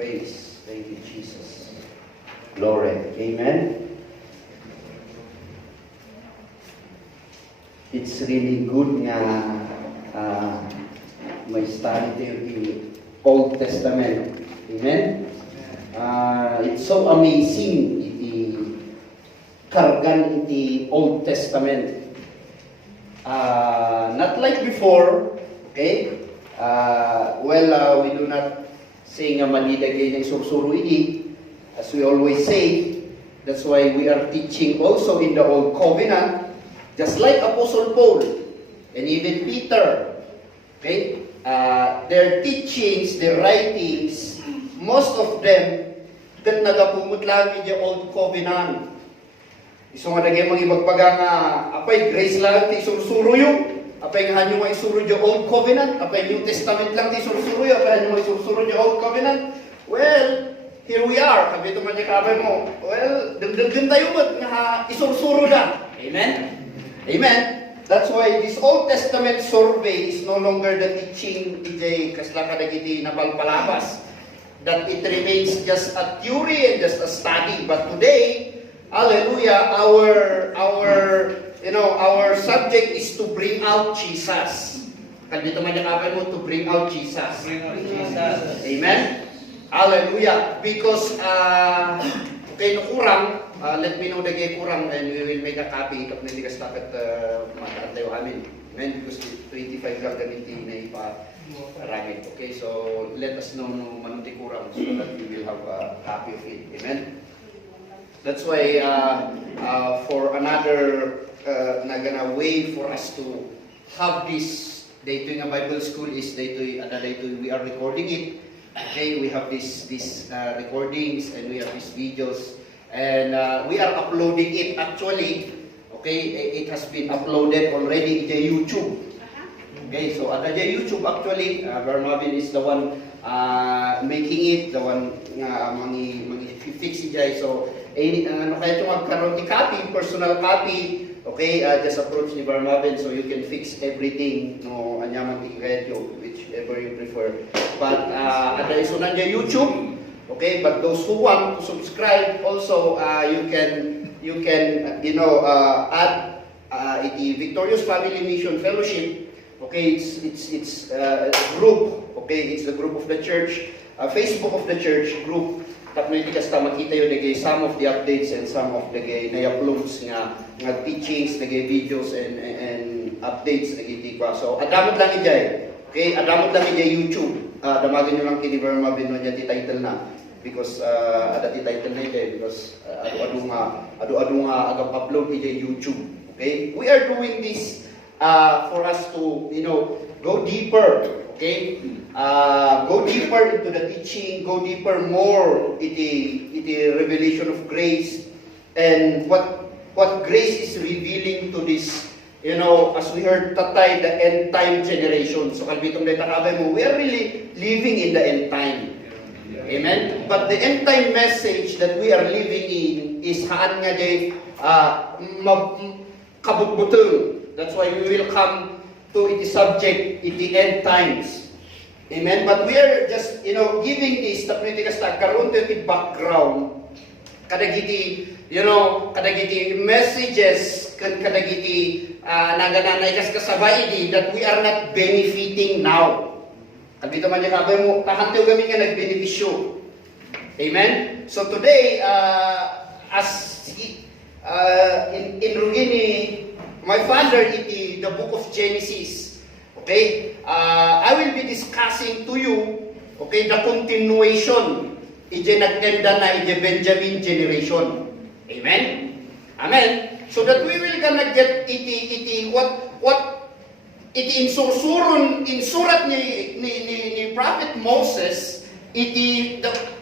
Praise. Thank you, Jesus. Glory. Amen. It's really good nga may study tayo in Old Testament. Amen. It's so amazing iti kargan iti Old Testament. Not like before, okay? We do not say nga manidagay ng sursuro iti. As we always say, that's why we are teaching also in the Old Covenant, just like Apostle Paul and even Peter. Okay? Their teachings, their writings, most of them, kat nagapumot lang in the Old Covenant. Iso nga nagay mga ibagpaga nga, apay grace lang ti sursuro yung, apay nga hanyo nga isuro yung Old Covenant, apay New Testament lang ti sursuro yung, apay hanyo nga isusuro yung Old Covenant. Well, here we are. Sabi ito man yung kabay mo, well, dagdagan tayo ba't nga isursuro na? Amen? Amen? That's why this Old Testament survey is no longer the teaching iti kasla kadagiti napalpalabas. That it remains just a theory and just a study. But today, hallelujah, our subject is to bring out Jesus. Kandito man yung kapay mo, to bring out Jesus. Bring out Jesus. Amen? Hallelujah. Because, okay, no kurang, let me know the gay kurang and we will make a copy. Ikap na hindi ka stop at mataan tayo amin. Amen? Because 25 lang ganiti na ipa-ragit. Okay, so let us know no manuti kurang so that we will have a copy of it. Amen? That's why for another nagana way for us to have this daytoy nga Bible school is daytoy we are recording it. Okay, we have these recordings and we have these videos and we are uploading it actually. Okay, it has been uploaded already in YouTube. Okay, so at the YouTube actually, Bernabin is the one making it, the one fix it. So ano kaya ito magkaroon ni copy, personal copy. Okay, just approach ni Bernabin so you can fix everything no anyaman i-radio whichever you prefer. But at the isunan niya YouTube. Okay, but those who want to subscribe also you can add the Victorious Family Mission Fellowship. Okay, it's group. Okay, it's the group of the church, Facebook of the church group. Tapos hindi kasta makita yun nagay some of the updates and some of the na-uploads nga teachings, nagay videos and updates nagay pa. So adamot lang ijay. Okay, adamot lang ijay YouTube. Damagin nyo lang kini Verma Bino niya ti title na because ada ti title na ijay because adu nga agap-upload ijay YouTube. Okay, we are doing this for us to go deeper. Okay, go deeper into the teaching, go deeper more into the revelation of grace and what grace is revealing to this, as we heard tatay, the end time generation. So kalbitong data kabay mo, we are really living in the end time. Amen. But the end time message that we are living in is haan nga day kabutbutong. That's why we will come to the subject in the end times. Amen. But we are just, giving this tapnitika sa karon to the background. Kadagiti, kadagiti messages, kadagiti nagananay kas kasabay di that we are not benefiting now. Kalbito man niya kabay mo, tahantaw kami nga nagbenepisyo. Amen. So today, in Rugini, my father iti the book of Genesis. Okay? I will be discussing to you, okay, the continuation. Ije nagtenda na ije Benjamin generation. Amen? Amen? So that we will gonna get iti what iti insurat ni Prophet Moses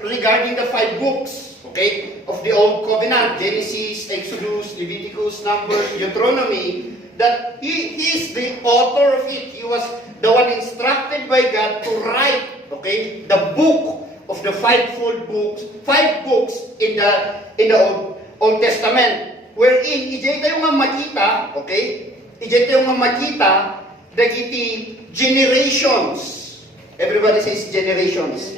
regarding the 5 books, okay, of the Old Covenant, Genesis, Exodus, Leviticus, Numbers, Deuteronomy, that he is the author of it. He was the one instructed by God to write, okay, the book of the 5 books in the Old Testament. Wherein, ijay tayo nga makita, okay, ijay tayo nga makita, dagiti generations. Everybody says generations.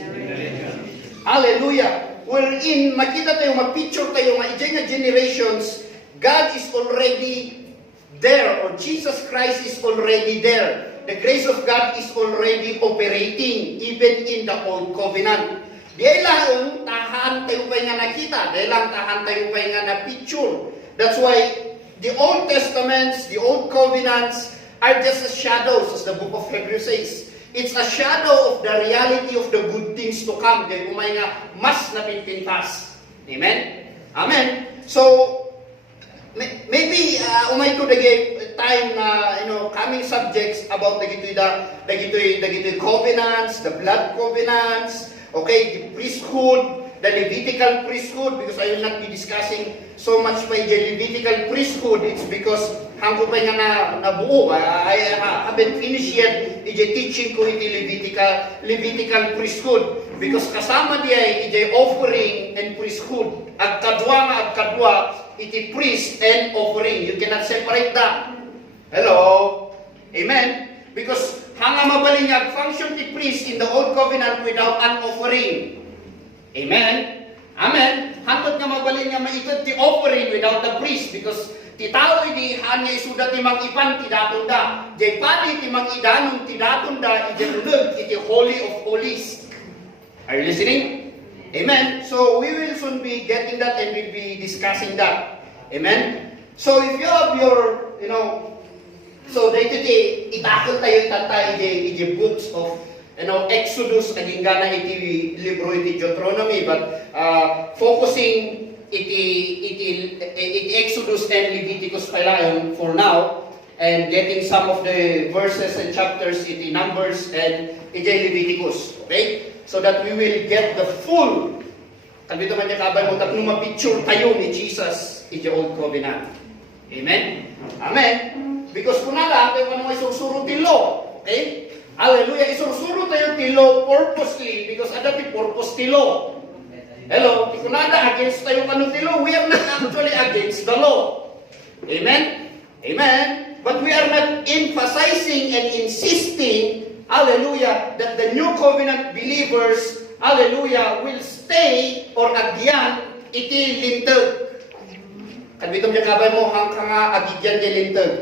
Hallelujah. Wherein makita tayo, mag-picture tayo, nga generations, God is already there, or Jesus Christ is already there. The grace of God is already operating, even in the Old Covenant. Di lang tahan tayo pa nga nakita, di lang tahan tayo pa nga na picture. That's why the Old Testaments, the Old Covenants, are just as shadows, as the book of Hebrews says. It's a shadow of the reality of the good things to come. Kaya umay nga, mas napinpintas. Amen? Amen? So, maybe umay ko dagi time na coming subjects about the covenants, the blood covenants, okay, the priesthood, the Levitical priesthood, because I will not be discussing so much by the Levitical priesthood. It's because hangko pa nga na buo. I haven't finished yet teaching ko iti Levitical priesthood, because kasama diya iti offering and priesthood. At kadwa iti priest and offering. You cannot separate that. Hello? Amen? Because hanga mabaling function ti priest in the Old Covenant without an offering. Amen? Amen? Hangtod nga mabaling nga maitod ti offering without the priest, because ti tao idi hanya isuda ti mang-ipan ti datunda. Jay pali ti mang-idanon ti datunda ijanunod iti Holy of Holies. Are you listening? Amen? So, we will soon be getting that and we'll be discussing that. Amen? So, if you have your, so dito itakil tayo iti books of, Exodus, aging gana iti libro iti Deuteronomy, but focusing iti Exodus and Leviticus pala for now, and getting some of the verses and chapters iti Numbers and iti Leviticus. Okay? So that we will get the full, kalbito man niya kabay mo, tapos mapicture tayo ni Jesus in the Old Covenant. Amen? Amen? Because kung nala, tayo pa naman isusuro tilo. Okay? Hallelujah. Isusuro tayo tilo purposely, because ada ti purpose tilo. Hello? Kung nala, against tayo kanu tilo, we are not actually against the law. Amen? Amen? But we are not emphasizing and insisting, hallelujah, that the new covenant believers, hallelujah, will stay or agyan iti lintag. Kalbitom niya kabay mo hanggang agigyan di lintag.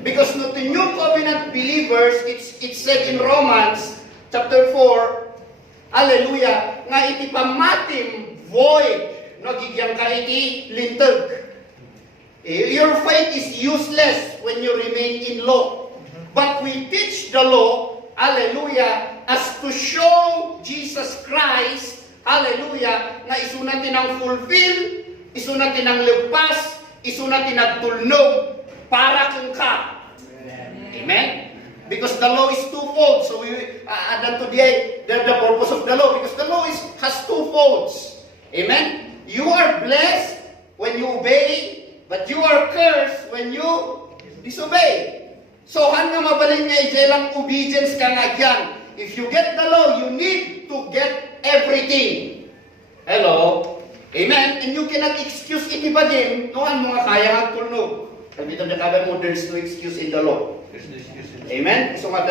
Because no, the new covenant believers, it's said in Romans chapter 4, hallelujah, nga iti pamatim void, no, agigyan ka iti lintag. Your faith is useless when you remain in law. But we teach the law, hallelujah, as to show Jesus Christ, hallelujah, na isu natin ang fulfill, isu natin ang lepas, isu natin ang tulnog para kung ka. Amen? Because the law is twofold. So we add to the purpose of the law, because the law has two folds. Amen? You are blessed when you obey, but you are cursed when you disobey. So, hanggang mabaling nga lang obedience ka nga dyan. If you get the law, you need to get everything. Hello? Amen? And you cannot excuse anybody. Noan mga kaya nga tulnog. Sabitan na kabay mo, there's no excuse in the law. There's no excuse in the law. Amen? Iso nga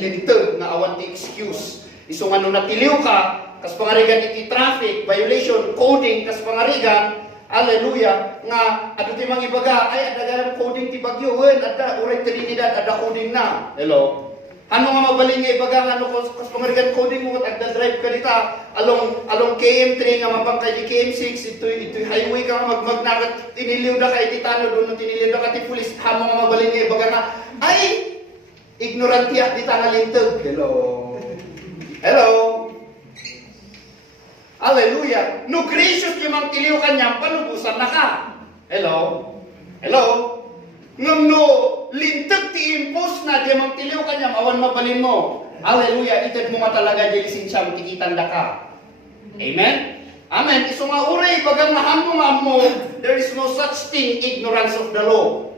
limited na awan ti excuse. Iso nga nung natiliw ka, kas pangarigan iti traffic, violation, coding, kas pangarigan, hallelujah, nga ado ti mga ibaga, ay ada coding ti bagyo, ada uray Trinidad, ada coding na. Hello? Ano nga mabaling nga ibaga, ano kas pangarigan coding mo, at drive ka dita, along KM3, nga mapangkay di KM6, ito'y highway ka, magnagat, tiniliw na kay titano, doon tiniliw na ka ti pulis, ano nga mabaling nga ibaga na, ay, ignorantiya di nga lintag. Hello? Hello? Hallelujah. No gracious yung mang tiliw kanyang panubusan na ka. Hello? Hello? Ngam no, lintag ti impose na di mang tiliw kanyang awan mabalin mo. Hallelujah. Itad mo nga talaga di lisensyang tikitanda ka. Amen? Amen. Iso nga uray, bagang nahamong mo, there is no such thing, ignorance of the law.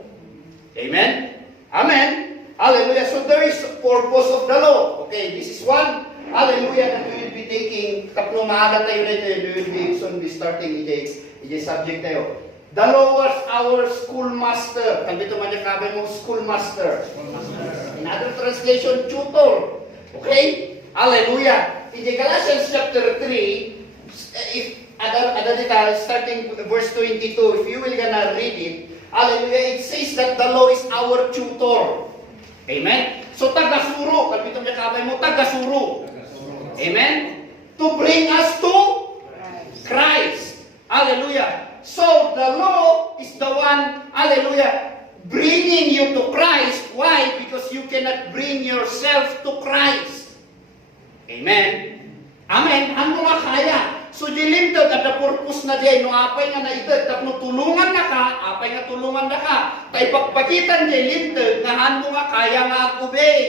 Amen? Amen? Hallelujah. So there is purpose of the law. Okay, this is one. Hallelujah, that we will be taking, tapno maaga tayo nito, we will be soon be starting ije subject tayo. The law was our schoolmaster. Kandito man yung kabe mo, schoolmaster. In other translation, tutor. Okay? Hallelujah. in the Galatians chapter 3, if starting verse 22, if you will gonna read it, hallelujah, it says that the law is our tutor. Amen? So taga-suro, kapito niya kamay mo, taga-suro. Amen? To bring us to Christ. Hallelujah. So the law is the one, hallelujah, bringing you to Christ. Why? Because you cannot bring yourself to Christ. Amen? Amen? Ano nga kaya? So dilintag at the purpose na diyan, no apay nga na ito, tapno tulungan na ka, apay nga tulungan na ka, tay pagpakitan dilintag, nga ano nga kaya nga obey.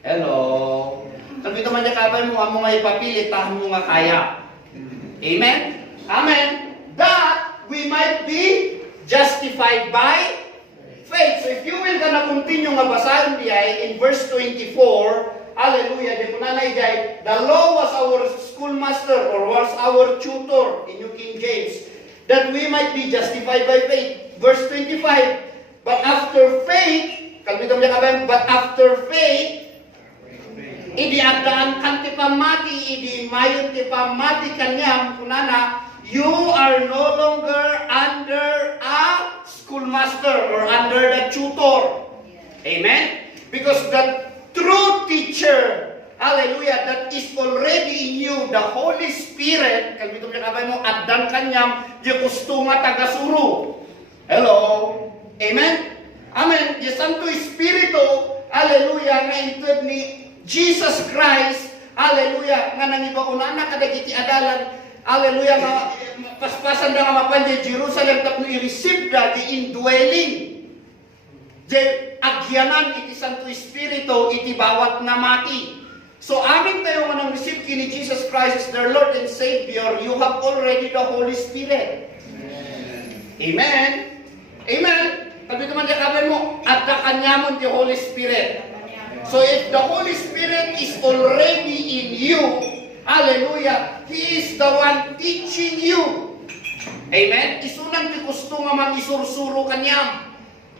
Hello? Sabi naman niya kapay mo, amo nga ipapilit, tahan mo nga kaya. Amen? Amen? That we might be justified by faith. So if you will gonna continue nga basahin diay in verse 24, hallelujah, di po nanay diay, the law was our schoolmaster or was our tutor in New King James, that we might be justified by faith. Verse 25, but after faith, kalbitam niya kabay, but after faith, idi adaan kan ti pamati, idi mayon ti pamati kanyam kunana, you are no longer under a schoolmaster or under the tutor. Amen? Because the true teacher, hallelujah, that is already in you, the Holy Spirit, kalbito niya kabay mo, addan kanyam, di gusto nga taga-suro. Hello? Amen? Amen? Di Santo Espiritu, hallelujah, nga intod ni Jesus Christ, hallelujah, nga nangibaunana kadagiti adalan, hallelujah, nga paspasan na nga mapan di Jerusalem, tapno i-receive da di indwelling. Di agyanan iti Santo Espiritu, iti bawat na mati. So amin tayo nga nang receive kini Jesus Christ as their Lord and Savior, you have already the Holy Spirit. Amen? Amen? Sabi naman niya kabay mo, at the kanyamon the Holy Spirit. So if the Holy Spirit is already in you, hallelujah, He is the one teaching you. Amen? Isunang ti gusto nga mag-isursuro kanyam.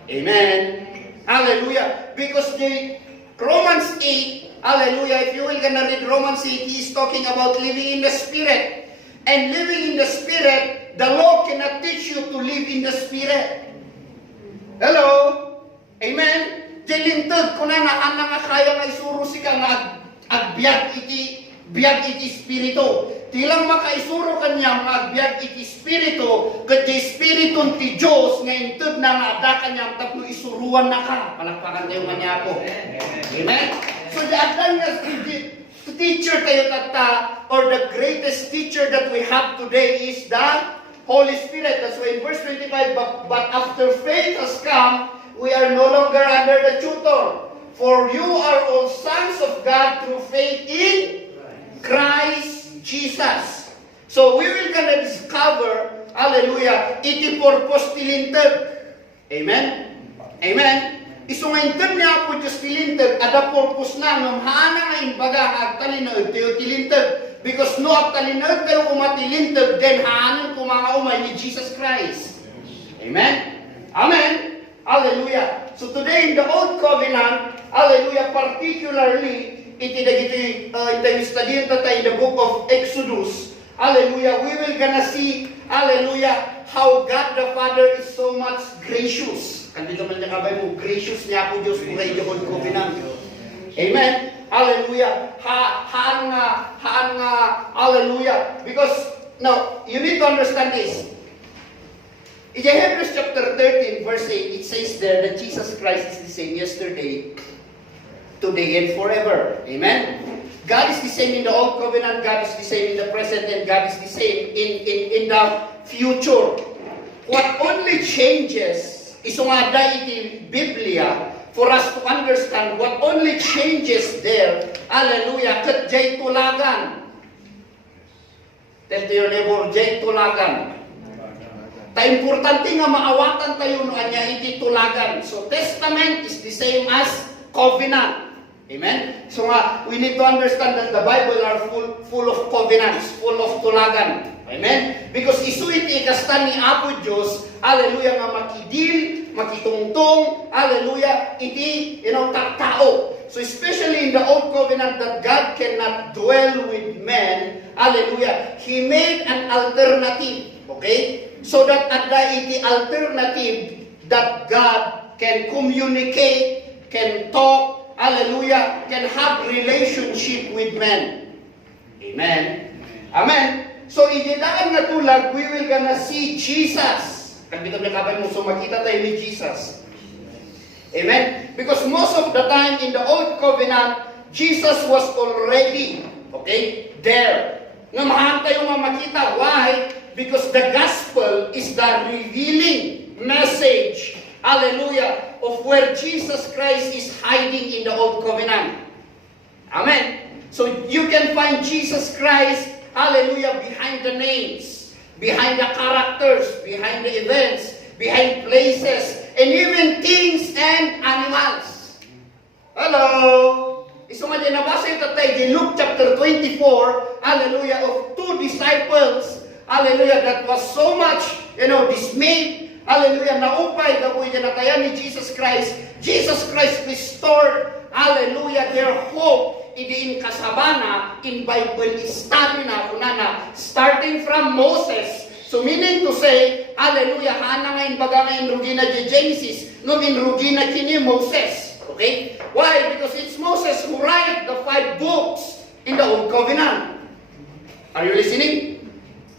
Amen? Hallelujah. Because the Romans 8, hallelujah, if you will gonna read Romans 8, he is talking about living in the Spirit. And living in the Spirit, the law cannot teach you to live in the Spirit. Hello? Amen? Dilintag ko na nga kaya nga isuro si ka nga agbyag iti Espiritu. Tilang makaisuro kanya nga agbyag iti Espiritu, kat di Espiritu ti Diyos nga intod na nga ada kanya tapno isuruan na ka. Palakpakan tayo nga niya po. Amen? So the adan nga teacher tayo tata, or the greatest teacher that we have today is the Holy Spirit. That's why in verse 25, but after faith has come, we are no longer under the tutor. For you are all sons of God through faith in Christ Jesus. So we will gonna discover, hallelujah, iti purpose tilintag. Amen? Amen? Isungintag niya po Diyos tilintag, ada purpose na, namhaana nga imbaga, agtalinaod tayo tilintag. Because no agtalinaod pero kumatilintag, then haanan kumanga umay ni Jesus Christ. Amen? Amen? Hallelujah. So today in the Old Covenant, hallelujah, particularly, iti study in the book of Exodus, hallelujah, we will gonna see, hallelujah, how God the Father is so much gracious. Kandito man niya kabay mo, gracious niya ako Diyos kung the Old Covenant. Amen? Hallelujah. Haan nga, hallelujah. Because, now, you need to understand this. In Hebrews chapter 13, verse 8, it says there that Jesus Christ is the same yesterday, today, and forever. Amen? God is the same in the Old Covenant, God is the same in the present, and God is the same in the future. What only changes, isungada iti Biblia, for us to understand what only changes there, hallelujah, kat jay tulagan. Tell to your neighbor, jay tulagan. Ta-importante nga maawatan tayo no anya iti tulagan. So, testament is the same as covenant. Amen? So nga, we need to understand that the Bible are full of covenants, full of tulagan. Amen? Because isu iti ikastan ni Apo Diyos, hallelujah, nga makidil, makitungtong, hallelujah, iti, taktao. So especially in the Old Covenant that God cannot dwell with men, hallelujah, He made an alternative, okay? So that at the alternative that God can communicate, can talk, hallelujah, can have relationship with men. Amen. Amen. So, ididaan na tulag, we will gonna see Jesus. Kagbitang nakabay mo, so makita tayo ni Jesus. Amen. Because most of the time in the Old Covenant, Jesus was already, okay, there. Nga mahaan tayo makita. Why? Because the gospel is the revealing message, hallelujah, of where Jesus Christ is hiding in the Old Covenant. Amen. So, you can find Jesus Christ, hallelujah, behind the names, behind the characters, behind the events, behind places, and even things and animals. Hello? So nga din nabasa yung tatay in Luke chapter 24, hallelujah, of two disciples, hallelujah, that was so much, dismayed, hallelujah, naupay, dapoy na natayan ni Jesus Christ. Jesus Christ restored, hallelujah, their hope in kasabana, in Bible study na, kunana, starting from Moses. So meaning to say, hallelujah, hana nga baga nga inrugi na Genesis, no inrugi na kini Moses. Okay? Why? Because it's Moses who write the 5 books in the Old Covenant. Are you listening?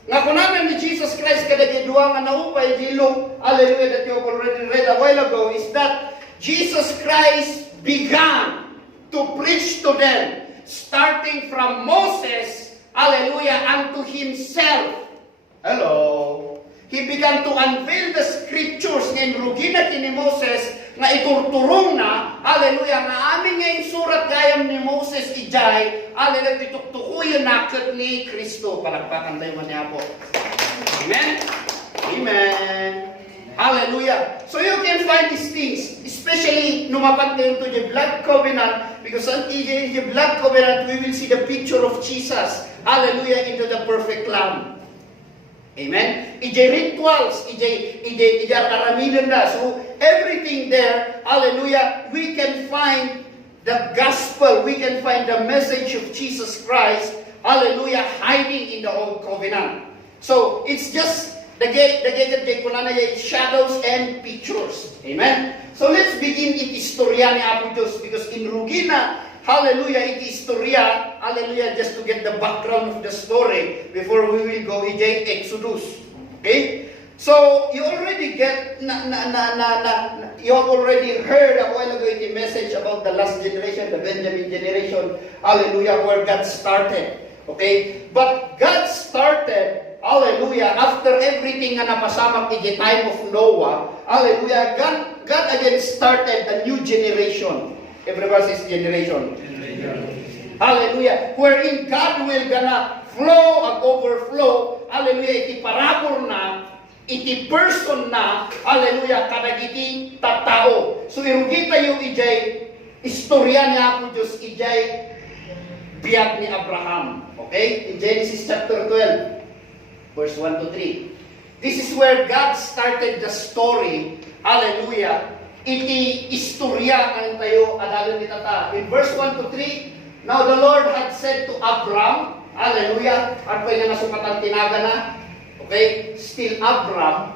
Nga kunanan ni Jesus Christ kada gidua nga naupay di Luke, hallelujah, that you have already read a while ago, is that Jesus Christ began to preach to them, starting from Moses, hallelujah, unto himself. Hello. He began to unveil the scriptures ng rugina kini Moses nga iturturong na, hallelujah, nga amin ngayong surat gayam ni Moses ijay, hallelujah, ituktukuyan nakit ni Kristo. Palagpakan tayo man niya po. Amen? Amen. Hallelujah. So you can find these things, especially numapat na to the blood covenant, because in the blood covenant, we will see the picture of Jesus. Hallelujah, into the perfect Lamb. Amen? Ijay rituals, ijay araminan na. So everything there, hallelujah, we can find the gospel, we can find the message of Jesus Christ, hallelujah, hiding in the Old Covenant. So it's just the shadows and pictures. Amen? So let's begin it istorya ni Apo Diyos, because in Rugina, hallelujah, it istorya, hallelujah, just to get the background of the story before we will go in Exodus. Okay? So you already get, you have already heard a while ago the message about the last generation, the Benjamin generation, hallelujah, where God started. Okay? But God started, hallelujah, after everything na napasamak in the time of Noah, hallelujah, God again started a new generation. Everybody says generation. Hallelujah. Wherein God will gonna flow and overflow, hallelujah, iti parabor na, iti person na, hallelujah, kadagiti tattao. So irugi tayo ijay, istorya ni Apo Diyos, ijay, biyag ni Abraham. Okay? In Genesis chapter 12, verse 1 to 3. This is where God started the story. Hallelujah. Iti istorya ngayon tayo adalon ni tata. In verse 1 to 3, now the Lord had said to Abram, hallelujah, at pwede na nasupatan tinaga na, okay, still Abram,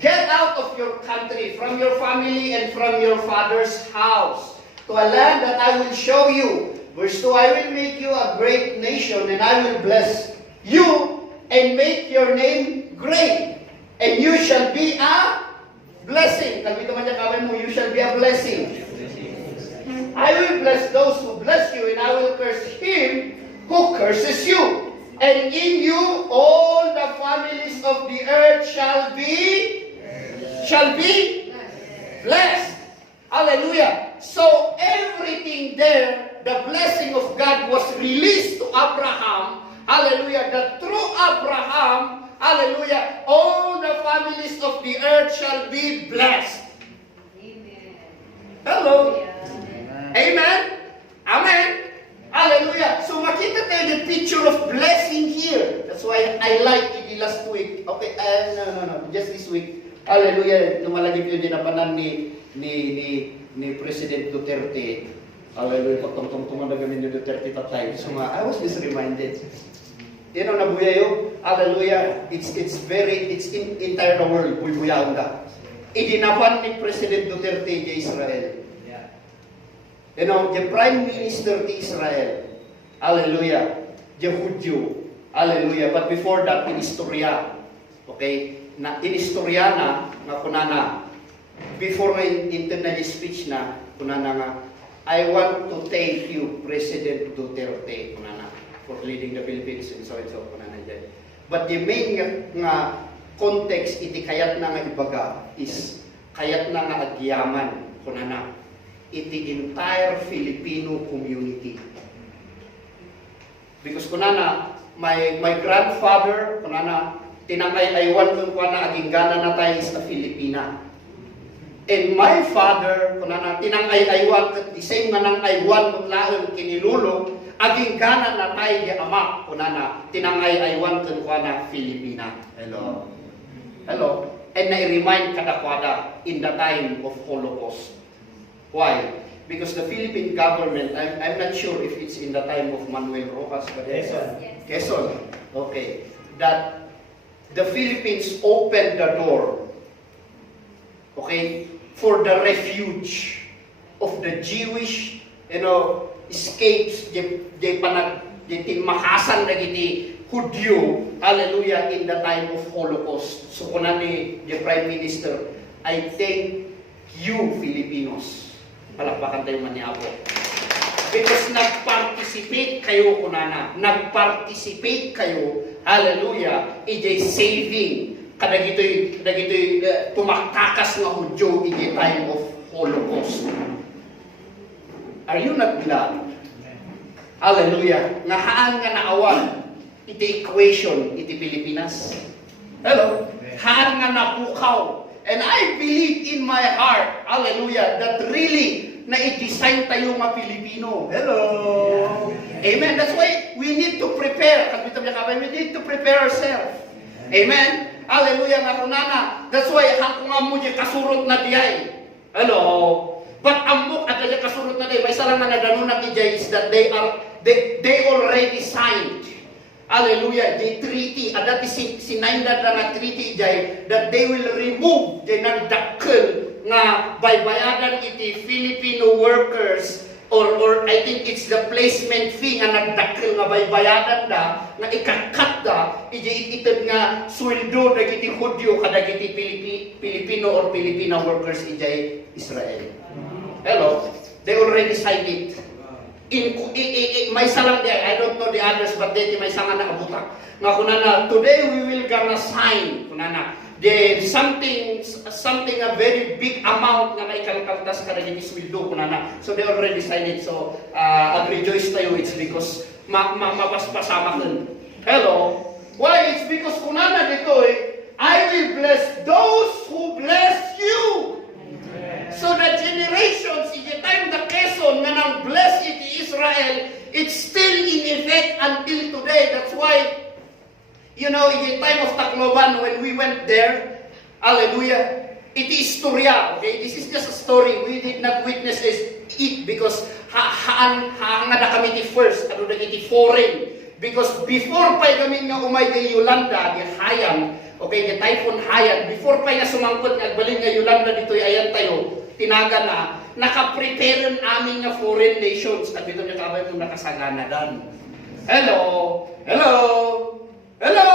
get out of your country, from your family and from your father's house, to a land that I will show you. Verse 2, I will make you a great nation, and I will bless you, and make your name great, and you shall be a blessing. Kalbito man niya kawin mo, you shall be a blessing. I will bless those who bless you, and I will curse him who curses you. And in you all the families of the earth shall be blessed. Hallelujah. So everything there, the blessing of God was released to Abraham. Hallelujah. That through Abraham, hallelujah, all the families of the earth shall be blessed. Amen. Hello. Amen. Amen. Amen. Hallelujah. So makita tayo the picture of blessing here. That's why I like it last week. Okay, no. Just this week. Hallelujah. Lumalagip yun din na panan ni President Duterte. Hallelujah. Pagtungtong-tungan na gamin yung Duterte tatay. So I was just reminded. You know, nabuyayo. Hallelujah. It's entire the world. Buyaw ka. Idinapan ni President Duterte di Israel. You know, the Prime Minister di Israel. Hallelujah. The Hudyo. Hallelujah. But before that, in Historia. Okay? In Historia na kunana. Before nga internet speech na kunana nga, I want to thank you, President Duterte, kunana, for leading the Philippines and so kunana dyan. But the main nga context, iti kayat na nga ibaga is, kayat na nga agyaman, kunana, iti entire Filipino community. Because kunana, my grandfather, kunana, tinangay aywan kung kunana, aging gana na tayo sa Filipina. And my father, kunana, tinangay aywan, the same nga nang aywan kung laon kinilulo, aging gana na tayo di ama, kunana, tinangay aywan kung kunana, Filipina. Hello? Hello? And na-remind kadakwada in the time of Holocaust. Why? Because the Philippine government, I'm not sure if it's in the time of Manuel Rojas, but Quezon. Okay. That the Philippines opened the door, okay, for the refuge of the Jewish, escapes, di makasan na giti Hudyo, hallelujah, in the time of Holocaust. So kuna ni the Prime Minister, I thank you, Filipinos. Palakpakan tayo man ni Apo. Because nag-participate kayo kunana, nag-participate kayo, hallelujah, ijay saving, kadagito'y tumaktakas nga Hudyo in the time of Holocaust. Are you not glad? Hallelujah. Nga haan nga naawan, iti equation, iti Pilipinas. Hello? Haan nga napukaw. And I believe in my heart, hallelujah, that really na-design tayo nga Pilipino. Hello? Amen. That's why we need to prepare. We need to prepare ourselves. Amen. Hallelujah nga kunana. That's why hangko nga mo di kasurot na diyay. Hello. But amok at diyay kasurot na diyay. May salang nga nadanunan ni diyay is that they already signed. Hallelujah. The treaty. At dati sinaynad na nga treaty diyay that they will remove the nagdakkel nga baybayadan iti Filipino workers or I think it's the placement fee nga nagdakkel nga baybayadan da nga ikakat da itid nga sweldo dagiti Hudyo kadagiti Filipino or Filipina workers ijay Israel. Hello, they already signed it. May salang di, I don't know the others, but dito may sanga nakabutak. Nga kunana, today we will gonna sign kunana something a very big amount nga maikalkaltas kadagiti sweldo kunana. So they already signed it. So rejoice tayo, it's because mapaspasama kun. Hello. Why? It's because kunana dito I will bless those who bless you. So the generations in the time the Quezon nga nang bless iti Israel, it's still in effect until today. That's why in the time of Tacloban, when we went there, hallelujah, it is istorya, okay? This is just a story. We did not witness it because haan nga kami ti first, ti foreign. Because before pa kami nga umay kay Yolanda, di Hayam, okay, di Typhoon Hayam, before pa nga sumangkot nga agbalin nga Yolanda dito ayan tayo, tinaga na, nakaprepare amin nga foreign nations, at dito niya kabay kung nakasagana dan. Hello? Hello? Hello?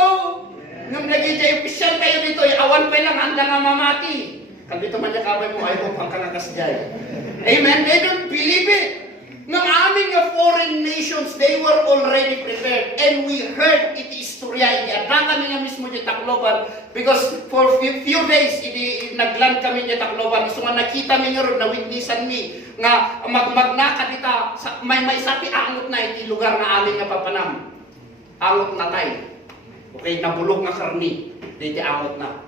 Nung naging official kayo dito, awan pa lang handa nga mamati. Kag dito man niya kabay mo, I hope ang kalakas dyan. Amen? They don't believe it. Ng aming foreign nations, they were already prepared. And we heard it istorya. Iadang kami nga mismo di Tacloban. Because for few days, nagland kami di Tacloban. So nga nakita mi nga ron, na-witnessan mi, nga magnaka dita, may sapi angot na iti lugar na aming nga papanam. Angot na tayo. Okay, nabulog nga karni. Dito angot na.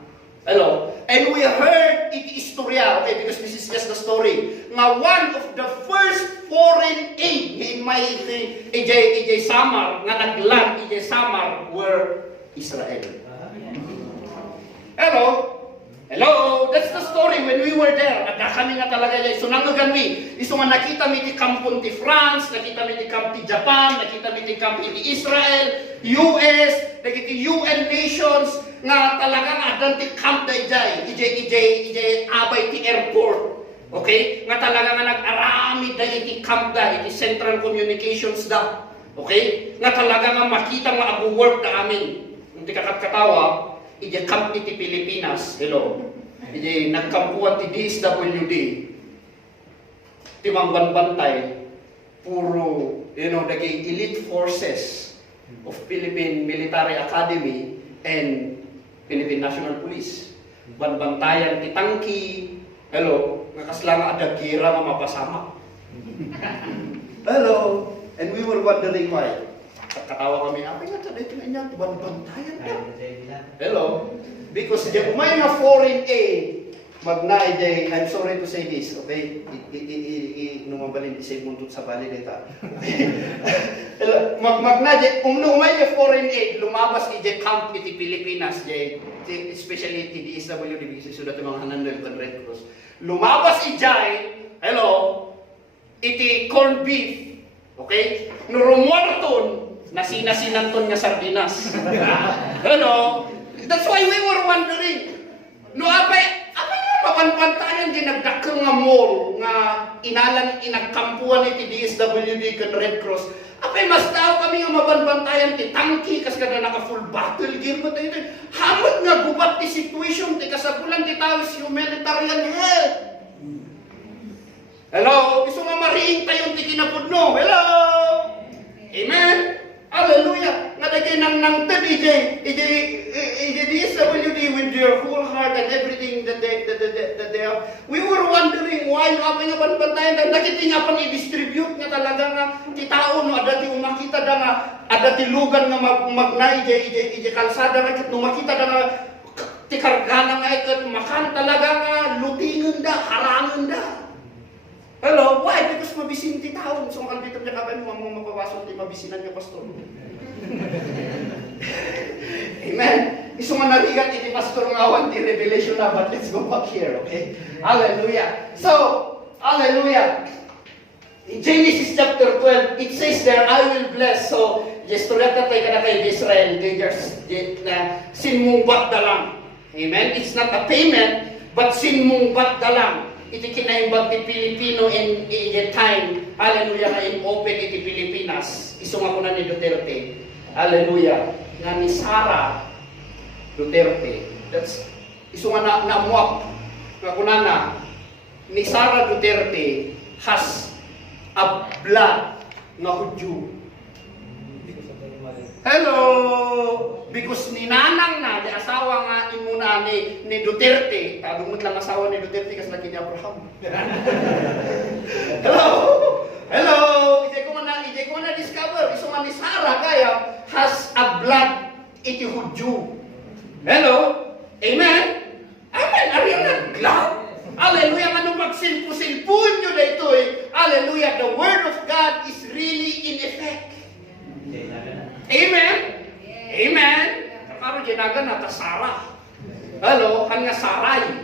Hello? And we heard it istorya, okay, because this is just the story. Nga one of the first foreign aid in my EJ Samar, nga nagland EJ Samar, were Israel. Hello? Hello, that's the story when we were there. Ada kami nga talaga dyan. So nangagan mi. Iso nga nakita mi ti kampon ti France, nakita mi ti kamp ti Japan, nakita mi ti kamp ti Israel, US, nakita UN nations, nga talagang adan ti kamp da ijay. Ijay abay ti airport. Okay? Nga talaga nga nag-arami da iti kamp da, iti Central Communications da. Okay? Nga talaga nga makita nga abu-work da amin. Hindi kakat-katawa, ije camp ni ti Pilipinas, hello. Ije nagkampuan ti DSWD. Ti mangbanbantay, puro, daging elite forces of Philippine Military Academy and Philippine National Police. Banbantayan ti tangki, hello, nakaslang ada gira nga mapasama. Hello, and we were wondering why. Katawa kami, apa nga ito nga banbantayan ka? Hello? Because may nga foreign aid, magna ide, I'm sorry to say this, okay? Numabalin isay mundot sa bali dita. Magna ide, umay foreign aid, lumabas ide camp iti Pilipinas, especially iti DSWD, because sudah mga hanandel kan Red Cross. Lumabas ijay, hello, iti corned beef, okay? Nurumorton, nasinasinanton nga sardinas. Ano? That's why we were wondering. No, apay papanpantayan din nagdakkel nga mall nga inagkampuan iti DSWD kan Red Cross. Apay mas tao kami nga mapanpantayan ti tangki kas kada naka full battle gear mo tayo. Hamot nga gubat ti situation ti kasapulan ti tao is humanitarian help. Hello, iso nga mariing tayo ti kinapudno. Hello. Amen. Hallelujah! Nga dagay nang ije DSWD with their whole heart and everything that they have. We were wondering why apa nga banbantayan dan nakiti nga pang i-distribute nga talaga nga ti tao no ada ti umakita da nga ada ti lugan nga magna ije kalsada nga ket no makita da nga ti kargana nga iket makan talaga nga lutingan da, harangan da. Hello, why? Because mabisin ti taon. So, ang kalbitan niya kapay mo, mga mapapasok ti mabisinan niya, pastor. Amen. Iso nga narigat iti pastor nga awan ti revelation na, but let's go back here, okay? Hallelujah. So, hallelujah. In Genesis chapter 12, it says there, I will bless. So, yesterday tayo ka na kay Israel, they just sinmungbat da lang. Amen? It's not a payment, but sinmungbat da lang. Iti kinaimbag ti Pilipino in the time, hallelujah, nga in-open iti Pilipinas. Isunga ko na ni Duterte, hallelujah, nga ni Sara Duterte. That's, isunga na muwak, nga kunana, ni Sara Duterte has a blood nga Hudyo. Hello! Because ninanang na, di asawa nga imuna ni Duterte, tagumot lang asawa ni Duterte kasi laki ni Abraham. Hello! Hello! Ije ko na discover, iso nga ni Sarah kaya has a blood iti Hudyo. Hello! Amen? Amen! Ariel na glad? Hallelujah! Anong magsilpo-silpuan nyo na ito eh? Hallelujah! The Word of God is really in effect. Amen? Amen? Kakaro jinaga na ta Sarah. Hello? Hanya Saray.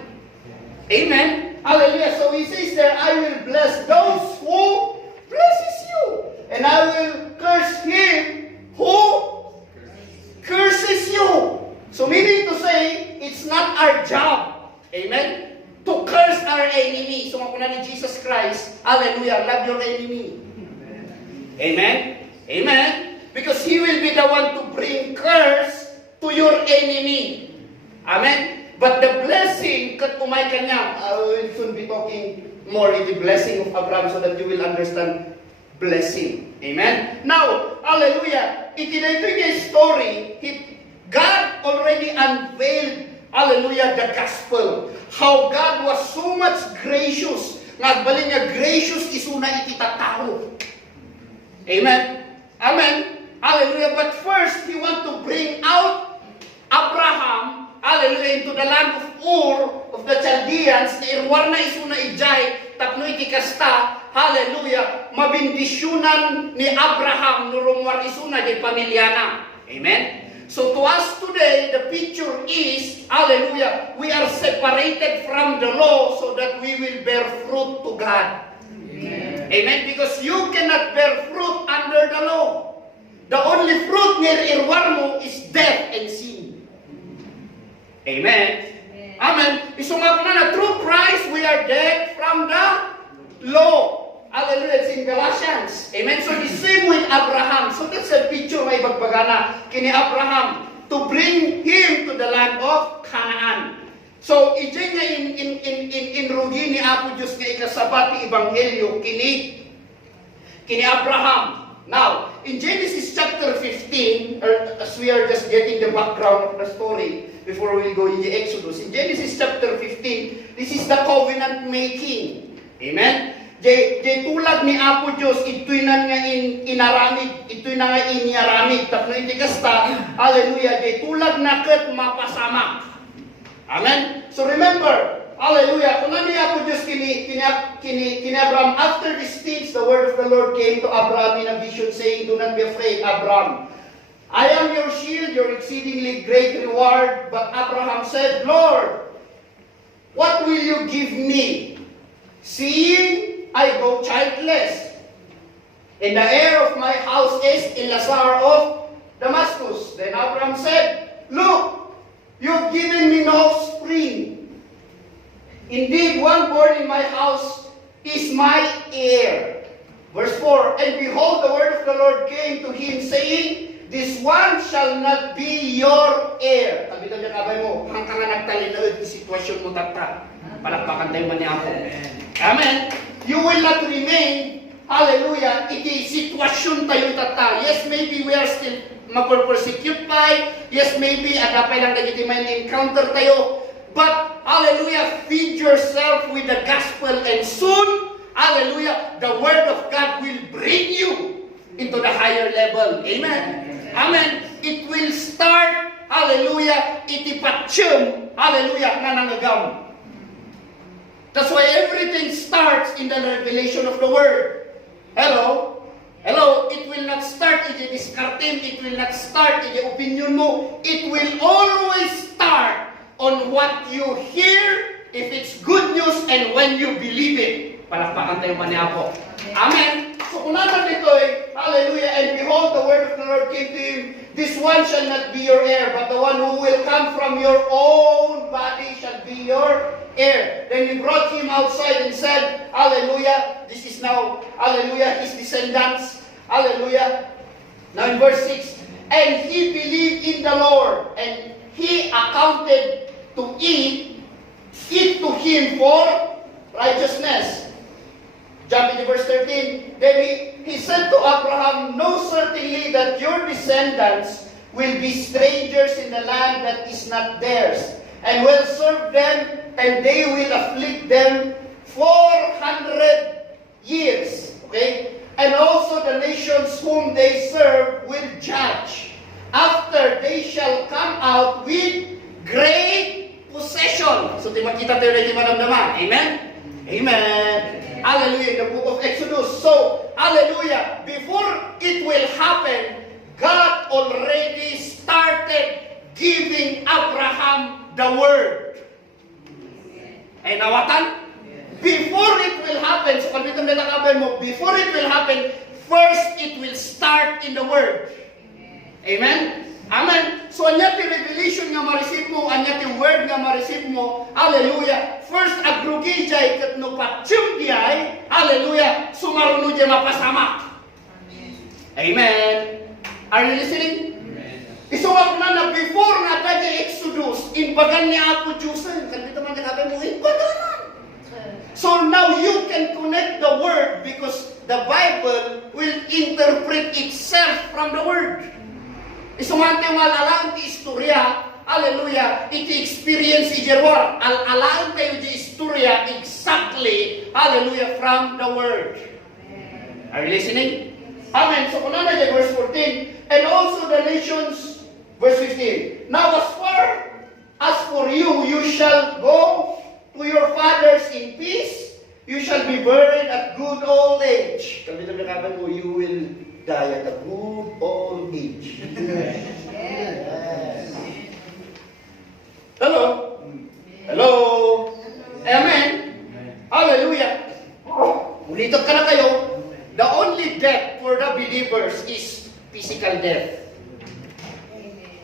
Amen? Hallelujah. So he says there, I will bless those who blesses you. And I will curse him who curses you. So meaning to say, it's not our job. Amen? To curse our enemy. So kung ni Jesus Christ, hallelujah, love your enemy. Amen? Amen? Because He will be the one to bring curse to your enemy. Amen? But the blessing, kat umay kanya, I will soon be talking more in the blessing of Abraham so that you will understand blessing. Amen? Now, hallelujah, itinay yung story, God already unveiled, hallelujah, the gospel. How God was so much gracious. Nagbalin niya, gracious isuna ititatao. Amen? Amen? Hallelujah. But first, He want to bring out Abraham, hallelujah, into the land of Ur, of the Chaldeans, na irwar na isuna ijay, tapno itikasta, hallelujah, mabindisyonan ni Abraham, nurumwar isuna di pamilyana. Amen? So to us today, the picture is, hallelujah, we are separated from the law so that we will bear fruit to God. Amen. Amen? Because you cannot bear fruit under the law. The only fruit near irwar mo is death and sin. Amen? Amen. Isungap na through Christ, we are dead from the law. Hallelujah. It's in Galatians. Amen. So the same with Abraham. So that's a picture may bagbagana kini Abraham to bring him to the land of Canaan. So ijay nga in rugi ni Apo Diyos nga ikasabat ni Ebanghelyo kini Abraham. Now, in Genesis chapter 15, as we are just getting the background of the story before we go in the Exodus, in Genesis chapter 15, this is the covenant making. Amen? Di tulag ni Apo Diyos, ito'y na nga inaramid, ito'y na nga iniaramid. Tapno iti kasta, hallelujah, di tulag na ket mapasama. Amen? So remember, hallelujah, kung ano ni Apo Diyos kini Abraham, after these things, the word of the Lord came to Abraham in a vision saying, do not be afraid, Abraham. I am your shield, your exceedingly great reward. But Abraham said, Lord, what will you give me? Seeing I go childless, and the heir of my house is Eleazar of Damascus. Then Abraham said, look, you've given me no offspring. Indeed, one born in my house is my heir. Verse 4, and behold, the word of the Lord came to him, saying, this one shall not be your heir. Sabi niya kabay mo, hanggang nga nagtalinood yung sitwasyon mo tata. Palakpakan tayo man ni Apo. Amen. You will not remain, hallelujah, iti sitwasyon tayo tata. Yes, maybe we are still mag-persecute pa. Yes, maybe agapay lang dagiti may encounter tayo. But, hallelujah, feed yourself with the gospel and soon, hallelujah, the word of God will bring you into the higher level. Amen. Amen. It will start, hallelujah, itipatsyon, hallelujah, nga nangagam. That's why everything starts in the revelation of the Word. Hello? Hello? It will not start in the discarding. It will not start in the opinion mo. It will always start on what you hear, if it's good news, and when you believe it. Palakpakan tayo man ni Apo. Amen? So kung naman ito hallelujah, and behold, the word of the Lord came to him, this one shall not be your heir, but the one who will come from your own body shall be your heir. Then he brought him outside and said, hallelujah, this is now, hallelujah, his descendants, hallelujah. Now in verse 6, and he believed in the Lord, and he accounted to it to him for righteousness. Jump into verse 13. Then he said to Abraham, know certainly that your descendants will be strangers in the land that is not theirs, and will serve them, and they will afflict them 400 years. Okay? And also the nations whom they serve will judge. After they shall come out with great possession. So, makita tayo na madamdaman. Amen? Amen. Hallelujah. In the book of Exodus. So, hallelujah. Before it will happen, God already started giving Abraham the word. Ay nawatan? Before it will happen, so kung itong natakabay mo, before it will happen, first it will start in the word. Amen? Amen? So, anya ti revelation nga ma-receive mo, anya ti word nga ma-receive mo, hallelujah, first agrugi jay kat no patsyum diay, hallelujah, sumaruno jay mapasama. Amen? Are you listening? Isungap na before nga tayo Exodus, inbagan ni Apo Diyosan. Kanito man nakabi mo, inbaganan. So now you can connect the word because the Bible will interpret itself from the word. Isungap tayo malalang ti istorya, hallelujah, iti experience ijerwar. Alalaan tayo di istorya exactly, hallelujah, from the word. Are you listening? Amen. So kung na verse 14, and also the nations, verse 15. Now as for you, you shall go to your fathers in peace. You shall be buried at good old age. Sabi na mo, you will die at a good old age.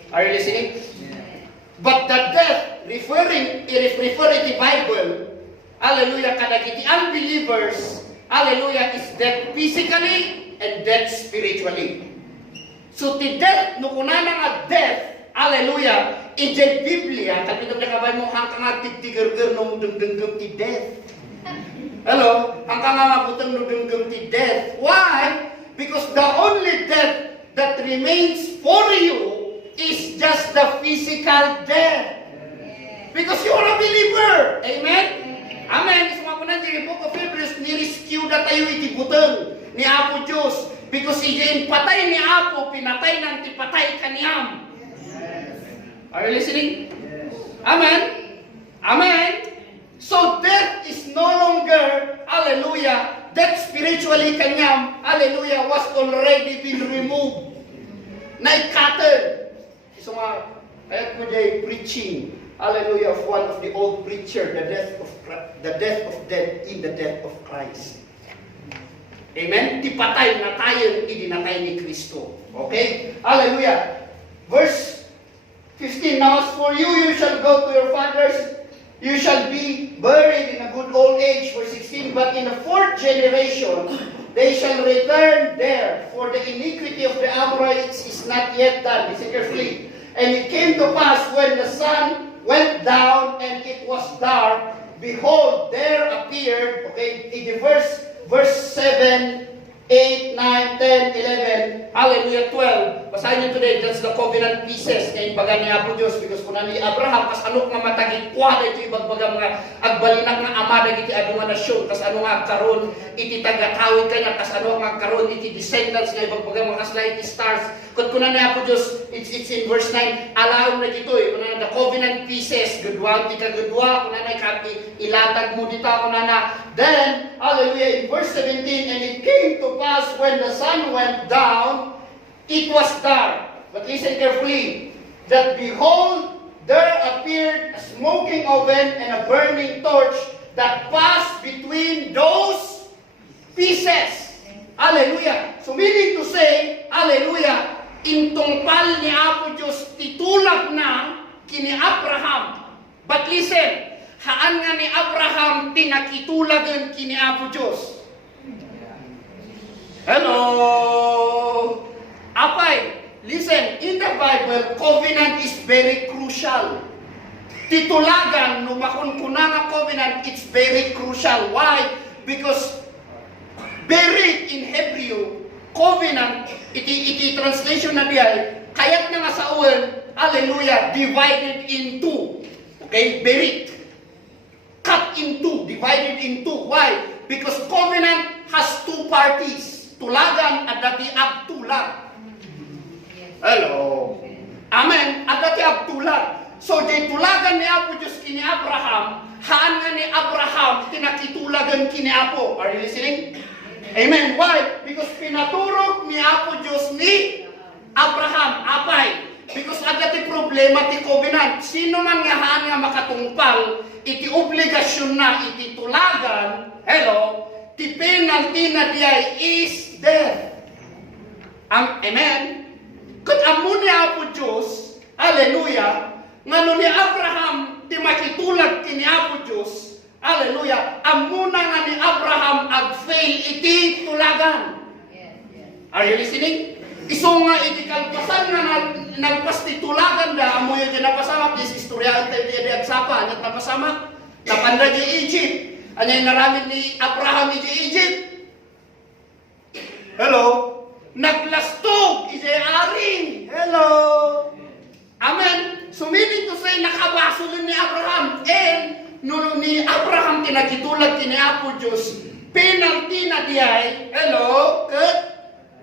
Are you listening? But the death, referring the Bible, hallelujah, kadagiti unbelievers, hallelujah, is death physically and death spiritually. So the death, no kunana nga death, hallelujah, ije Biblia, kapitong nakabay mo hangkang nga tigtigargar no mudengdenggem ti death. Hello? Hangkang nga mabutang no denggem ti death. Why? Because the only death that remains for you is just the physical death. Because you are a believer. Amen? Amen. Isuma po na dyan, Book of Hebrews, ni-rescue na tayo itibutang ni Apo Diyos. Because iyan patay ni Apo, pinatay ng tipatay kaniyam. Are you listening? Amen? Amen? So death is no longer, hallelujah, death spiritually kanyam, hallelujah, was already been removed. Naikatan. So kaya ko jay preaching, hallelujah, of one of the old preacher, the death of death in the death of Christ. Amen? Tipatay na tayo, idinatay ni Kristo. Okay? Hallelujah. Verse 15, now as for you, you shall go to your fathers, you shall be buried in a good old age. Verse 16, but in the fourth generation, they shall return there, for the iniquity of the Amorites is not yet done. Listen carefully. And it came to pass when the sun went down and it was dark, behold, there appeared, okay, in the verse 7, 8, 9, 10, 11, hallelujah, 12. Basahin niyo today, that's the covenant pieces na imbaga ni Apo Diyos. Because kung ni Abraham, kas ano nga matagit, kuha ito ibagbaga mga agbalinak nga amada iti ano nga nasyon, kas ano nga karon iti tagatawid kanya, kas ano nga karon iti descendants nga ibagbaga mga kasla iti stars. Kung ni Apo Diyos, it's in verse 9, alaw na dito kung the covenant pieces, gudwa, ti kagudwa, kung kapi, ilatag mo dito, kung then, hallelujah, in verse 17, and it came to pass when the sun went down, it was dark. But listen carefully, that behold, there appeared a smoking oven and a burning torch that passed between those pieces. Hallelujah. So meaning to say, hallelujah, intungpal ni Apo Diyos titulak na kini Abraham. But listen, haan nga ni Abraham tinakitulagan kini Apo Diyos. Hello? Apay, listen, in the Bible, covenant is very crucial. Titulagan, numakon kuna nga covenant, it's very crucial. Why? Because buried in Hebrew, covenant, iti translation na diyan, kayat na nga sa uwan, hallelujah, divided in two. Okay? Buried. Cut in two, divided in two. Why? Because covenant has two parties. Tulagan at dati abtulag. Hello. Amen. At dati abtulag. So, di tulagan ni Apo Diyos kini Abraham, haan nga ni Abraham tinakitulagan kini Apo. Are you listening? Amen. Why? Because pinaturog ni Apo Diyos ni Abraham. Apay. Because agad problema ti covenant. Sino man nga haan nga makatungpal, iti obligasyon na iti tulagan, hello, ti penalty na diay is death. Amen? Kat amo ni Apo Diyos, hallelujah, ngano ni Abraham, ti makitulag kini Apo Diyos, hallelujah, amo na nga ni Abraham ag-fail iti tulagan. Are you listening? Iso nga iti kalpasan nga nagpas ti tulagan da, amo yun napasama, dis istorya tayo di agsapa, anyat napasama, napanda di Egypt, anyay naramid ni Abraham iti Egypt. Hello? Naglastog, iti aring. Hello? Amen? So meaning to say, nakabasulin ni Abraham. And, no ni Abraham tinakitulag kini Apo Diyos, penalty na diay, hello,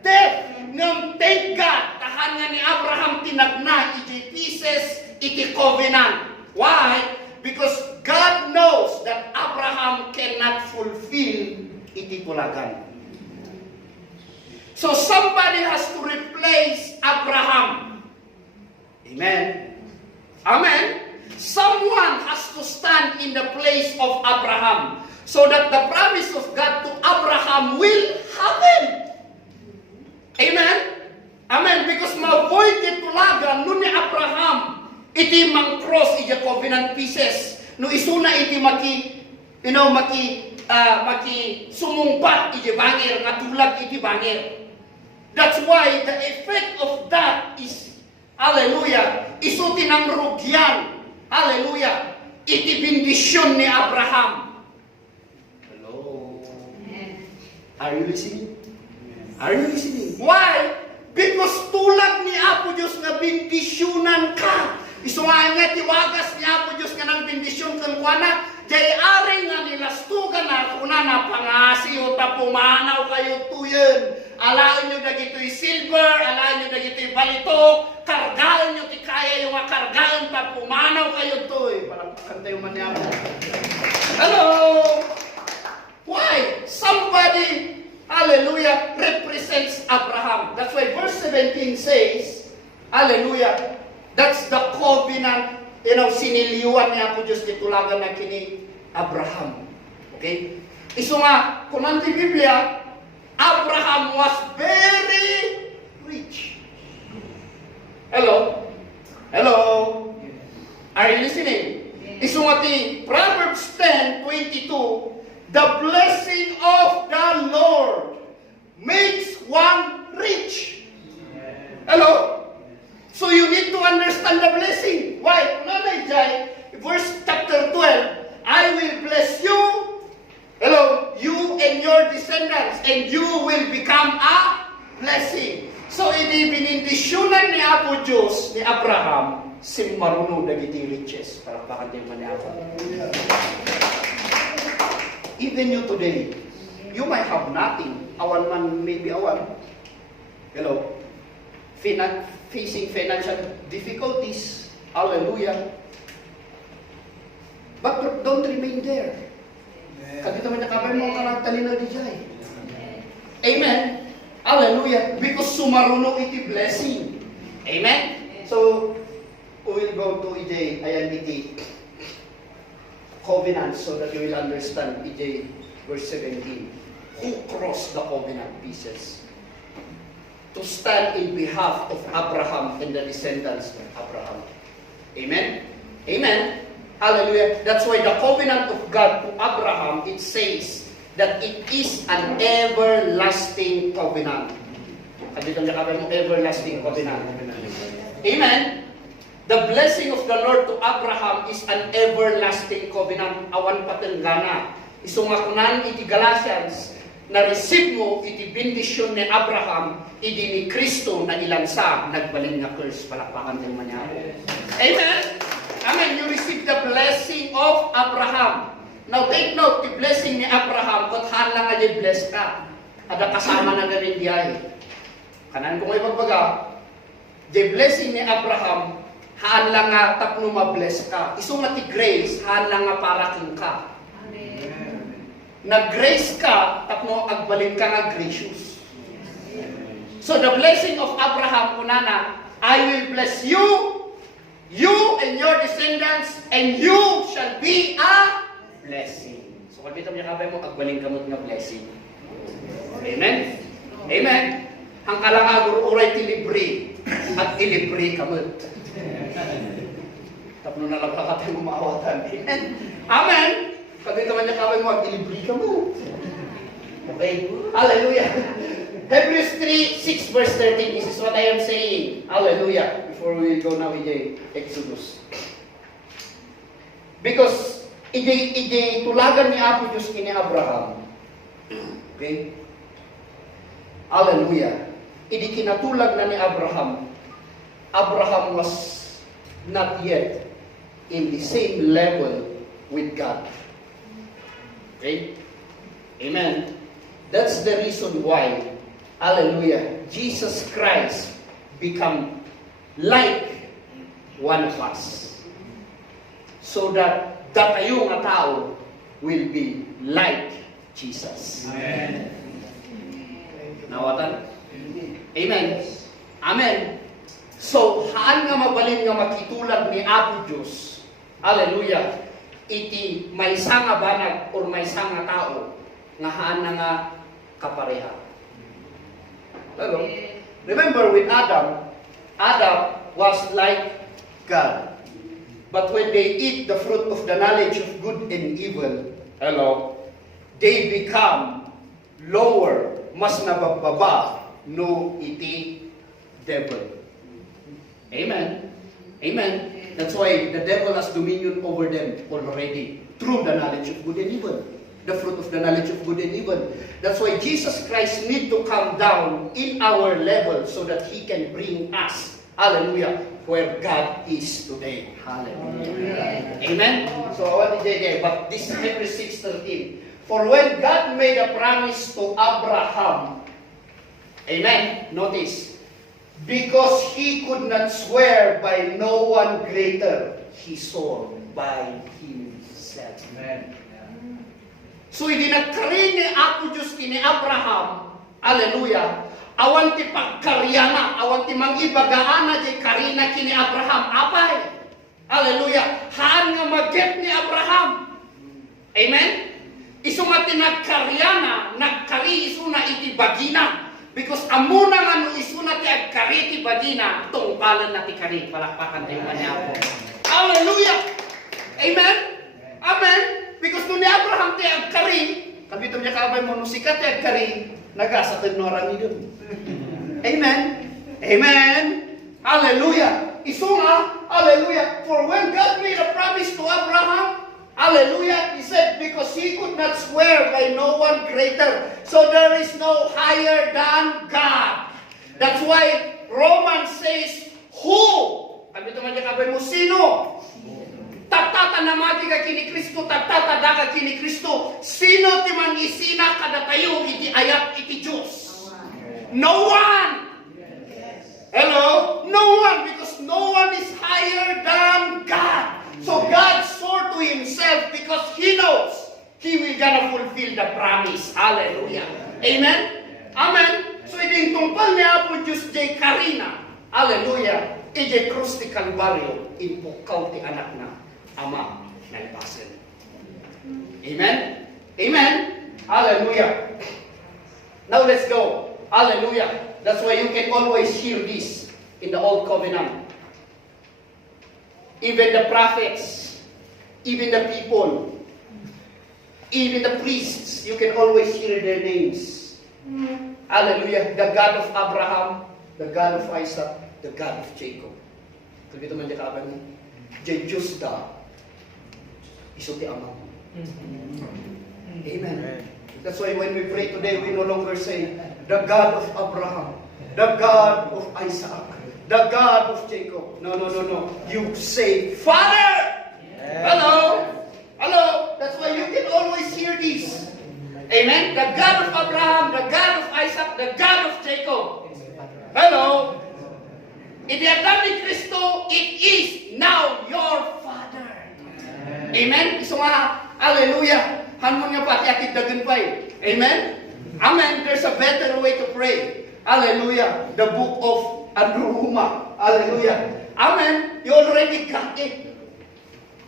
death. Ngam thank God, tahan nga ni Abraham tinagna, iti pieces, iti covenant. Why? Because God knows that Abraham cannot fulfill iti tulagan. So somebody has to replace Abraham. Amen. Amen. Someone has to stand in the place of Abraham so that the promise of God to Abraham will happen. Amen. Amen. Because ma-avoid ni tulagan nun ni Abraham iti mang cross iti covenant pieces. No isuna iti maki sumungpat iti bangir nga tulag iti bangir. That's why the effect of that is, hallelujah, isu tinangrugyan, hallelujah, iti bendisyon ni Abraham. Hello? Are you listening? Are you listening? Why? Because tulag ni Apo Diyos nga bendisyonan ka. Isuhaan nga tiwagas ni Apo Diyos nga nang bendisyon kan kuana, jay ari nga nilastugan na kuna na pangasiyo ta pumanaw kayo tuyen. Alain nyo dagito'y silver, alain nyo dagito'y balitok, kargaan nyo ti kaya yung kargaan ta pumanaw kayo tuy. Palagpakan tayo man niya. Hello? Why? Somebody, hallelujah, represents Abraham. That's why verse 17 says, hallelujah, that's the covenant, siniliwan niya po Diyos titulagan na kini Abraham. Okay? Iso nga, kung nanti Biblia, Abraham was very rich. Hello? Hello? Are you listening? Iso nga ti Proverbs 10:22, the blessing of the Lord makes one rich. Hello? So you need to understand the blessing. Why? Nanay Jai, verse chapter 12, I will bless you, hello, you and your descendants, and you will become a blessing. So binindisyonan ni Apo Diyos ni Abraham, simmaruno dagiti riches. Parapakan din man ni Apo. Even you today, you might have nothing. Awan man, maybe awan. Hello? Facing financial difficulties. Hallelujah. But don't remain there. Kadito man nakabay mo ka talino di jay. Amen. Hallelujah. Because sumaruno iti blessing. Amen. So, we will go to iti covenant so that you will understand iti verse 17. Who crossed the covenant pieces to stand in behalf of Abraham and the descendants of Abraham. Amen? Amen? Hallelujah. That's why the covenant of God to Abraham, it says that it is an everlasting covenant. Kadito ang nakabay mo, everlasting covenant. Amen? The blessing of the Lord to Abraham is an everlasting covenant. Awan patenggana. Isungakunan iti Galatians, na-receive mo iti bendisyon ni Abraham, iti ni Kristo na ilansa, nagbalin nga curse, palakpakan din man niya. Amen? Amen. You receive the blessing of Abraham. Now take note, the blessing ni Abraham, kuthan lang nga bless ka. Ada kasama na galing diay. Kanan ko ngayon magbaga, the blessing ni Abraham, haan lang nga tapno ma-bless ka. Isong nga ti grace, haan lang nga para king ka. Nag-grace ka, tapno agbalin ka nga gracious. So the blessing of Abraham, kunana, I will bless you, you and your descendants, and you shall be a blessing. So kung dito niya kabay mo, agbalin ka mo nga blessing. Amen? Amen? Ang kalangagur uray tilibre, at tilibre ka mo. Tapno na lang ka tayo maawatan. Amen? Amen? Pag ito man niya kaway mo, mag-delivery ka mo. Okay? Hallelujah. Hebrews 3:6 verse 13. This is what I am saying. Hallelujah. Before we go now with the Exodus. Because, tulagan ni Apo Diyos kini Abraham. Okay? Hallelujah. Kinatulag na ni Abraham. Abraham was not yet in the same level with God. Okay? Amen. That's the reason why, hallelujah, Jesus Christ become like one of us. So that kayo nga tao will be like Jesus. Amen. Nawatan? Amen. Amen. So, haan nga mabalin nga makitulag ni Apo Diyos, hallelujah, iti may sanga banag or may sanga tao nga haan na nga kapareha. Hello? Remember with Adam was like God. But when they eat the fruit of the knowledge of good and evil, hello, they become lower, mas nabababa, no iti devil. Amen. Amen. That's why the devil has dominion over them already through the knowledge of good and evil. The fruit of the knowledge of good and evil. That's why Jesus Christ need to come down in our level so that He can bring us, hallelujah, where God is today. Hallelujah. Amen. So I want to say, but this is Hebrews 6:13. For when God made a promise to Abraham, amen, notice, because he could not swear by no one greater, he swore by himself. Amen. So idinagkari ni Apo Diyos kini Abraham, hallelujah, awan ti pagkaryana, awan ti mangibagaana di karina kini Abraham, apay, hallelujah, haan nga mag-get ni Abraham. Amen? Isu nga tinagkaryana, nagkari isu na iti bagina. Because amuna nga no isu na ti agkari ti bagina, tungkalan na ti kari, palakpakan tayo niya ako. Hallelujah! Amen? Amen? Because no ni Abraham ti agkari, kabito niya kabay mo, no sikat ti agkari, nagasatid no rami dun. Amen? Amen? Hallelujah! Isu nga, hallelujah, for when God made a promise to Abraham, hallelujah, He said, because He could not swear by no one greater. So there is no higher than God. That's why Romans says, who? Kabito man niya kabay mo, sino? Tatata namati ka kini Kristo, tatata da ka kini Kristo. Sino ti man isina kada tayo iti ayat iti Diyos? No one! Hello? No one, because no one is higher than God. So God swore to Himself because He knows He will gonna fulfill the promise. Hallelujah. Amen? Amen? So ito yung tungkol niya po Diyos jay Karina. Hallelujah. Ije krus ti Kalbaryo, impukaw ti anak na ama na ipasin. Amen? Amen? Hallelujah. Now let's go. Hallelujah. That's why you can always hear this in the Old Covenant. Even the prophets, even the people, even the priests, you can always hear their names. Hallelujah. The God of Abraham, the God of Isaac, the God of Jacob. Kalbito man di kaban mo. Diyos da. Isuti ama. Amen. That's why when we pray today, we no longer say, the God of Abraham, the God of Isaac, the God of Jacob. No, no, no, no. You say, Father! Yeah. Hello? Hello? That's why you can always hear this. Amen? The God of Abraham, the God of Isaac, the God of Jacob. Hello? In the Adam ni Cristo, it is now your Father. Amen? Iso nga, hallelujah. Hanmon nga pati akit dagan pa'y. Amen? Amen. There's a better way to pray. Hallelujah. The book of Andruhuma. Hallelujah. Amen. You already got it.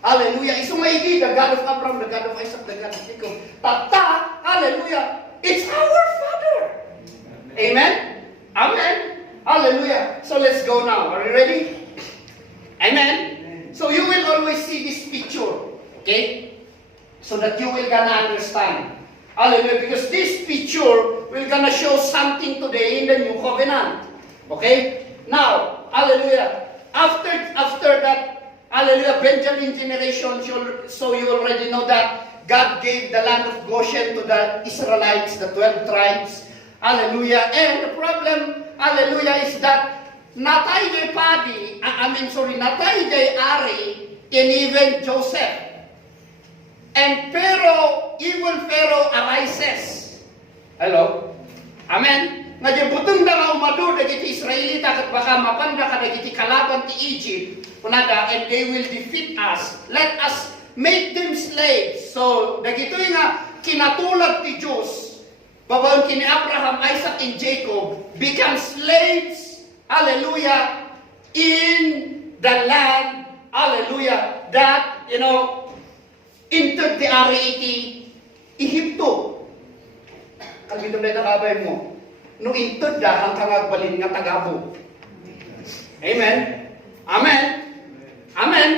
Hallelujah. Iso nga iki, the God of Abraham, the God of Isaac, the God of Jacob. Tata, hallelujah. It's our Father. Amen? Amen. Hallelujah. So let's go now. Are you ready? Amen. So you will always see this picture. Okay? So that you will gonna understand. Hallelujah. Because this picture will gonna show something today in the New Covenant. Okay? Now, hallelujah. After that, hallelujah, Benjamin generation, so you already know that God gave the land of Goshen to the Israelites, the 12 tribes. Hallelujah. And the problem, hallelujah, is that natay jay natay jay Ari, and even Joseph. And evil Pharaoh arises. Hello? Amen? Nga di butong na nga umado dagiti Israelita kat baka mapanda ka dagiti kalaban ti Egypt kunada, and they will defeat us. Let us make them slaves. So, dagitoy nga kinatulad ti Diyos, babawon kini Abraham, Isaac, and Jacob, become slaves, hallelujah, in the land, hallelujah, that, entered the area iti Ehipto. Kalbito na nakabay mo. No entered da, ang kangagbalin nga tagabo. Amen? Amen? Amen?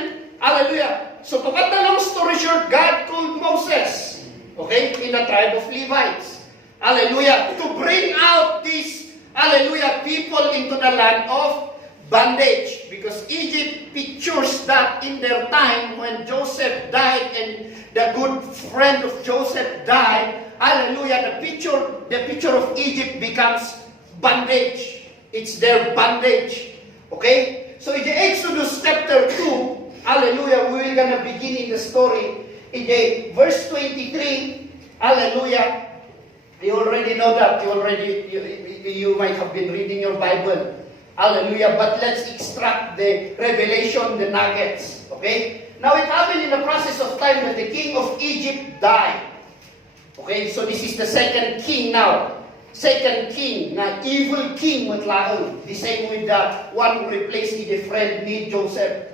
bondage. Because Egypt pictures that in their time when Joseph died and the good friend of Joseph died, hallelujah, the picture of Egypt becomes bondage. It's their bondage. Okay? So in the Exodus chapter 2, hallelujah, we're gonna begin in the story. In the verse 23, hallelujah, you already know that. You might have been reading your Bible. Hallelujah. But let's extract the revelation, the nuggets. Okay? Now it happened in the process of time that the king of Egypt died. Okay? So this is the second king now. Second king, na evil king with Lahul. The same with the one who replaced the friend ni Joseph.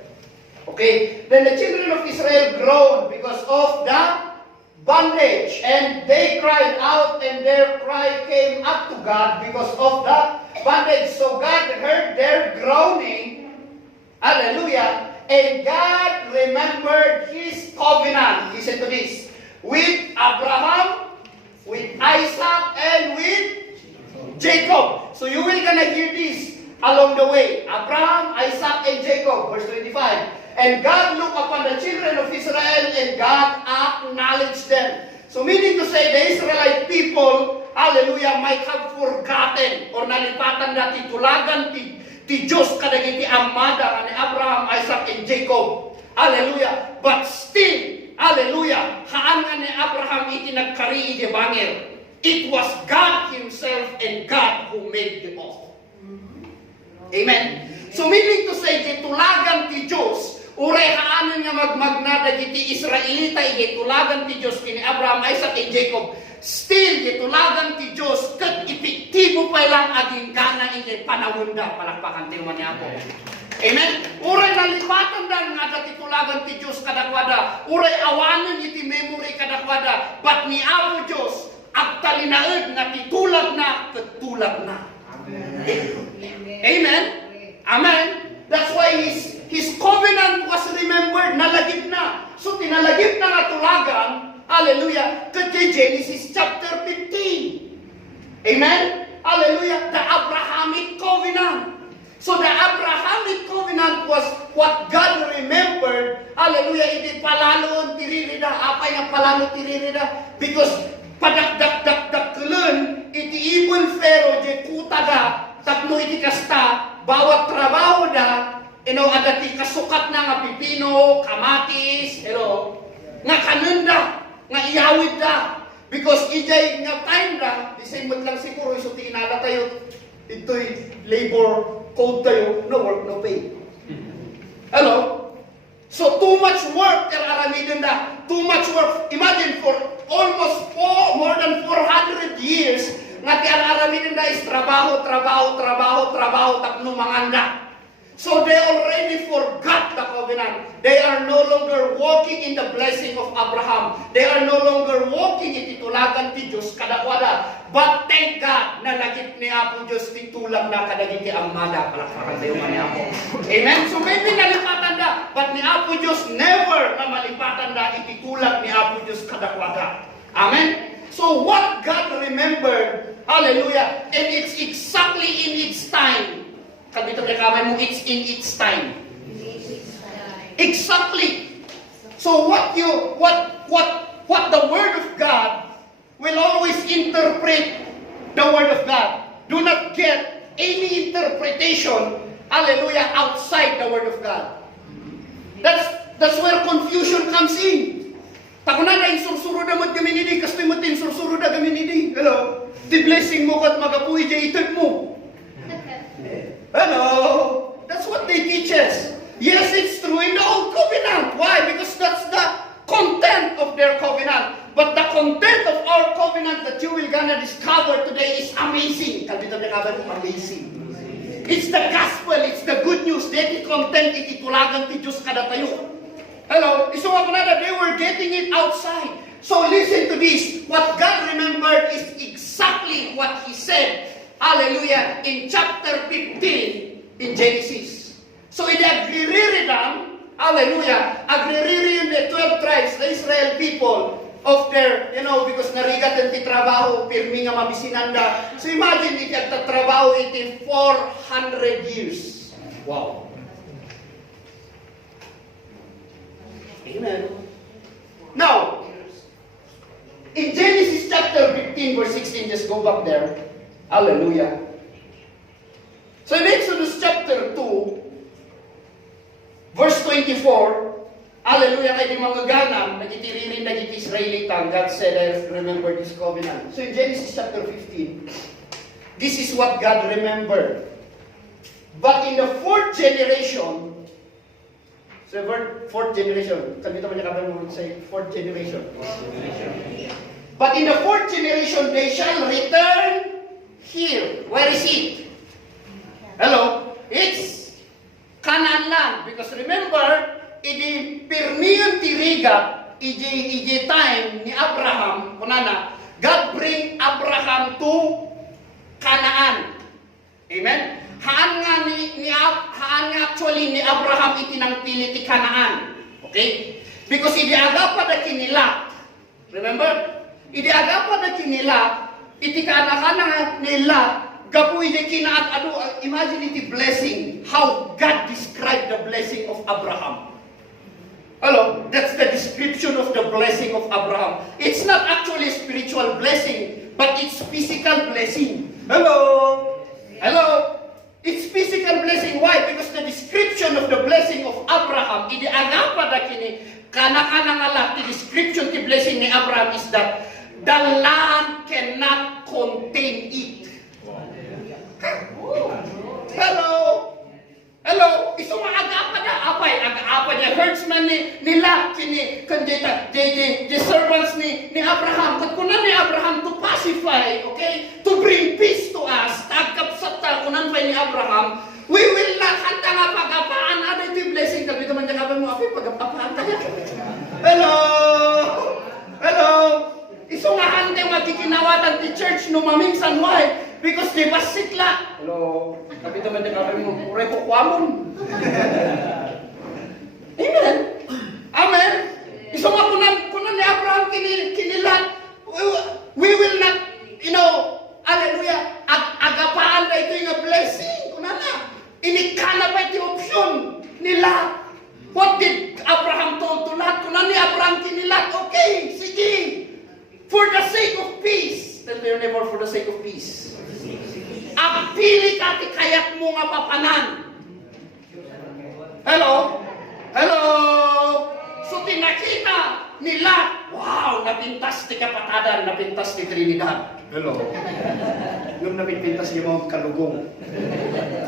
Okay? Then the children of Israel groaned because of the bondage. And they cried out, and their cry came up to God because of the bondage. So God heard their groaning. Hallelujah. And God remembered His covenant. Listen to this. With Abraham, with Isaac, and with Jacob. So you will gonna hear this along the way. Abraham, Isaac, and Jacob. Verse 25. And God looked upon the children of Israel, and God acknowledged them. So meaning to say, the Israelite people, hallelujah, might have forgotten or nalipatan na titulagan ti Diyos kadagiti amada ni Abraham, Isaac, and Jacob. Hallelujah. But still, hallelujah, haan nga ni Abraham iti nagkari iti bangir. It was God Himself and God who made the oath. Amen. So meaning to say, titulagan ti Diyos, uray haanan nga magmagnada diti Israelita, itulagan ti Diyos kini Abraham, Isaac, and Jacob. Still, itulagan ti Diyos, kat epektibo pa lang aging gana iti panawunda. Palakpakan tayo man ako. Amen? Uray nalipatan da nga titulagan ti Diyos kadakwada. Uray awanan iti memory kadakwada. But ni Apo Diyos, agtalinaed nga titulag na, katulad na. Amen? Amen? Amen? That's why His covenant was remembered, nalagip na. So, tinalagip na nga tulagan, hallelujah, kati Genesis chapter 15. Amen? Hallelujah, the Abrahamic covenant. So, the Abrahamic covenant was what God remembered, hallelujah, iti palalon tiririda, apay nga palalo tiririda, because padakdak-dak-dak kulun, iti ibon Pharaoh, di kutada, tapno iti kasta, bawat trabaho da, adati kasukat na nga pipino, kamatis, nga kanunda, nga iyawid da. Because ijay nga time da, di same lang siguro, so tinala tayo, ito'y labor code tayo, no work, no pay. So too much work, aramidin da, too much work. Imagine for almost more than 400 years, nga ti aramidin da is trabaho, tapno manganda. So they already forgot the covenant. They are no longer walking in the blessing of Abraham. They are no longer walking in titulagan ti Diyos kadakwada. But thank God na lagit ni Apo Diyos titulang na kadagiti amada. Palakpakan tayo man ni Apo. Amen? So maybe nalipatan da. But ni Apo Diyos never na malipatan da ititulang ni Apo Diyos kadakwada. Amen? So what God remembered, hallelujah, and it's exactly in its time. Dito na kamay mo, it's in its time. Exactly. So what the Word of God will always interpret the Word of God. Do not get any interpretation, hallelujah, outside the Word of God. That's where confusion comes in. Takuna na insursuro na mo kami nidi, kastoy mo tinsursuro na kami nidi. Hello? Di blessing mo kat magapuwi dya itag mo. That's what they teach us. Yes, it's true in the Old Covenant. Why? Because that's the content of their covenant. But the content of our covenant that you will gonna discover today is amazing. Amazing. It's the gospel. It's the good news. Deti content ititulagan ti Diyos kada tayo. Hello? So they were getting it outside. So listen to this. What God remembered is exactly what He said. Hallelujah, in chapter 15 in Genesis. So in agririridam, hallelujah, agriririn the 12 tribes, the Israel people of their, because narigat ang titrabaho, pirmi nga mabisinanda. So imagine, iti trabaho iti 400 years. Wow. Amen. Now, in Genesis chapter 15, verse 16, just go back there. Hallelujah. So in Exodus chapter 2, verse 24, hallelujah, kay di mga ganam, nagitiririn nagit Israelita, God said, I remember this covenant. So in Genesis chapter 15, this is what God remembered. But in the fourth generation, so fourth generation, kalbito man niya kapag mo say, fourth generation. But in the fourth generation, they shall return here. Where is it? Hello? It's Canaan land. Because remember, idi Permian Tiriga, iji time ni Abraham, kunana, God bring Abraham to Canaan. Amen? Haan nga actually ni Abraham itinangpili ti Canaan. Okay? Because idi aga pa da kinila. Remember? Idi aga pa da kinila, iti kana nila, gapu ide kinaat adu, imagine iti blessing, how God described the blessing of Abraham. Hello, that's the description of the blessing of Abraham. It's not actually a spiritual blessing, but it's physical blessing. Hello? Hello? It's physical blessing. Why? Because the description of the blessing of Abraham, idi agapa da kini, kana-kana nga lang, the description ti blessing ni Abraham is that the land cannot contain it. Hello? Hello? Iso maagapa na apay, agaapa niya herdsman nila kini kandita the servants ni Abraham. Kat kunan ni Abraham to pacify, okay? To bring peace to us. Tagkapsata kunan pa ni Abraham. We will not hanta nga pagapaan ada iti blessing tapi teman jakapan mo api pagapaan tayo. Hello? Hello? Iso nga hante magkikinawatan ti church no mamingsan why? Because di basikla. Hello? Tapi teman jakapan mo pure po kwamon. Amen? Amen? Iso nga kunan ni Abraham kinilan. We will not, hallelujah, agapaan na ito yung blessing. Kunan na. Inikana pa ito option nila. What did Abraham told to Lot? Kunan ni Abraham kinilat. Okay, sige. For the sake of peace. Tell your neighbor, for the sake of peace. Agpili ka ti kayat mo nga papanan. Hello? Hello? So tinakita nila, wow, napintas ti kapatadan, napintas ti Trinidad. Hello? Yung napintas niya mga kalugong.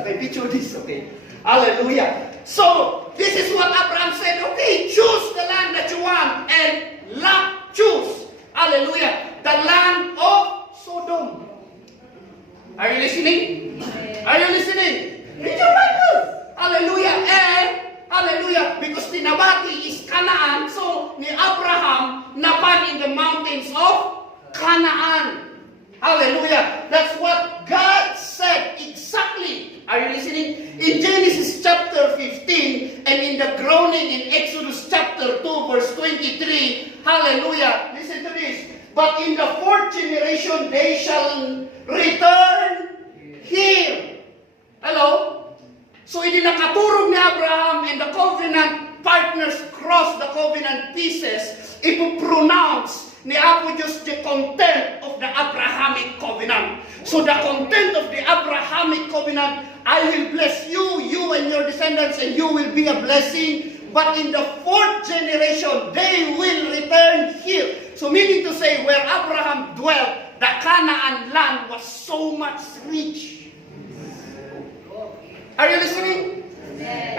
Okay, picture this, okay? Hallelujah. So, this is what Abraham said, okay, choose the land that you want, and Lot choose. Hallelujah. The land of Sodom. Are you listening? Are you listening? Read your Bible. Hallelujah. And, hallelujah, because tinabati is Canaan, so ni Abraham napan in the mountains of Canaan. Hallelujah. That's what God said exactly. Are you listening? In Genesis chapter 15 and in the groaning in Exodus chapter 2 verse 23. Hallelujah. Listen to this. But in the fourth generation they shall return here. Hello? So hindi nakaturog ni Abraham and the covenant partners cross the covenant pieces. Ipo-pronounce ni Apo Diyos the content of the Abrahamic covenant. So the content of the Abrahamic covenant, I will bless you, you and your descendants, and you will be a blessing. But in the fourth generation, they will return here. So meaning to say, where Abraham dwelt, the Canaan land was so much rich. Are you listening?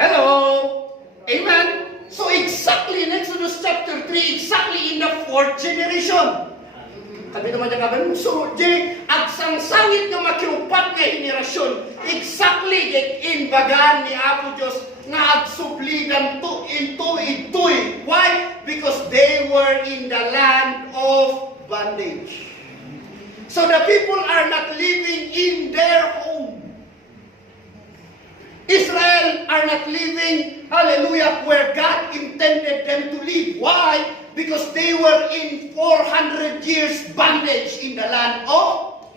Hello? Amen? So exactly in Exodus chapter 3, exactly in the fourth generation. Sabi naman niya kaban, so di agsangsangit nga makiupat nga henerasyon, exactly in bagan ni Apo Diyos nga agsubligan to itoy. Why? Because they were in the land of bondage. So the people are not living in their home. Israel are not living, hallelujah, where God intended them to live. Why? Because they were in 400 years bondage in the land of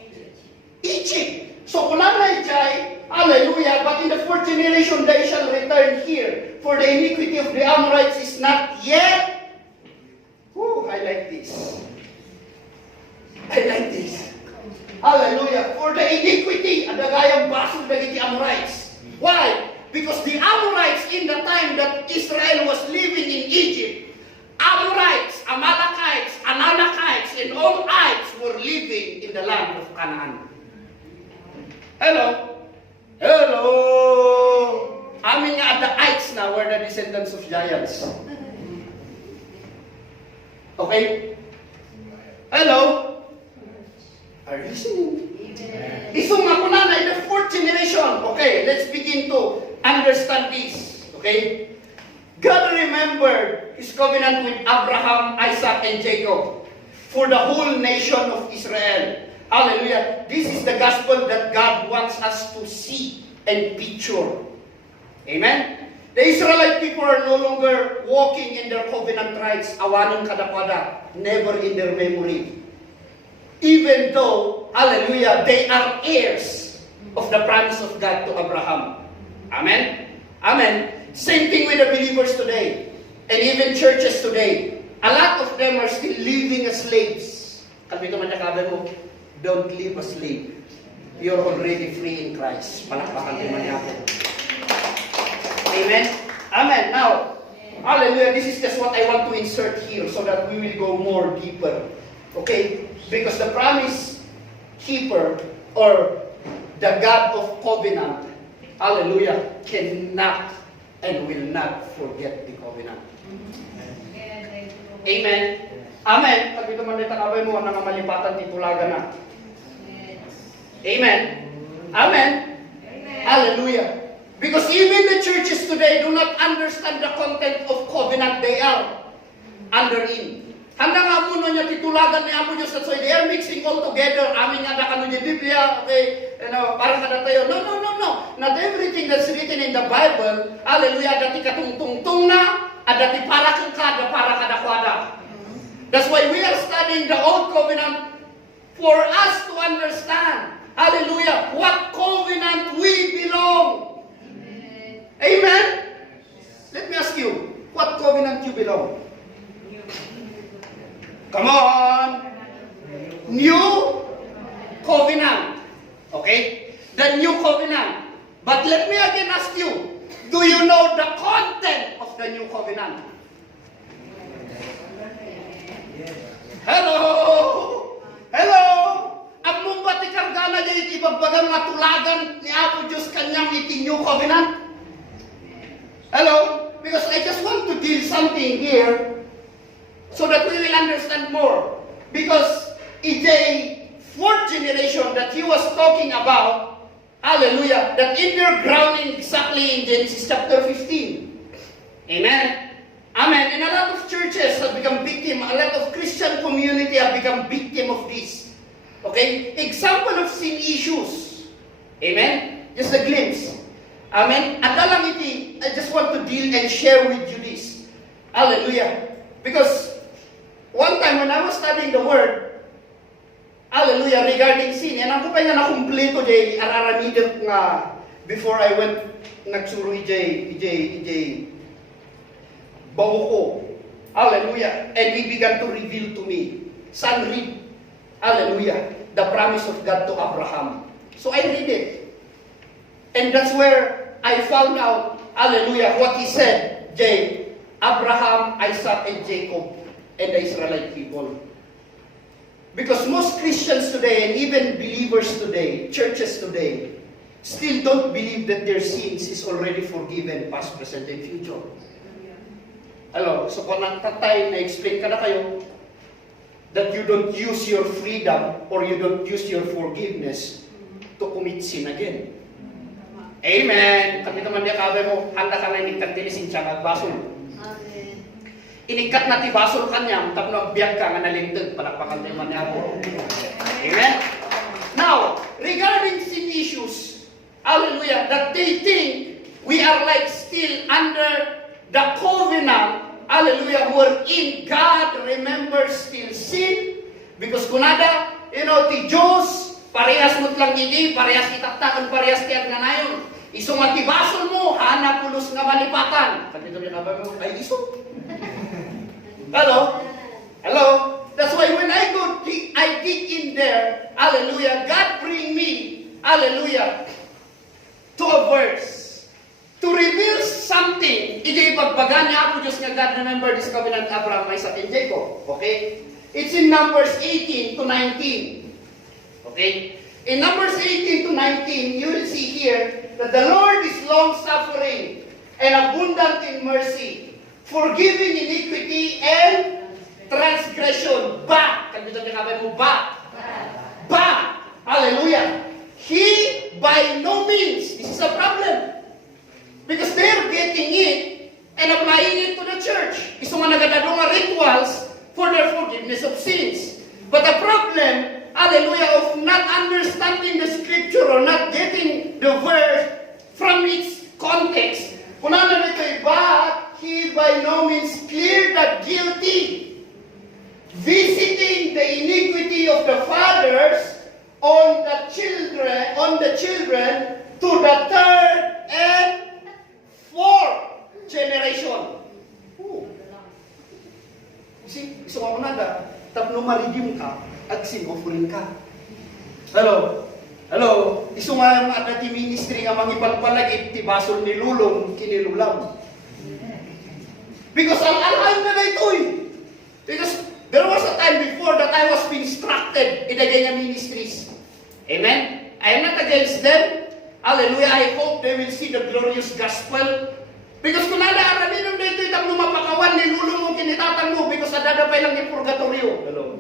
Egypt. So kung nanay jay, Hallelujah. But in the fourth generation they shall return here, for the iniquity of the Amorites is not yet. Whew, I like this. I like this. Hallelujah. For the iniquity, adagayang basol dagiti Amorites. Why? Because the Amorites in the time that Israel was living in Egypt, Amorites, Amalekites, Ananakites, and all ites were living in the land of Canaan. Hello? Hello! Amin nga the ites na were the descendants of giants. Okay? Hello? Are you listening? Isong ako na in the fourth generation. Okay, let's begin to understand this. Okay? God remembered His covenant with Abraham, Isaac, and Jacob for the whole nation of Israel. Hallelujah. This is the gospel that God wants us to see and picture. Amen? The Israelite people are no longer walking in their covenant rights, awaning kadakwada, never in their memory. Even though, hallelujah, they are heirs of the promise of God to Abraham. Amen? Amen. Same thing with the believers today, and even churches today. A lot of them are still living as slaves. Kapito man nakabe mo, don't live as slave. You're already free in Christ. Palakpakan din man natin. Amen? Amen. Now, hallelujah, this is just what I want to insert here so that we will go more deeper. Okay? Because the promise keeper or the God of covenant, hallelujah, cannot and will not forget the covenant. Amen. Amen. Pag ito man dito kabay mo, nang malipatan titulagan na. Amen. Amen. Hallelujah. Because even the churches today do not understand the content of covenant they are underin. Handa nga mo niya titulagan ni Amo Diyos at so they are mixing all together. Amin nga na kanu di Biblia, okay, parang kada tayo. No. Not everything that's written in the Bible, hallelujah, dati katungtungtung na, at dati para kang kada, para kadakwada. That's why we are studying the Old Covenant for us to understand, hallelujah, what covenant we belong. Amen? Let me ask you, what covenant you belong? Come on! New covenant. Okay? The new covenant. But let me again ask you, do you know the content of the new covenant? Hello! Hello! Ang mong ba ti kargana dyan ibagbagang matulagan ni Apo Diyos kanyang iti new covenant? Hello? Because I just want to deal something here so that we will understand more. Because it's a fourth generation that he was talking about, hallelujah, that in their grounding exactly in Genesis chapter 15. Amen? Amen. And a lot of churches have become victim, a lot of Christian community have become victim of this. Okay? Example of sin issues. Amen? Just a glimpse. Amen? At alam iti, I just want to deal and share with you this. Hallelujah. Because one time when I was studying the Word, hallelujah, regarding sin, and ako pa niya nakumpleto jay araramidot nga before I went nagsuro ijay bawo ko. Hallelujah. And He began to reveal to me. Son, read. Hallelujah. The promise of God to Abraham. So I read it. And that's where I found out, hallelujah, what He said, Jay, Abraham, Isaac, and Jacob, and the Israelite people. Because most Christians today, and even believers today, churches today, still don't believe that their sins is already forgiven, past, present, and future. Hello, so kung nagtatay, na-explain ka na kayo, that you don't use your freedom or you don't use your forgiveness to commit sin again. Amen. Kami naman niya kabe mo, handa ka na inikantilisin siya, magbasol. Amen. Inikat na ti basol kanyang, tapno agbiyak ka nga nalintag, palakpakan naman niya ako. Amen? Now, regarding sin issues, hallelujah, that they think we are like still under the covenant, hallelujah, wherein God remembers still sin, because kunada, ti Diyos, parehas mo lang gigi, parehas itaktakan, parehas tiyak na nayon. Iso matibasol mo, hanap pulos nga malipatan. Pag ito nilabay mo, ay iso. Hello? Hello? That's why when I dig in there, hallelujah, God bring me, hallelujah, to a verse to reveal something. Iti pagbagan niya ako Diyos nga God, remember this covenant Abraham, Isaac, and Jacob. Okay? It's in Numbers 18 to 19. Okay? In Numbers 18 to 19, you will see here that the Lord is long-suffering and abundant in mercy, forgiving iniquity and transgression. Ba! Kagbitan niya kabay mo, ba! Ba! Hallelujah! He, by no means, this is a problem. Because they're getting it and applying it to the church. Iso nga nagadadong nga rituals for their forgiveness of sins. But the problem, hallelujah, of not understanding the scripture or not getting the verse from its context. Kung ano nito, but he by no means cleared the guilty, visiting the iniquity of the fathers on the children to the third and fourth generation. See, gusto mo na tapno ma-redeem ka at sin-offering ka. Hello? Hello? Iso nga ang dati ministry nga mangipagpalagit ti basol ni lulong kinilulam. Because ang alay na na ito eh. Because there was a time before that I was being instructed in the ganyan ministries. Amen? I am not against them. Hallelujah. I hope they will see the glorious gospel. Because kung nalaaranin ng dito itang lumapakawan ni lulong mo kinitatang mo because adadapay lang yung purgatorio. Hello?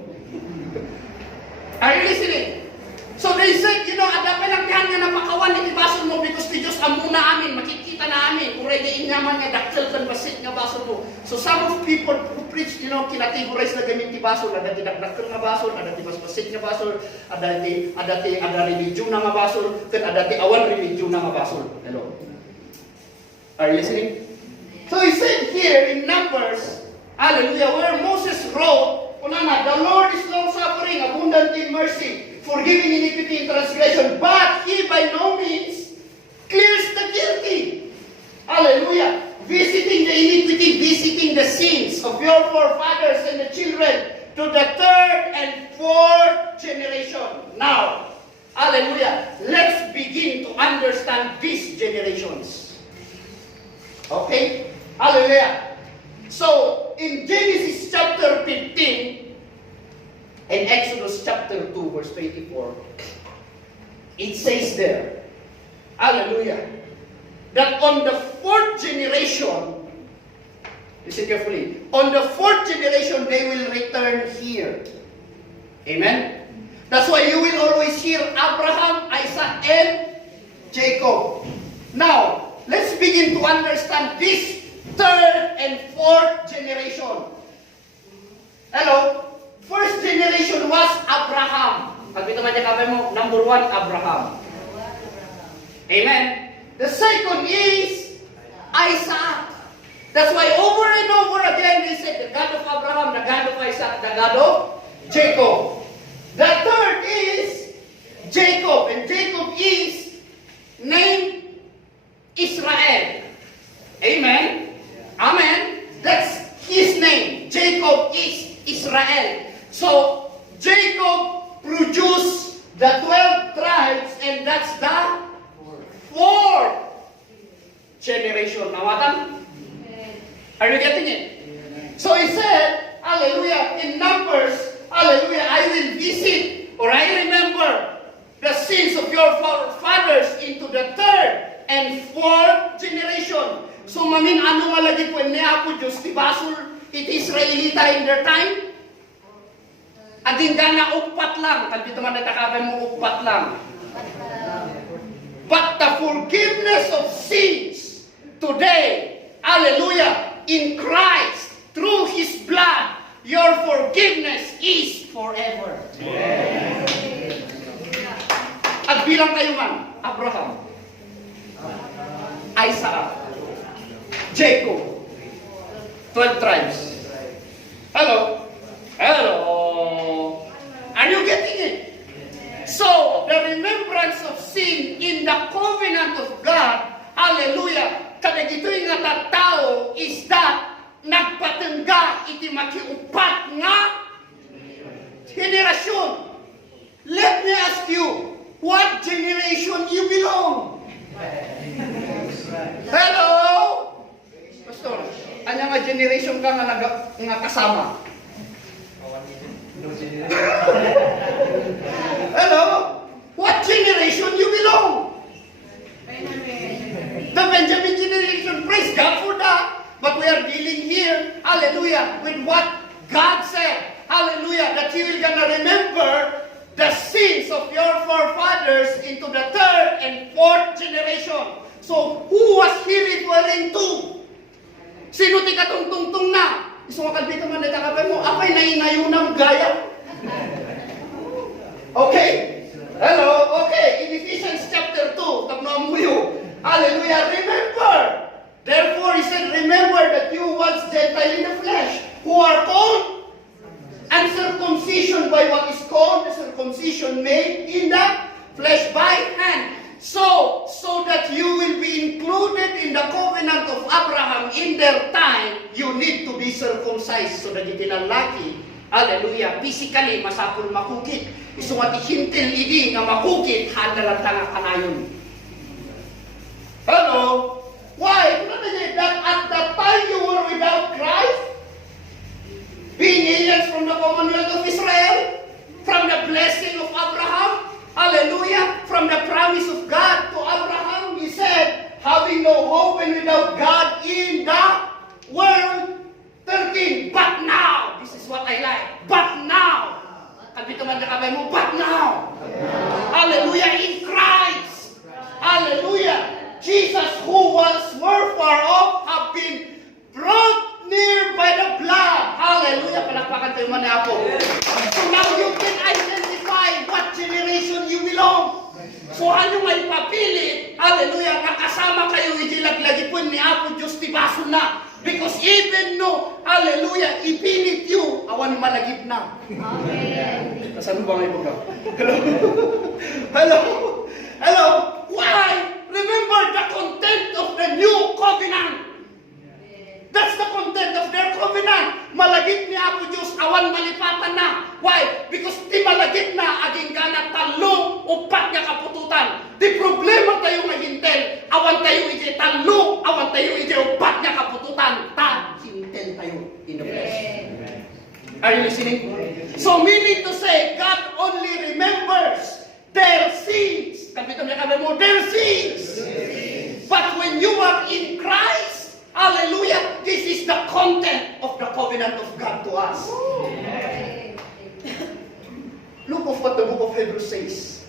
Are you listening? So they said, adapay lang yan nga napakawan ni basol mo because ti Diyos amuna amin, makikita na amin, kung regain naman nga daktil kan basit nga basol mo. So some of people who preach, kinategorize na gamit ti basol, ada ti dakdaktil nga basol, ada ti basit nga basol, ada religion na nga basol, ada ti awan religion na nga basol. Hello? Are you listening? So he said here in Numbers, hallelujah, where Moses wrote, the Lord is long-suffering, abundant in mercy, forgiving iniquity and transgression, but he by no means clears the guilty. Hallelujah. Visiting the iniquity, visiting the sins of your forefathers and the children to the third and fourth generation. Now, hallelujah, let's begin to understand these generations. Okay? Hallelujah. So, in Genesis chapter 15 and Exodus chapter 2 verse 24, it says there, hallelujah, that on the fourth generation, listen carefully, on the fourth generation they will return here. Amen? That's why you will always hear Abraham, Isaac, and Jacob. Now, let's begin to understand this third and fourth generation. Hello? First generation was Abraham. Pag ito man mo, number 1, Abraham. Amen? The second is Isaac. That's why over and over again they said, the God of Abraham, the God of Isaac, the God of Jacob. The third is Jacob. And Jacob is named Israel. Amen? Amen? That's his name. Jacob is Israel. So, Jacob produced the 12 tribes and that's the fourth generation. Nawatan? Are you getting it? So he said, hallelujah, in Numbers, hallelujah, I will visit or I remember the sins of your fathers into the third and fourth generation. So mamin ano nga lagi po niya po Diyos ti basol it Israelita in their time? Ading gana upat lang. Kalbito man natakabay mo upat lang. But the forgiveness of sins today, hallelujah, in Christ, through His blood, your forgiveness is forever. Yeah. At bilang kayo man, Abraham, Isaac, Jacob, 12 tribes. Hello? Hello? Are you getting it? So, the remembrance of sin in the covenant of God, hallelujah, kada gito'y nga tattao is that nagpatengga iti makiupat nga generasyon. Let me ask you, what generation you belong? Hello? Pastor, anya nga generation ka nga kasama? Hello? What generation you belong? The Benjamin generation. Praise God for that. But we are dealing here, hallelujah, with what God said. Hallelujah, that you will gonna remember the sins of your forefathers into the third and fourth generation. So, who was he referring to? Sino ti katungtungtung na? Iso nga kalbi ka man, natakapay mo, apay naingayunang gaya. Okay? Hello? Okay, in Ephesians chapter 2, tapno mo yun. Hallelujah, remember. Therefore, he said, remember that you once Gentile in the flesh, who are called uncircumcision by what is called the circumcision made in the flesh by hand. So that you will be included in the covenant of Abraham in their time, you need to be circumcised. So that itinalaki, hallelujah, physically, masapul makukit. Isungati hintil idi nga makukit, hadalang tanga kanayon. Hello? Why? That at that time you were without Christ, being aliens from the Commonwealth of Israel, from the blessing of Abraham, hallelujah, from the promise of God to Abraham, he said, having no hope and without God in the world. 13, but now, this is what I like, but now, kapito man nakabay mo, but now, hallelujah, in Christ, hallelujah, Jesus, who once were far off, have been brought near by the blood. Hallelujah. Palakpakan tayo man po. So now you can identify what generation you belong. So ano nga ipapili? Hallelujah. Nakasama kayo idilaglagi po ni Apo Diyos tibaso na. Because even no, hallelujah, ipilit you, awan malagip na. Amen. Saan ba ngayon ka? Hello? Hello? Hello? Why? Remember the content of the new covenant. That's the content of their covenant. Malagip ni Apo Diyos, awan malipatan na. Why? Because di malagip na, aging ganat talong, upat nga kapututan. Di problema tayo nga hintel, awan tayo iti talong, awan tayo iti upat nga kapututan. Ta, hintel tayo in the flesh. Are you listening? So meaning to say, God only remembers their sins. Kapito niya kami mo, their sins. But when you are in Christ, hallelujah, this is the content of the covenant of God to us. Look of what the book of Hebrews says.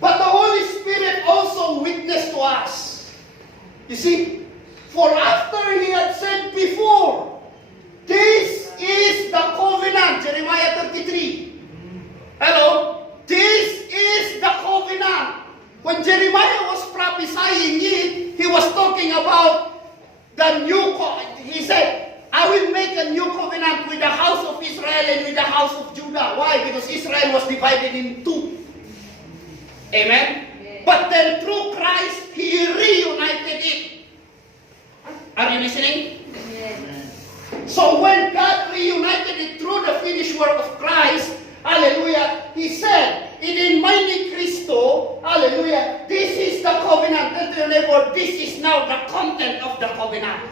But the Holy Spirit also witnessed to us. You see, for after he had said before, this is the covenant, Jeremiah 33. Hello? This is the covenant. When Jeremiah was prophesying it, he was talking about the new covenant. He said, I will make a new covenant with the house of Israel and with the house of Judah. Why? Because Israel was divided in two. Amen? Yes. But then through Christ, he reunited it. Are you listening? Yes. So when God reunited it through the finished work of Christ, hallelujah, he said, in mighty Cristo, hallelujah, this is the covenant. Tell your neighbor, this is now the content of the covenant.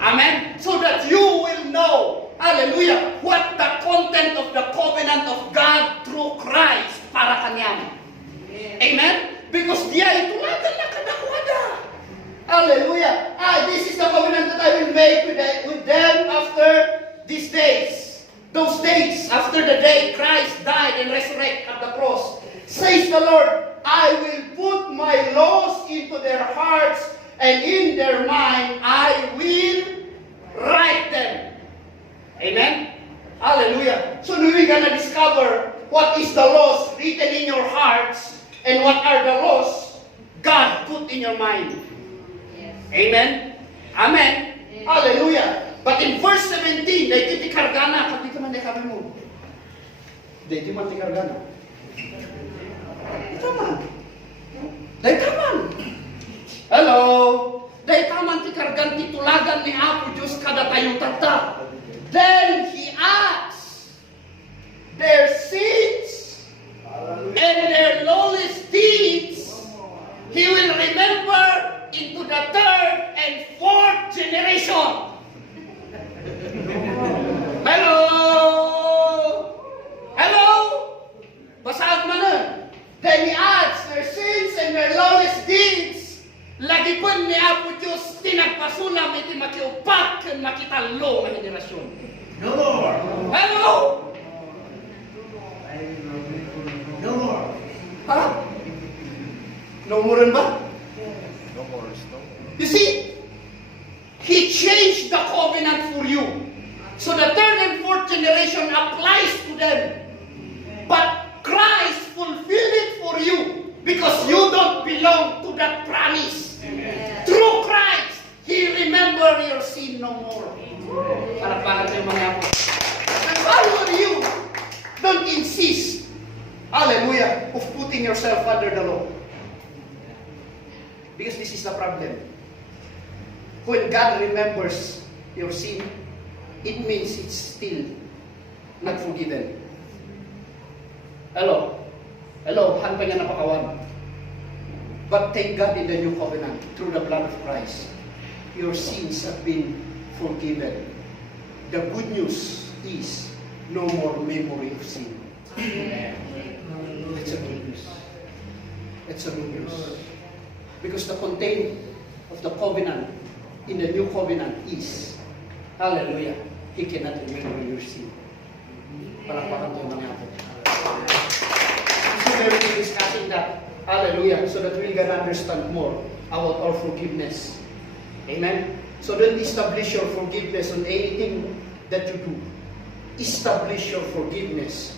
Amen? So that you will know, hallelujah, what the content of the covenant of God through Christ para kanyang. Amen? Because diya itulagan na kadakwada. Hallelujah. This is the covenant that I will make with them after these days. Those days, after the day Christ died and resurrected at the cross, says the Lord, I will put my laws into their hearts, and in their mind I will write them. Amen? Hallelujah. So we're gonna discover what is the laws written in your hearts, and what are the laws God put in your mind. Yes. Amen? Amen? Yes. Hallelujah. But in verse 17, dahil tikargana, kapit man dahil kami mo. Dahil man tikargana. Taman. Dahil taman. Hello? Dahil taman ti kargan titulagan ni Apo Diyos kada tayo tata. Then He adds their sins and their lawless deeds. He will remember into the third and fourth generation. Hello? Hello? Basahan mo na. Then He adds their sins and their lawless deeds. Lagi po ni Apo Diyos tinagpasulam iti makiupak ken makitalo nga henerasyon. No more. Hello? No more. Ha? No more rin ba? No more. You see, He changed the covenant for you. So the third and fourth generation applies to them. But Christ fulfilled it for you because you don't belong to that promise. Through Christ, He remember your sin no more. Palakpakan tayo mga apo. And how are you? Don't insist, hallelujah, of putting yourself under the law. Because this is the problem. When God remembers your sin, it means it's still not forgiven. Hello? Hello? Han pa niya napakawan. But thank God in the new covenant, through the blood of Christ, your sins have been forgiven. The good news is no more memory of sin. It's a good news. It's a good news. Because the content of the covenant in the new covenant is, hallelujah, He cannot remember your sin. Palakpakan tayo mga apo. So we will be discussing that, hallelujah, so that we can understand more about our forgiveness. Amen? So don't establish your forgiveness on anything that you do. Establish your forgiveness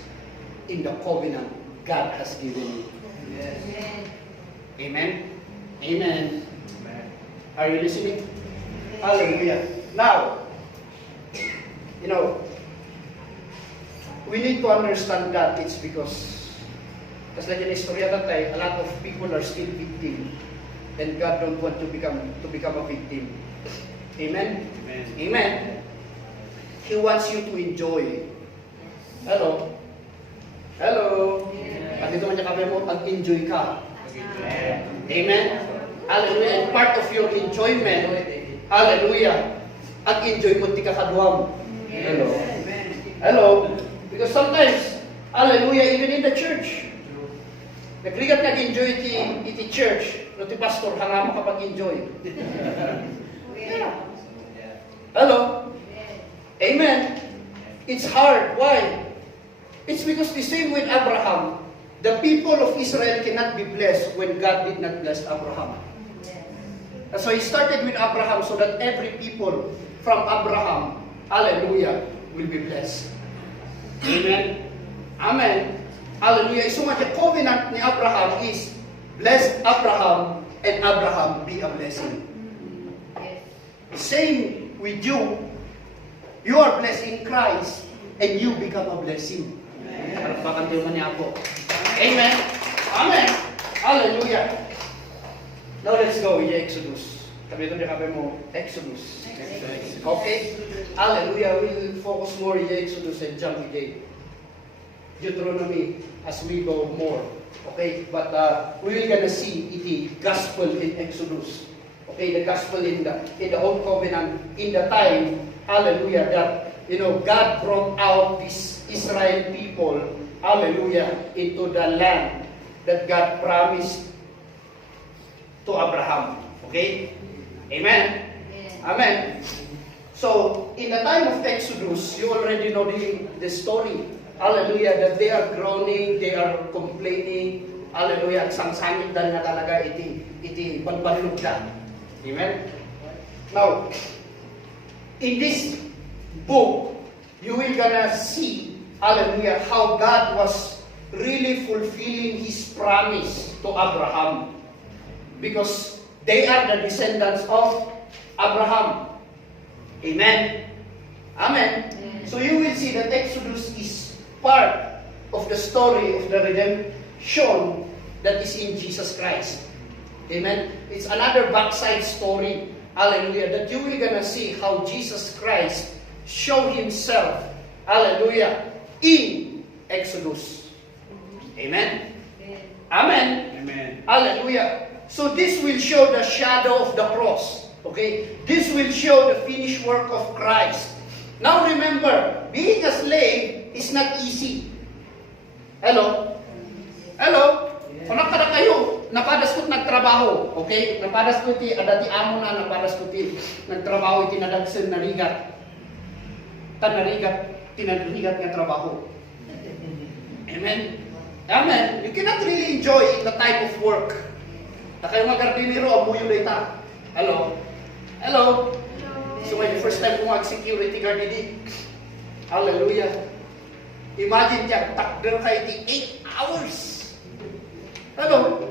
in the covenant God has given you. Yes. Amen? Amen. Are you listening? Hallelujah. Now, you know, we need to understand that it's because, just like in istorya tatay, a lot of people are still victim, and God don't want to become a victim. Amen? Amen. Amen. He wants you to enjoy. Hello? Hello? At ito man niya kabe mo, pag-enjoy ka. Amen? Hallelujah. And part of your enjoyment, hallelujah, ag-enjoy mo ti kakadwam. Hello? Hello? Because sometimes, hallelujah, even in the church, nagrigat nag-enjoy iti church, no ti pastor, hanga makapag-enjoy. Yeah. Hello? Amen? It's hard. Why? It's because the same with Abraham. The people of Israel cannot be blessed when God did not bless Abraham. And so He started with Abraham so that every people from Abraham, hallelujah, will be blessed. Amen? Amen. Hallelujah. So much the covenant ni Abraham is bless Abraham and Abraham be a blessing. Same with you. You are blessed in Christ and you become a blessing. Palakpakan tayo man niya ako. Amen. Amen. Hallelujah. Now let's go with Exodus. Sabi ito niya kape mo, Exodus. Okay? Hallelujah. We'll focus more in Exodus and jump again. Deuteronomy as we go more. Okay? But we're gonna see the gospel in Exodus. Okay? The gospel in the Old Covenant, in the time, hallelujah, that, you know, God brought out these Israel people, hallelujah, into the land that God promised to Abraham. Okay? Amen? Amen. So, in the time of Exodus, you already know the story. Hallelujah, that they are groaning, they are complaining. Hallelujah, at sangsangit na talaga iti banbanlog na. Amen? Now, in this book, you will gonna see, hallelujah, how God was really fulfilling His promise to Abraham. Because they are the descendants of Abraham. Amen? Amen? So you will see that Exodus is part of the story of the redemption that is in Jesus Christ. Amen? It's another backside story. Hallelujah. That you will gonna see how Jesus Christ show Himself. Hallelujah. In Exodus. Amen? Amen. Amen. Hallelujah. So this will show the shadow of the cross. Okay? This will show the finished work of Christ. Now remember, being a slave is not easy. Hello? Hello? Kung nakada kayo, napadas ko't nagtrabaho. Okay? Napadas ko iti, adati amo na, napadas ko iti, nagtrabaho iti nadagsan narigat. Tinarigat nga trabaho. Amen? Amen. You cannot really enjoy the type of work. Na kayo magardinero, amuyo na ita. Hello? Hello? So when the first time ko mag-security guard hindi, hallelujah. Imagine niya, takder kayo iti 8 hours. Hello?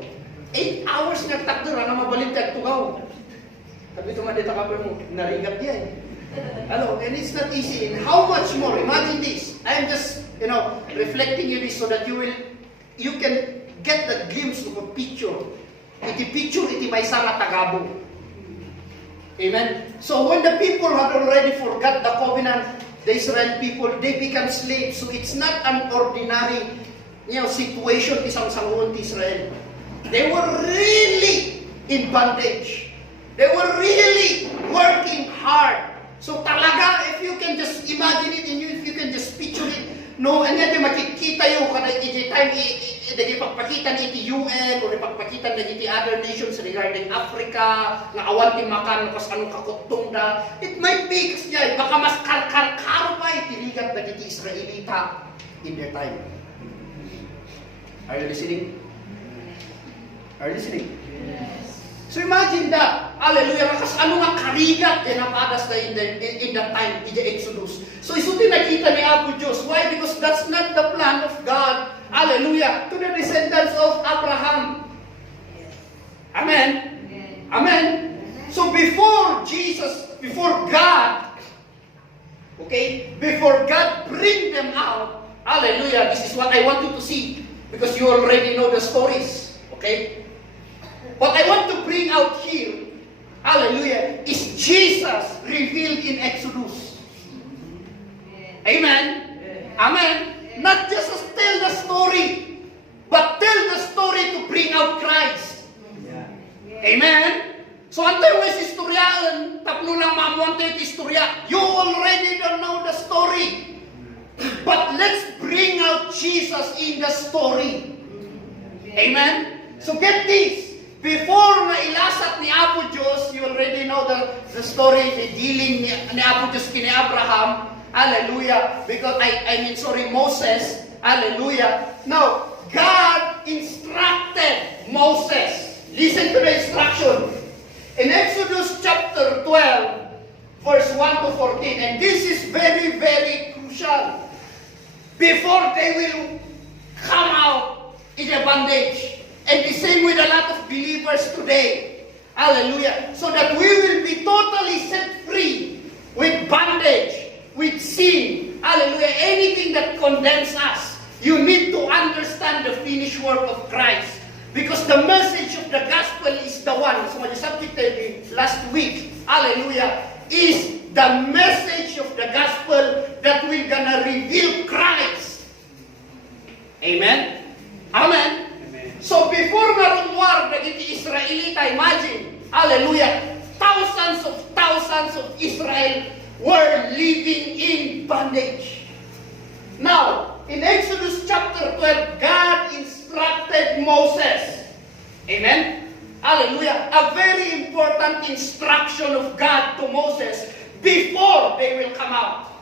8 hours nga takder, na mabalit ka tugaw. Sabi ko madita ka pa mo, narigat yan. Hello? And it's not easy. And how much more? Imagine this. I'm just, reflecting you this so that you can get the glimpse of a picture. Iti picture, iti may sanga tagabo. Amen? So when the people had already forgot the covenant, the Israel people, they become slaves. So it's not an ordinary situation isang sanguan ti Israel. They were really in bondage. They were really working hard. So talaga, if you can just imagine it and if you can just picture it, no, and then makikita yung kada iti time pagpakita ni iti UN o pagpakita ni iti other nations regarding Africa, na awan ti makan kas anong kakutong da. It might be kasi baka mas karo pa itiligat na iti Israelita in their time. Are you listening? Are you listening? Yes. So imagine that. Hallelujah. Kasi ano nga karigat napadas na in that time, in the Exodus. So isuti nakita ni Apo Diyos. Why? Because that's not the plan of God. Hallelujah. To the descendants of Abraham. Amen. Amen. So before God, okay, before God bring them out, hallelujah, this is what I want you to see. Because you already know the stories. Okay? What I want to bring out here, hallelujah, is Jesus revealed in Exodus. Amen? Amen? Not just to tell the story, but tell the story to bring out Christ. Amen? So, antay was istoryaan, tapno lang mamuante iti istorya. You already don't know the story. But let's bring out Jesus in the story. Amen? So get this. Before na ilasat ni Apo Diyos, you already know the story, the dealing ni Apo Diyos kini Abraham. Hallelujah. Because, Moses. Hallelujah. Now, God instructed Moses. Listen to the instruction. In Exodus chapter 12, verse 1 to 14, and this is very, very crucial. Before they will come out in a bondage. And the same with a lot of believers today. Hallelujah. So that we will be totally set free with bondage, with sin. Hallelujah. Anything that condemns us. You need to understand the finished work of Christ. Because the message of the gospel is the one. So my subject last week, hallelujah, is the message of the gospel that will gonna reveal Christ. Amen? Amen? So before marumwar na iti Israelita, imagine, hallelujah, thousands of Israel were living in bondage. Now, in Exodus chapter 12, God instructed Moses. Amen? Hallelujah. A very important instruction of God to Moses before they will come out.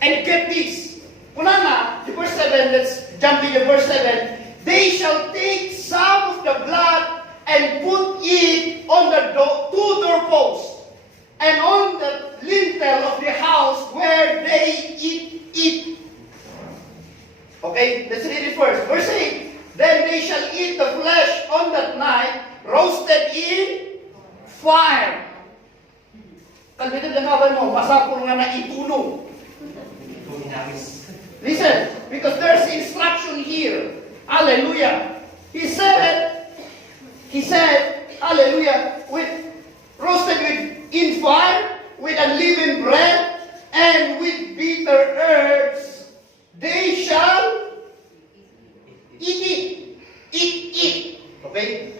And get this. Una na, verse 7, let's jump into verse 7. They shall take some of the blood and put it on the two doorposts and on the lintel of the house where they eat. Okay, let's read it first. Verse 8. Then they shall eat the flesh on that night, roasted in fire. Kalbitin na nga mo, masapol nga na itulong. Listen, because there's instruction here. Hallelujah. He said, hallelujah, roasted in fire, with unleavened bread, and with bitter herbs, they shall eat it. Eat. Okay?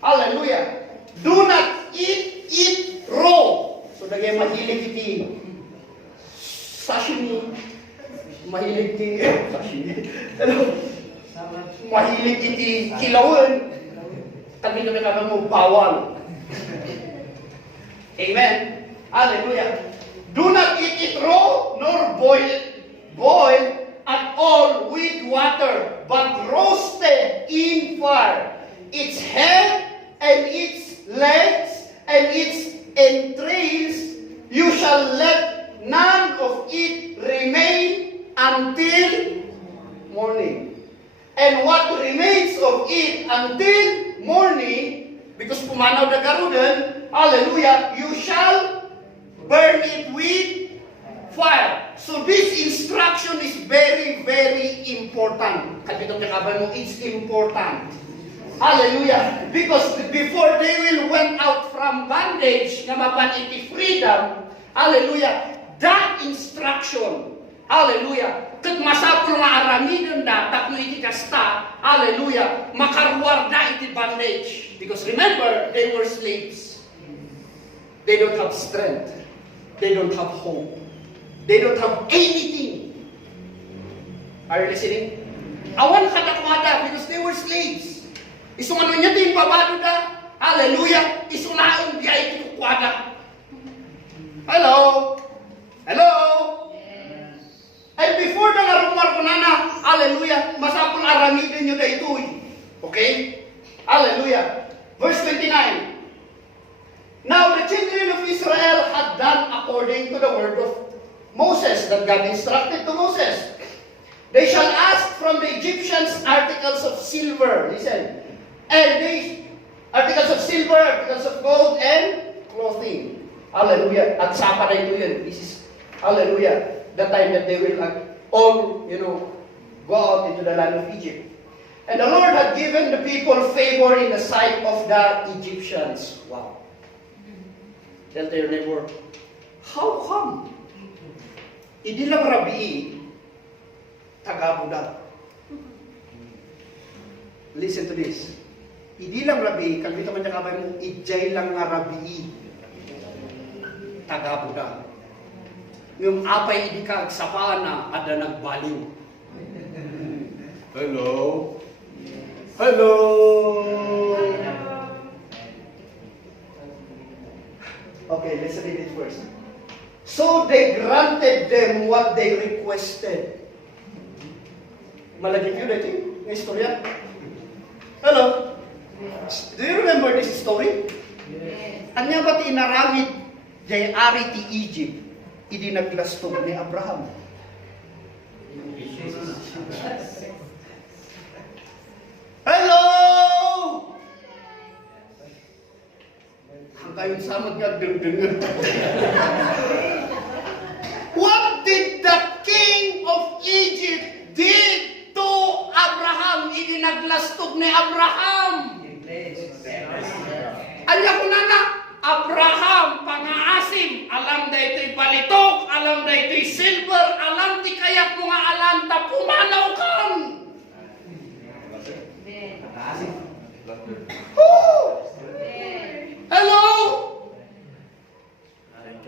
Hallelujah. Do not eat it raw. So, dagay mahilig iti sashimi. Mahilig iti sashimi. Mahilig iti kilawin. Kami mo bawal. Amen. Hallelujah. Do not eat it raw, nor boil at all with water, but roasted in fire. Its head and its legs and its entrails, you shall let none of it remain until morning. And what remains of it until morning, because pumanaw na garudan, hallelujah, you shall burn it with fire. So this instruction is very, very important. Kapitong kakabay mo, it's important. Hallelujah. Because before they will went out from bondage, na mapan iti freedom, hallelujah, that instruction, hallelujah, kat masapul nga aramidon da, tapno iti kasta, hallelujah, makarwar da iti bondage. Because remember, they were slaves. They don't have strength. They don't have hope. They don't have anything. Are you listening? Awan katakwada because they were slaves. Isung ano niya din babado da. Hallelujah. Isunaon diya iti kukwada. Hello? Hello? Yes. And before the narumar ko na, hallelujah, masapul aramidin nyo da ito'y. Okay? Hallelujah. Verse 29. Now the children of Israel had done according to the word of Moses that God instructed to Moses. They shall ask from the Egyptians articles of silver. Listen. And they, articles of silver, articles of gold, and clothing. Hallelujah. At sapa na ito yun. This is, hallelujah, the time that they will all, go out into the land of Egypt. And the Lord had given the people favor in the sight of the Egyptians. Wow. Tell your neighbor, how come? Hindi lang rabii, tagabuda. Listen to this. Hindi lang rabii, kalbito man niya kabay mo, ijay lang nga rabii, tagabuda. Yung apay hindi ka agsapana, ada nagbaliw. Hello? Hello? Okay, let's read it first. So they granted them what they requested. Malagip yun, I think, ng istorya. Hello? Do you remember this story? Yes. Anya ba't inaramid jay ari ti Egypt, idi naglastog ni Abraham? Hello! Hanggang samad nga deng-dengen. What did the king of Egypt did to Abraham? Idi naglastog ni Abraham. Anya ko na, Abraham, pangaasim, alam da ito'y balitok, alam da ito'y silver, alam di kaya't mga alam ta pumanaw kan. Hello?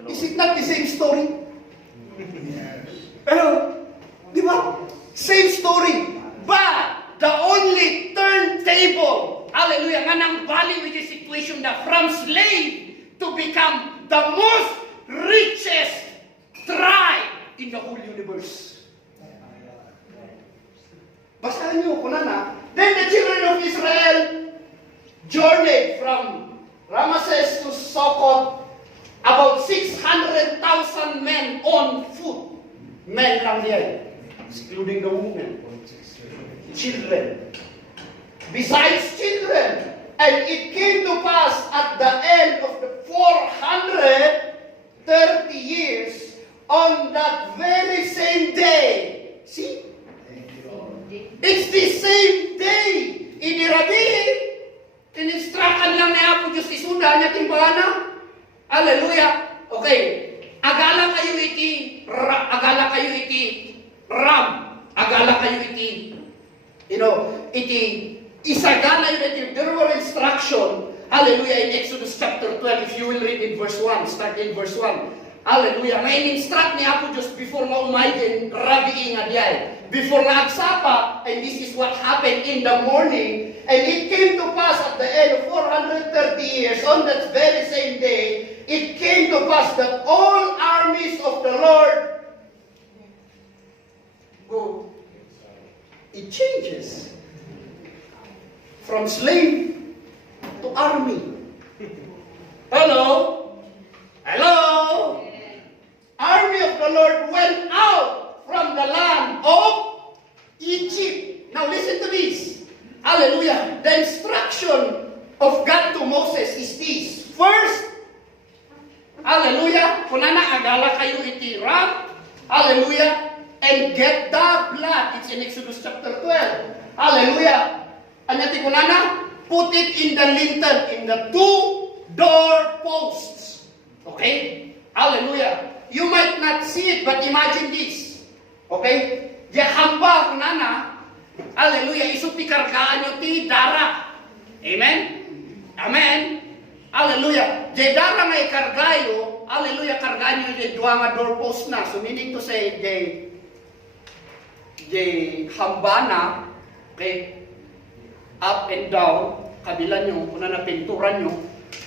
Is it not the same story? Hello? Di ba? Same story. But the only turntable, hallelujah, nga nang bali with the situation that from slave to become the most richest tribe in the whole universe. Basahin niyo ko na. Then the children of Israel journeyed from Ramesses to Succoth, about 600,000 men on foot. Men lang yan, excluding the women. Children. Besides children. And it came to pass at the end of the 430 years, on that very same day. See? It's the same day Hallelujah. Okay. Agala kayo iti ram. Agala kayo iti iti isagala yun iti. There were instruction. Hallelujah. In Exodus chapter 12, if you will read in verse 1, start in verse 1. Hallelujah. Nga in-instruct niya ako just before nga umayin, rabi nga diyan. Before nga agsapa, and this is what happened in the morning, and it came to pass at the end of 430 years, on that very same day, it came to pass that all armies of the Lord go. It changes from slave to army. Hello? Hello? Army of the Lord went out from the land of Egypt. Now listen to this. Hallelujah. The instruction of God to Moses is this. First, hallelujah, kunana agala kayo iti ram, hallelujah, and get the blood. It's in Exodus chapter 12. Hallelujah. Anyati kunana, put it in the lintel, in the two door posts. Okay? Hallelujah. You might not see it, but imagine this. Okay? Hamba kunana, hallelujah, isu pikargaan nyo ti dara. Amen? Amen? Hallelujah. Di dara nga ikargayo, hallelujah, kargaan nyo di dua nga doorpost na. So meaning to say, di hamba na, okay, up and down, kabila nyo, kuna na pinturan nyo,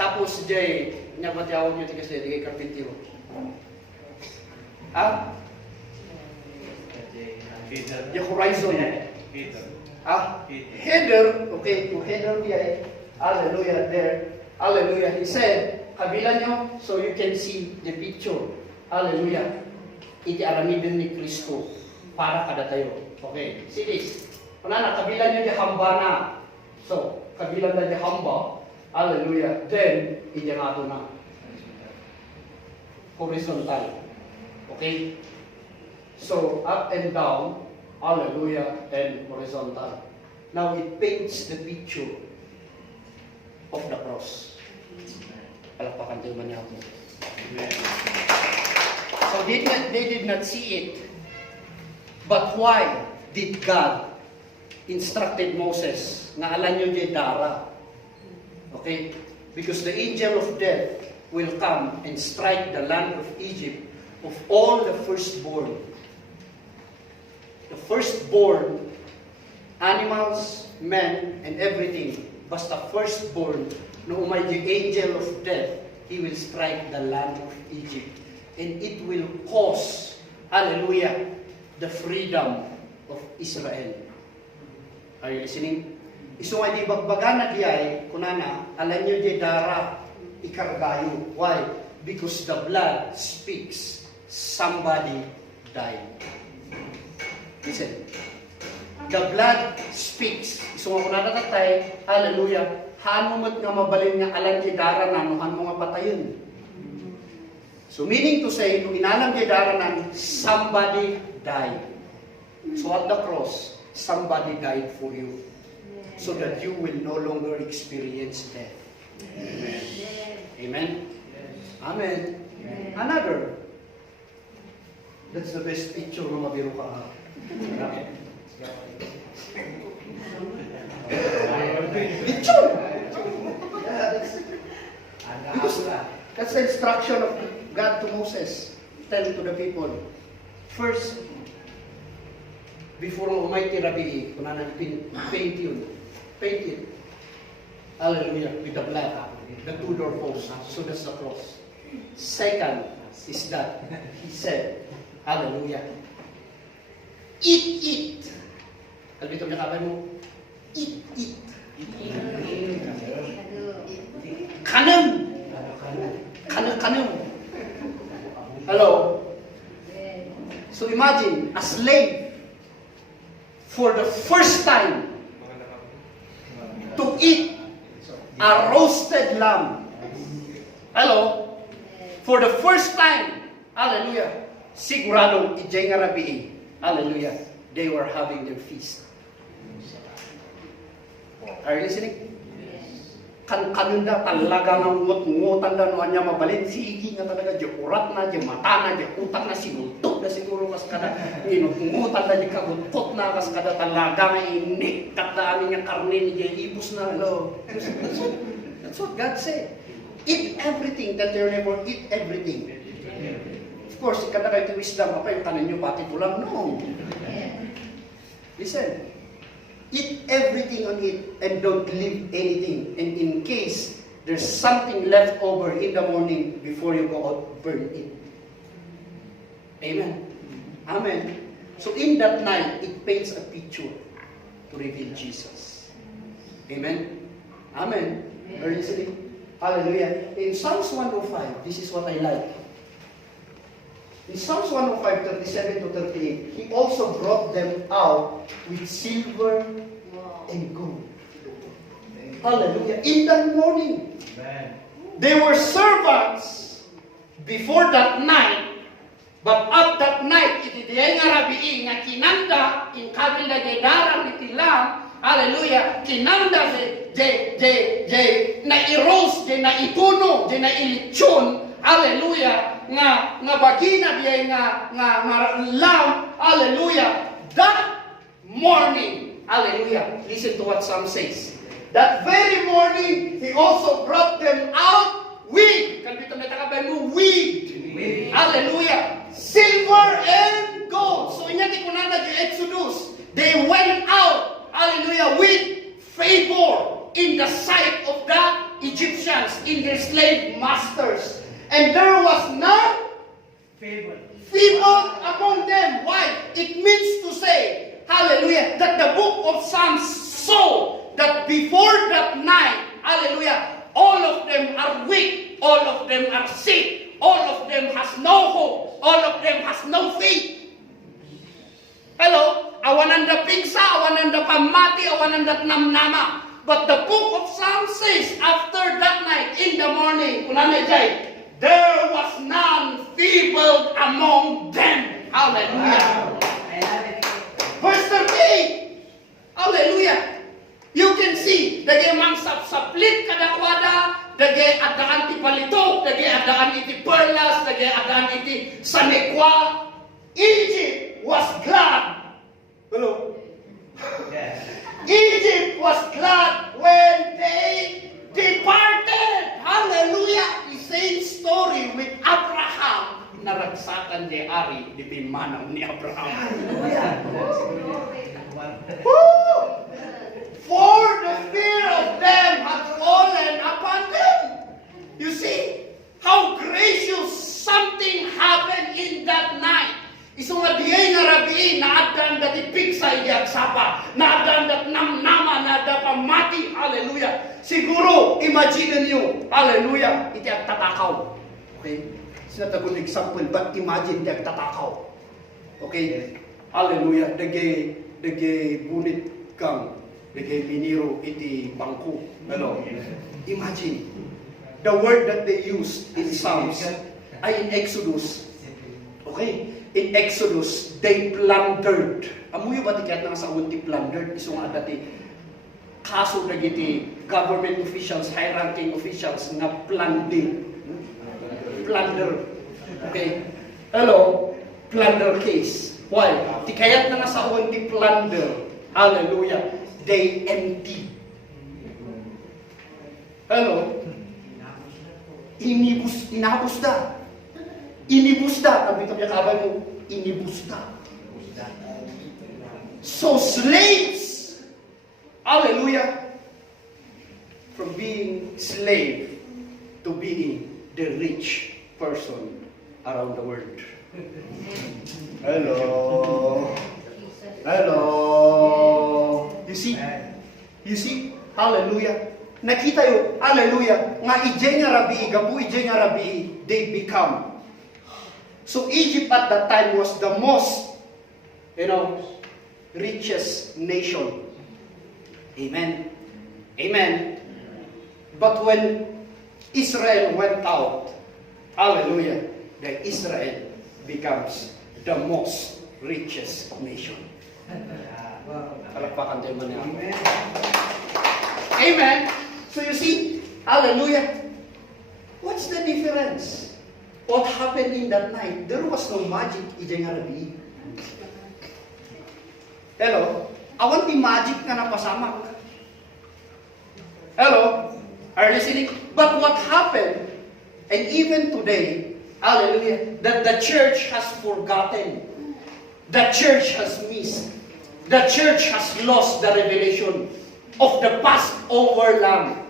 tapos di, nyabatiawag nyo ti kasi di karpintiro. Ah? The horizon. Header. Okay, to header here. Hallelujah, there. Hallelujah. He said, kabila nyo, so you can see the picture. Hallelujah. Iti aramidin ni Kristo para kada tayo. Okay, see this. Kunana, kabila nyo di hamba na. So, kabila na di hamba. Hallelujah. Then, iti nga na. Horizontal. Okay? So, up and down, hallelujah, and horizontal. Now, it paints the picture of the cross. Palakpakan tayo man niya ako. So, they did not see it. But why did God instructed Moses na alam nyo di dara? Okay? Because the angel of death will come and strike the land of Egypt of all the firstborn. The firstborn, animals, men, and everything. Basta firstborn, no umay the angel of death, he will strike the land of Egypt. And it will cause, hallelujah, the freedom of Israel. Are you listening? Iso nga di bagbagan na diay, kunana, alam nyo di dara, ikargayo. Why? Because the blood speaks. Somebody died. Listen. The blood speaks. Iso nga kunana tatay, hallelujah, hanumot nga mabalin nga alam di dara na, nuhan mo nga patayon. So meaning to say, nung inalam di dara na, somebody died. So at the cross, somebody died for you. So that you will no longer experience death. Amen. Amen? Amen. Another. That's the best picture ng mabiro ka. Picture! Because that's the instruction of God to Moses. Tell to the people. First, before umayti rabi, kung na paint yun. Paint it. Hallelujah. With the blood. The two door posts. So that's the cross. Second is that he said, hallelujah. Eat. Kalbito niya kabay mo. Eat. Kanem. Hello. So imagine, a slave, for the first time, to eat a roasted lamb. Hello? For the first time, hallelujah, sigurado, ijay nga rabi, hallelujah, they were having their feast. Are you listening? kanunda talaga ng ngut-ngutan na noan niya mabalin. Sige nga talaga, di urat na, di mata na, di utak na, sinuntok na siguro kas kada. Ngut-ngutan na, di kaguntot na, kas kada talaga nga inikat na aming nga karne ni di ibus na. No. That's what God said. Eat everything that your neighbor, eat everything. Of course, kada kayo wisdom, apa yung kanin nyo pati tulang? No. Listen. Eat everything on it and don't leave anything. And in case there's something left over in the morning before you go out, burn it. Amen. Amen. So in that night, it paints a picture to reveal Jesus. Amen. Amen. Are you listening? Hallelujah. In Psalms 105, this is what I like. In Psalms 105, 37 to 38, he also brought them out with silver and gold. Hallelujah. In the morning, they were servants before that night, but at that night, itidiyay nga rabii nga kinanda, in kabila gedarang itilang, hallelujah, kinanda na i-roast, na ituno, na ilitsyon, hallelujah, nga bagina diay nga lamb, hallelujah, that morning, hallelujah, listen to what Psalm says. That very morning, he also brought them out with, kalbito may takabay mo, with, hallelujah, silver and gold. So inya di kunanda di Exodus, they went out, hallelujah, with favor in the sight of the Egyptians, in their slave masters. And there was none favored among them. Why? It means to say, hallelujah, that the book of Psalms saw that before that night, hallelujah, all of them are weak, all of them are sick, all of them has no hope, all of them has no faith. Hello? Awananda pigsa, awananda pamati, awananda namnama. But the book of Psalms says, after that night, in the morning, there was none feeble among them. Hallelujah. Verse 38. Hallelujah. You can see, dagay mang sapsaplit kadakwada, dagay adaan ti palitok, dagay adaan iti perlas, dagay adaan iti sanekwa. Egypt was glad. Hello? Egypt was glad when they departed. Hallelujah. The same story with Abraham. Naragsakan ni Ari, di pimanang ni Abraham. Hallelujah. For the fear of them had fallen upon them. You see how gracious something happened in that night. Isong adiyay nga rabi, naadan dati pigsay di agsapa, naadan dat namnama, naadan pamati, hallelujah. Siguro, imagine niyo, hallelujah, iti agtatakaw. Okay? It's not a good example, but imagine iti agtatakaw. Okay? Hallelujah. Dagay bunit kang, dagay biniro iti bangko. Hello? Imagine, the word that they used in Psalms, ay in Exodus. Okay? In Exodus, they plundered. Amuyo ba tikat nga sa unti plundered? Iso nga dati, kaso na giti government officials, high-ranking officials nga plundering. Plunder. Okay? Hello? Plunder case. Why? Tikayat na nga sa unti plunder. Hallelujah. They empty. Hello? Inabusda. Inibusda. Sabi ito niya kabay mo, inibusda. So slaves, hallelujah, from being slave to being the rich person around the world. Hello. Hello. You see? Hallelujah. Nakita yo, hallelujah, nga ijay nga rabi, gabu ijay nga rabi, they become. So Egypt at that time was the most, richest nation. Amen. Amen. But when Israel went out, hallelujah, the Israel becomes the most richest nation. Palakpakan tayo man. Amen. So you see, Hallelujah. What's the difference? What happened in that night? There was no magic ijay nga rabi. Hello? Awan ti magic nga napasamak. Hello? Are you listening? But what happened, and even today, hallelujah, that the church has forgotten. The church has missed. The church has lost the revelation of the Passover Lamb.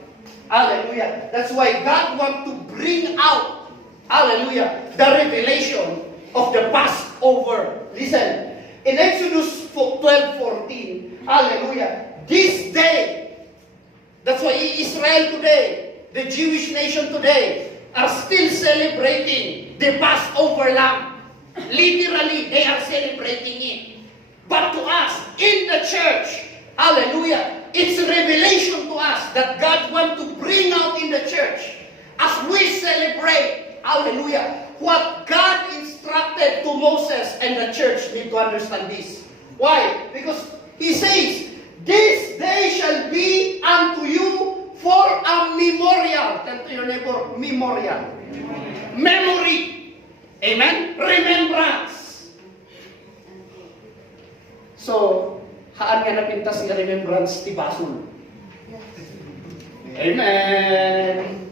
Hallelujah. That's why God wants to bring out, hallelujah, the revelation of the Passover. Listen, in Exodus 12:14, hallelujah, this day, that's why Israel today, the Jewish nation today, are still celebrating the Passover Lamb. Literally, they are celebrating it. But to us, in the church, hallelujah, it's a revelation to us that God wants to bring out in the church as we celebrate, hallelujah, what God instructed to Moses, and the church need to understand this. Why? Because He says, this day shall be unto you for a memorial. Tell to your neighbor, memorial. Memory. Amen? Remembrance. So, haan nga napintas nga remembrance ti basol. Amen.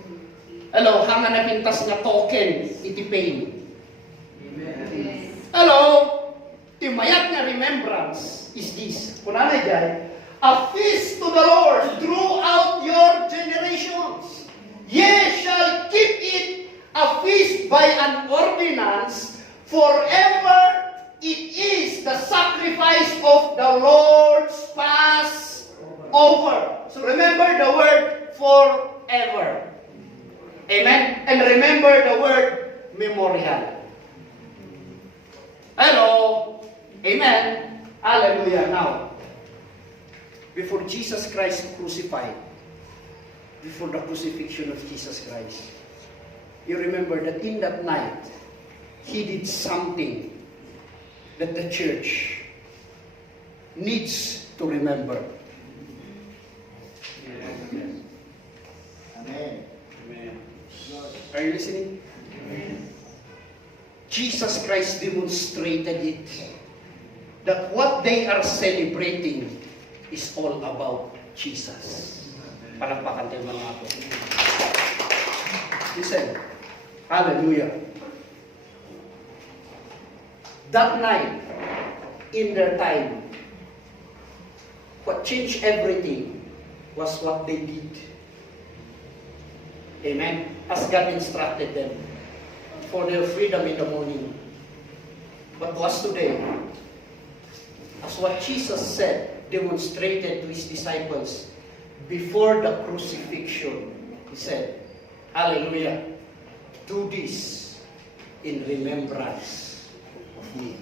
Hello, haan nga napintas nga token iti pain. Amen. Hello, ti mayat nga remembrance is this. Kunanay dyan, a feast to the Lord throughout your generations. Ye shall keep it a feast by an ordinance forever. It is the sacrifice of the Lord's Passover. So remember the word forever. Amen? And remember the word memorial. Hello? Amen? Hallelujah. Now, before Jesus Christ crucified, before the crucifixion of Jesus Christ, you remember that in that night, He did something that the church needs to remember. Amen. Amen. Are you listening? Jesus Christ demonstrated it, that what they are celebrating is all about Jesus. Palakpakan tayo mga ako. Listen. Hallelujah. That night, in their time, what changed everything was what they did. Amen? As God instructed them for their freedom in the morning. But was today, as what Jesus said, demonstrated to His disciples before the crucifixion, He said, hallelujah, do this in remembrance of me.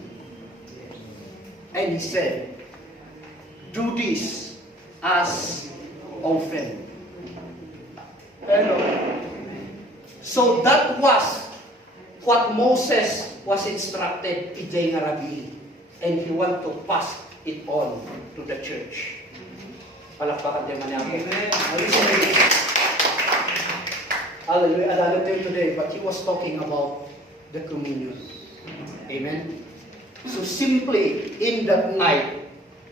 And He said, do this as often. Hello. So that was what Moses was instructed ijay nga rabi, and he want to pass it on to the church. Palakpakan din man ako. Hallelujah. Another day today, but he was talking about the communion. Amen. So simply in that night,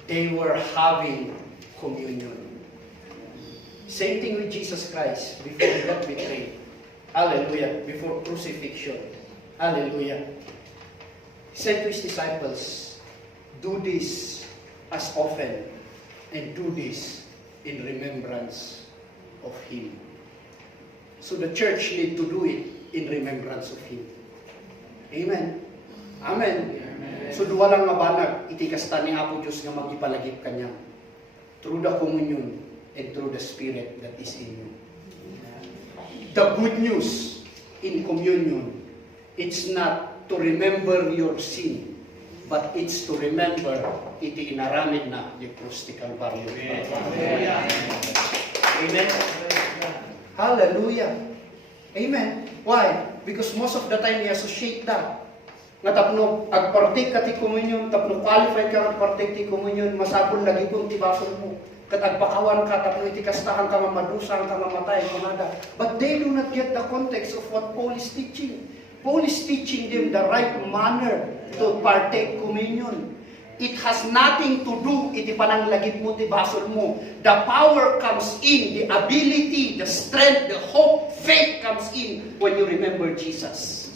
they were having communion. Same thing with Jesus Christ before He got betrayed. Hallelujah. Before crucifixion. Hallelujah. He said to His disciples, do this as often and do this in remembrance of Him. So the church need to do it in remembrance of Him. Amen. Amen. Amen. So duwa lang nga banag, iti kasta ni Apo Diyos nga magipalagip kanya through the communion and through the Spirit that is in you. The good news in communion, it's not to remember your sin, but it's to remember iti inaramid na di krus ti Kalbaryo. Amen. Hallelujah. Amen. Why? Because most of the time we associate that. Nga tapno, agpartik ka ti communion, tapno qualified ka agpartik ti communion, masapon lagi kong tibasol mo. Katagpakawan ka, tapos itikastahan ka, mamadusan ka, mamatay, kumada. But they do not get the context of what Paul is teaching. Paul is teaching them the right manner to partake communion. It has nothing to do, iti pananglagit mo, ti basol mo. The power comes in, the ability, the strength, the hope, faith comes in when you remember Jesus.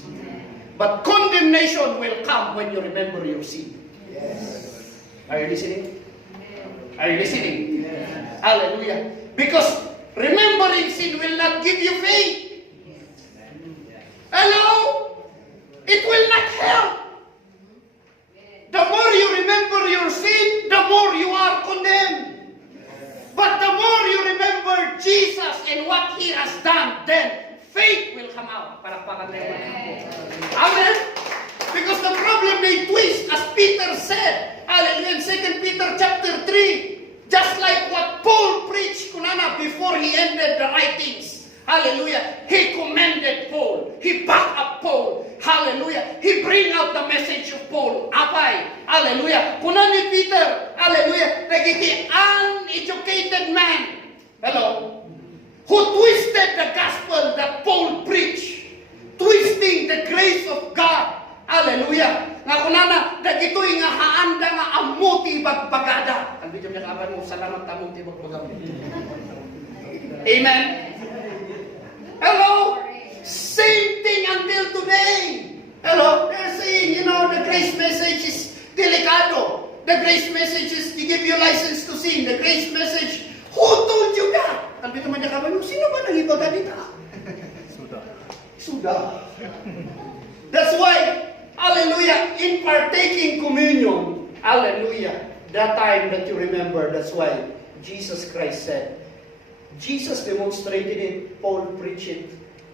But condemnation will come when you remember your sin. Yes. Are you listening? Are you listening? Yes. Hallelujah. Because remembering sin will not give you faith. Hello? It will not help. The more you remember your sin, the more you are condemned. But the more you remember Jesus and what He has done, then faith will come out. Amen? Because the problem may twist, as Peter said, hallelujah, in 2 Peter chapter 3, just like what Paul preached, kunana, before he ended the writings. Hallelujah. He commended Paul. He backed up Paul. Hallelujah. He bring out the message of Paul. Apay. Hallelujah. Kunan ni Peter. Hallelujah. Nagiti uneducated man. Hello. Who twisted the gospel that Paul preached. Twisting the grace of God. Hallelujah. Nga kunana, dagitoy nga haanda nga amuti bagbagada. Ang video niya kaban mo, salamat tamong tibok bagam. Amen. Hello? Same thing until today. Hello? They're saying, the grace message is delicado. The grace message is to give you license to sin. The grace message, who told you that? Ang bito man niya kaban mo, sino ba nangibaga dito? Suda. That's why, hallelujah, in partaking communion, hallelujah, that time that you remember, that's why Jesus Christ said, Jesus demonstrated it, Paul preached it,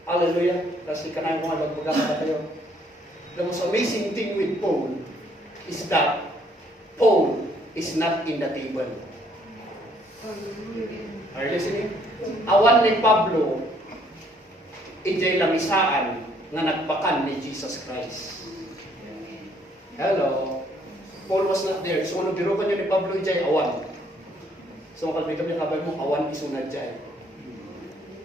hallelujah, kasi kanay mga magpagkakata kayo. The most amazing thing with Paul is that Paul is not in the table. Are you listening? Awan ni Pablo, ijay lamisaan nga nagpakan ni Jesus Christ. Hello. Paul was not there. So, biro ka niyo ni Pablo ijay awan. So, kalbito niya kabay mo, awan isunad dyan.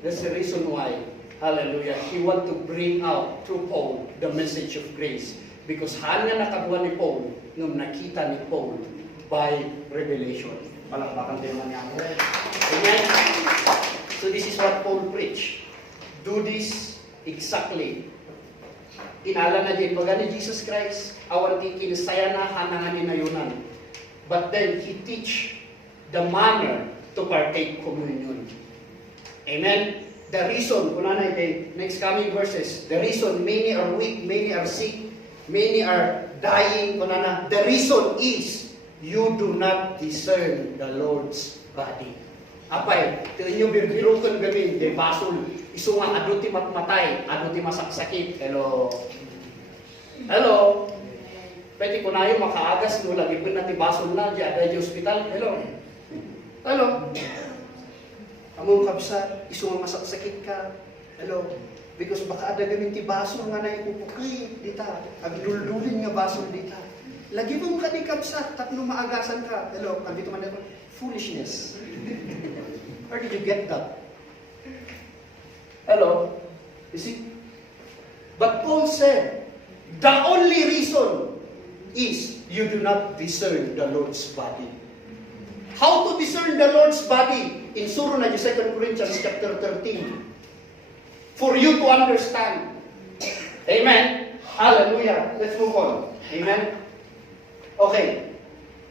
That's the reason why, hallelujah, he want to bring out through Paul the message of grace. Because haan nga nakagawa ni Paul nung nakita ni Paul by revelation. Palakpakan din man niya ako. Amen? So, this is what Paul preached. Do this exactly. Inala na din, baga ni Jesus Christ, awan di kinisaya na hanangan ni nayunan. But then, He teach the manner to partake communion. Amen? The reason, kunanay kay next coming verses, the reason many are weak, many are sick, many are dying, kunana, the reason is, you do not discern the Lord's body. Apay, ito inyong birbirukon gamin, de basol, iso nga ado ti matmatay, ado ti masaksakit. Hello? Hello? Pwede ko na yung makaagas, no, lagi po na ti basol na, di ada yung hospital. Hello? Hello? Among kabsa, iso nga masaksakit ka. Hello? Because baka ada gamin ti basol nga na ipupukay, dita. Agdul-dulin nga basol dita. Lagi mong ka ni kabsa, tatlo maagasan ka. Hello? Dito man ito, foolishness. Where did you get that? Hello? You see? But Paul said, the only reason is you do not discern the Lord's body. How to discern the Lord's body? In Suro na 2 Corinthians chapter 13. For you to understand. Amen? Hallelujah. Let's move on. Amen? Okay.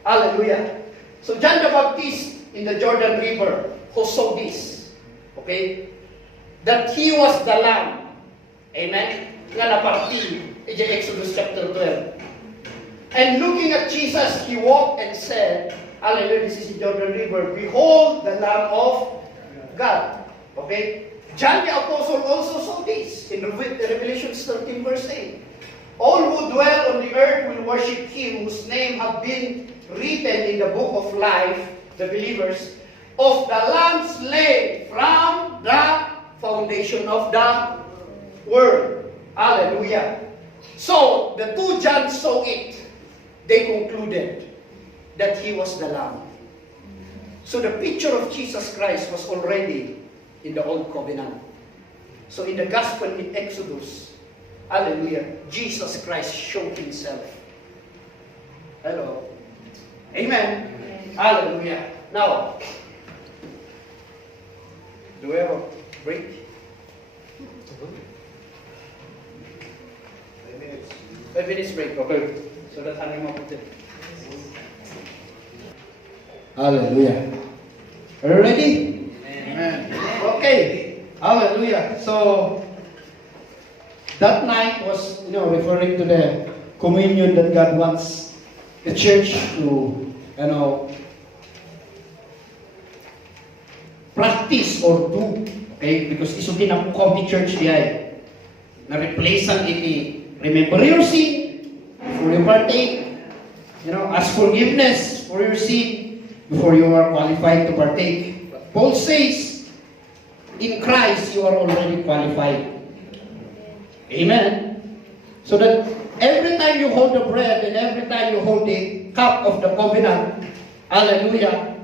Hallelujah. So John the Baptist in the Jordan River who saw this. Okay? That he was the lamb. Amen? Nga naparti. In Exodus chapter 12. And looking at Jesus, he walked and said, hallelujah, this is the Jordan River. Behold the Lamb of God. Okay? John the Apostle also saw this in Revelation 13 verse 8. All who dwell on the earth will worship Him whose name have been written in the book of life, the believers, of the Lamb slain from the foundation of the world. Hallelujah. So, the two Johns saw it. They concluded that He was the Lamb. So the picture of Jesus Christ was already in the Old Covenant. So in the Gospel in Exodus, hallelujah, Jesus Christ showed Himself. Hello. Amen. Hallelujah. Now, do we have a break? 5 minutes. 5 minutes break, okay. So that ano yung maputi. Hallelujah. Are you ready? Amen. Okay. Hallelujah. So, that night was, referring to the communion that God wants the church to, practice or do. Okay? Because iso din ang coffee church diya na-replace ang iti remember your sin before you partake. Ask forgiveness for your sin before you are qualified to partake. Paul says, in Christ you are already qualified. Amen? So that every time you hold the bread and every time you hold the cup of the covenant, hallelujah,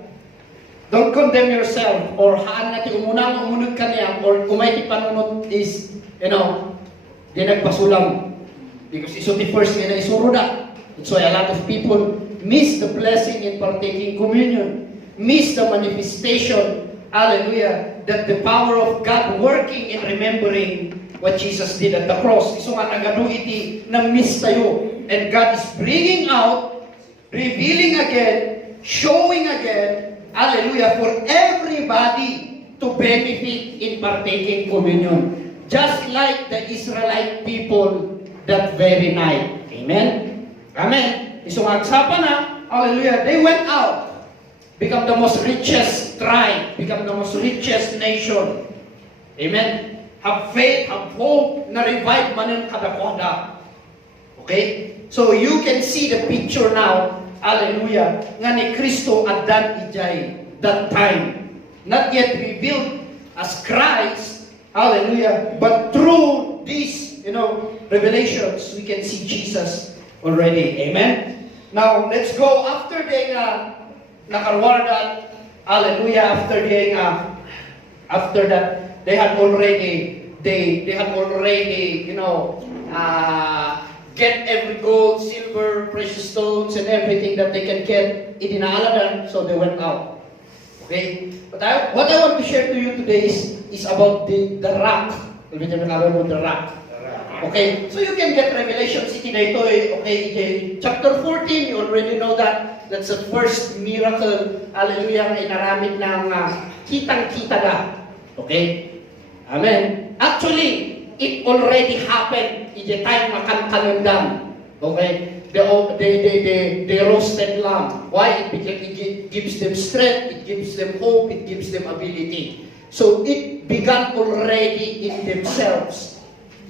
don't condemn yourself or haan natin umunod ka niya or kumay ti panunod is, di nagpasulam. Because iso ti first nga na isuruda. That's why a lot of people miss the blessing in partaking communion. Miss the manifestation, hallelujah, that the power of God working in remembering what Jesus did at the cross. Iso nga nagado iti na miss tayo. And God is bringing out, revealing again, showing again, hallelujah, for everybody to benefit in partaking communion. Just like the Israelite people that very night. Amen? Amen. Isumagsapan na, hallelujah, they went out, become the most richest tribe, become the most richest nation. Amen? Have faith, have hope, na revive manin kadakwada. Okay? So you can see the picture now, hallelujah, nga ni Kristo at that ijay, that time. Not yet revealed as Christ, hallelujah, but through these, revelations, we can see Jesus already. Amen? Now, let's go after they nakarwardan, hallelujah, after that, they had already, get every gold, silver, precious stones, and everything that they can get. Idinaaladan, so they went out. Okay? But what I want to share to you today is about the rock. The rock. Okay? So you can get Revelation City na ito. Okay? Chapter 14, you already know that. That's the first miracle. Hallelujah. Inaramid ng kitang-kita na. Okay? Amen. Actually, it already happened in the time na kankanundam. Okay? They roasted lamb. Why? Because it gives them strength, it gives them hope, it gives them ability. So it began already in themselves.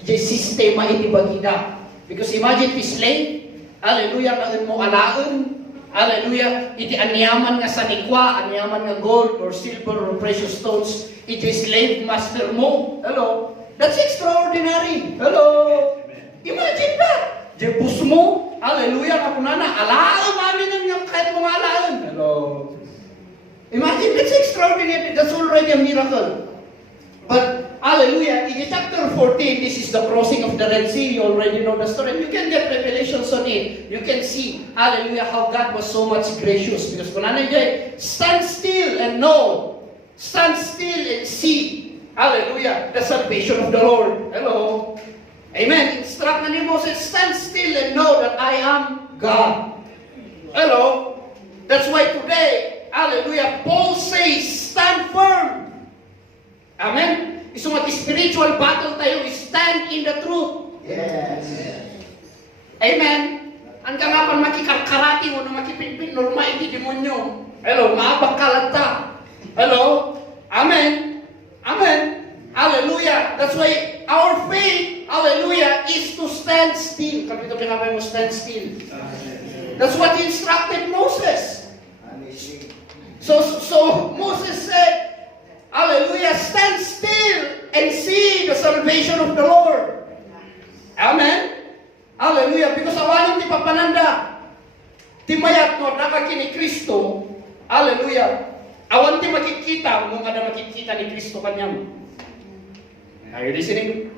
The sistema iti bagida. Because imagine the slave, hallelujah, na mo alaon, hallelujah, iti anyaman nga sanikwa, anyaman nga gold or silver or precious stones, iti slave master mo. Hello? That's extraordinary. Hello? Imagine that. Jebus mo, hallelujah, kapunana, alaon namin yung kahit mga alaon. Hello? Imagine, that's extraordinary. That's already a miracle. But, hallelujah, in chapter 14, this is the crossing of the Red Sea. You already know the story. You can get revelations on it. You can see, hallelujah, how God was so much gracious. Because kung stand still and know. Stand still and see. Hallelujah, the salvation of the Lord. Hello? Amen. Instruct na ni Moses, stand still and know that I am God. Hello? That's why today, hallelujah, Paul says, stand firm. Amen? Isang spiritual battle tayo, stand in the truth. Yes. Amen? Ang kangapan makikarkarati mo na makipinpin, normal iti demonyo. Hello? Maabak kalata. Hello? Amen? Amen? Hallelujah. That's why our faith, hallelujah, is to stand still. Kapito pinamay mo, stand still. That's what he instructed Moses. So Moses said, hallelujah, stand still and see the salvation of the Lord. Amen? Hallelujah. Because awanin ti papananda. Ti mayat no, nakakini Kristo. Hallelujah. Awan ti makikita, mo kada makikita ni Kristo kanyang. Are you listening?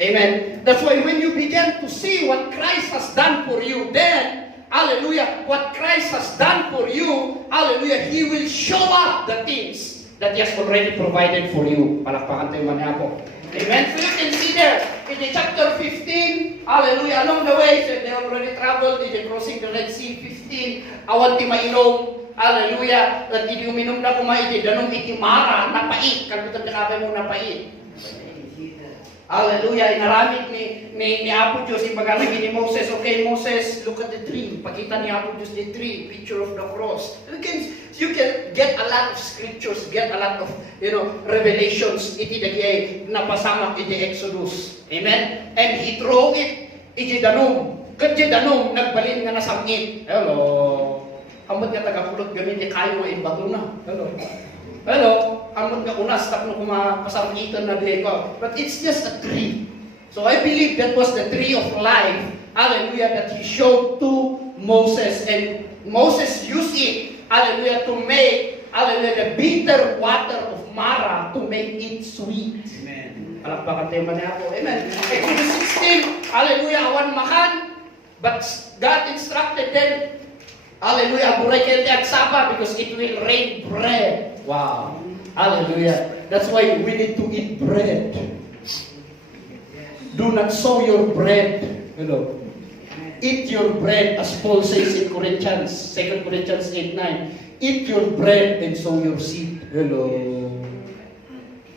Amen. That's why when you begin to see what Christ has done for you, then, hallelujah, what Christ has done for you, hallelujah, He will show up the things that He has already provided for you. Palakpakan tayo man ako. Amen. So you can see there, in the chapter 15, hallelujah, along the way, so they already traveled, they crossing the Red Sea, 15, awan ti mailong, hallelujah, at hindi uminom na kumaiti, danong iti mara, napait, kalutan ka kapay mo napait. Hallelujah, inaramit ni Apo Diyos, ipagalabi ni Moses, okay Moses, look at the tree, pakita ni Apo Diyos the tree, picture of the cross. You can get a lot of scriptures, get a lot of, revelations, iti dagay, napasamak iti Exodus. Amen? And He throw it, iti danom, kadya danom, nagbalin nga nasangit. Hello? Hamad nga tagapulot gamin, di kayo nga imbato na. Hello? Amon ka unas, tapno kumapasangitan na deko. But it's just a tree. So I believe that was the tree of life, hallelujah, that He showed to Moses. And Moses used it, hallelujah, to make, hallelujah, the bitter water of Mara to make it sweet. Amen. Palakpakan tayo man ako. Amen. Exodus 16, hallelujah, awan makan. But God instructed them, hallelujah, buray kayo at sapa because it will rain bread. Wow. Hallelujah. That's why we need to eat bread. Do not sow your bread. Eat your bread, as Paul says in Corinthians, 2 Corinthians 8:9. Eat your bread and sow your seed.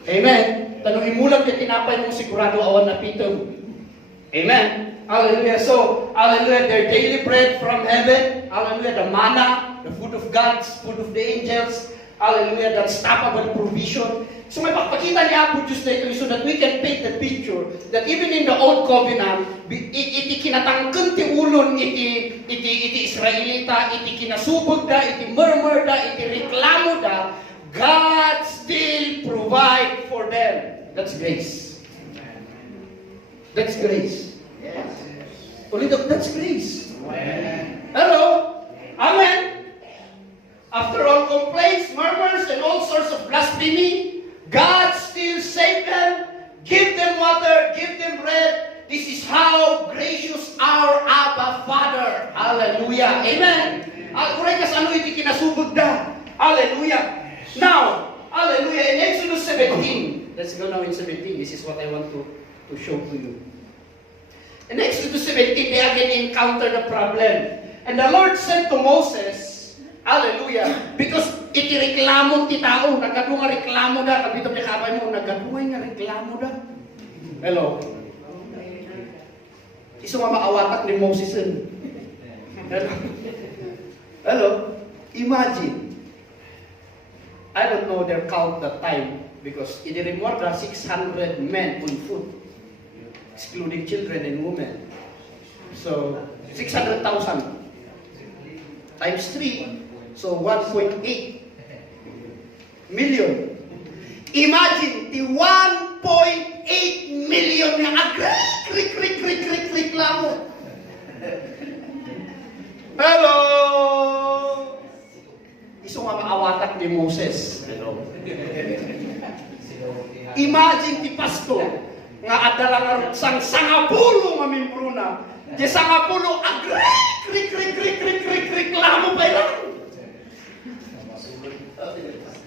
Amen. Tanong imulag na tinapay mo sigurado awan na pitong. Amen. Hallelujah. So, hallelujah, their daily bread from heaven. Hallelujah, the manna, the food of God, food of the angels. Hallelujah, that unstoppable provision. So may pagpakita ni Apo Diyos na ito so that we can paint the picture that even in the Old Covenant, iti kinatangkan ti ulon iti Israelita, iti kinasubog da, iti murmur da, iti reklamo da, God still provide for them. That's grace. That's grace. Yes. That's grace. Hello? Amen. After all complaints, murmurs, and all sorts of blasphemy, God still saved them, give them water, give them bread. This is how gracious our Abba Father. Hallelujah. Amen. Kuray kas ano iti kinasubod da. Hallelujah. Now, hallelujah, in Exodus 17, let's go now in 17. This is what I want to show to you. In Exodus 17, they again encounter the problem. And the Lord said to Moses, hallelujah, because iti reklamo ti tao, nagadu nga reklamo da, kabito ti kapay mo, nagadu nga reklamo da. Hello? Iso nga maawatak ni Moses. Hello? Imagine. I don't know their count that time, because in more than 600 men on foot, excluding children and women. So, 600,000 times 3. So 1.8 million. Imagine the 1.8 million na reklamo. Hello! Iso nga maawatak ni Moses. Hello. Imagine ti pasto nga adala nga sangapulo nga membro na. Di sangapulo reklamo pa lang.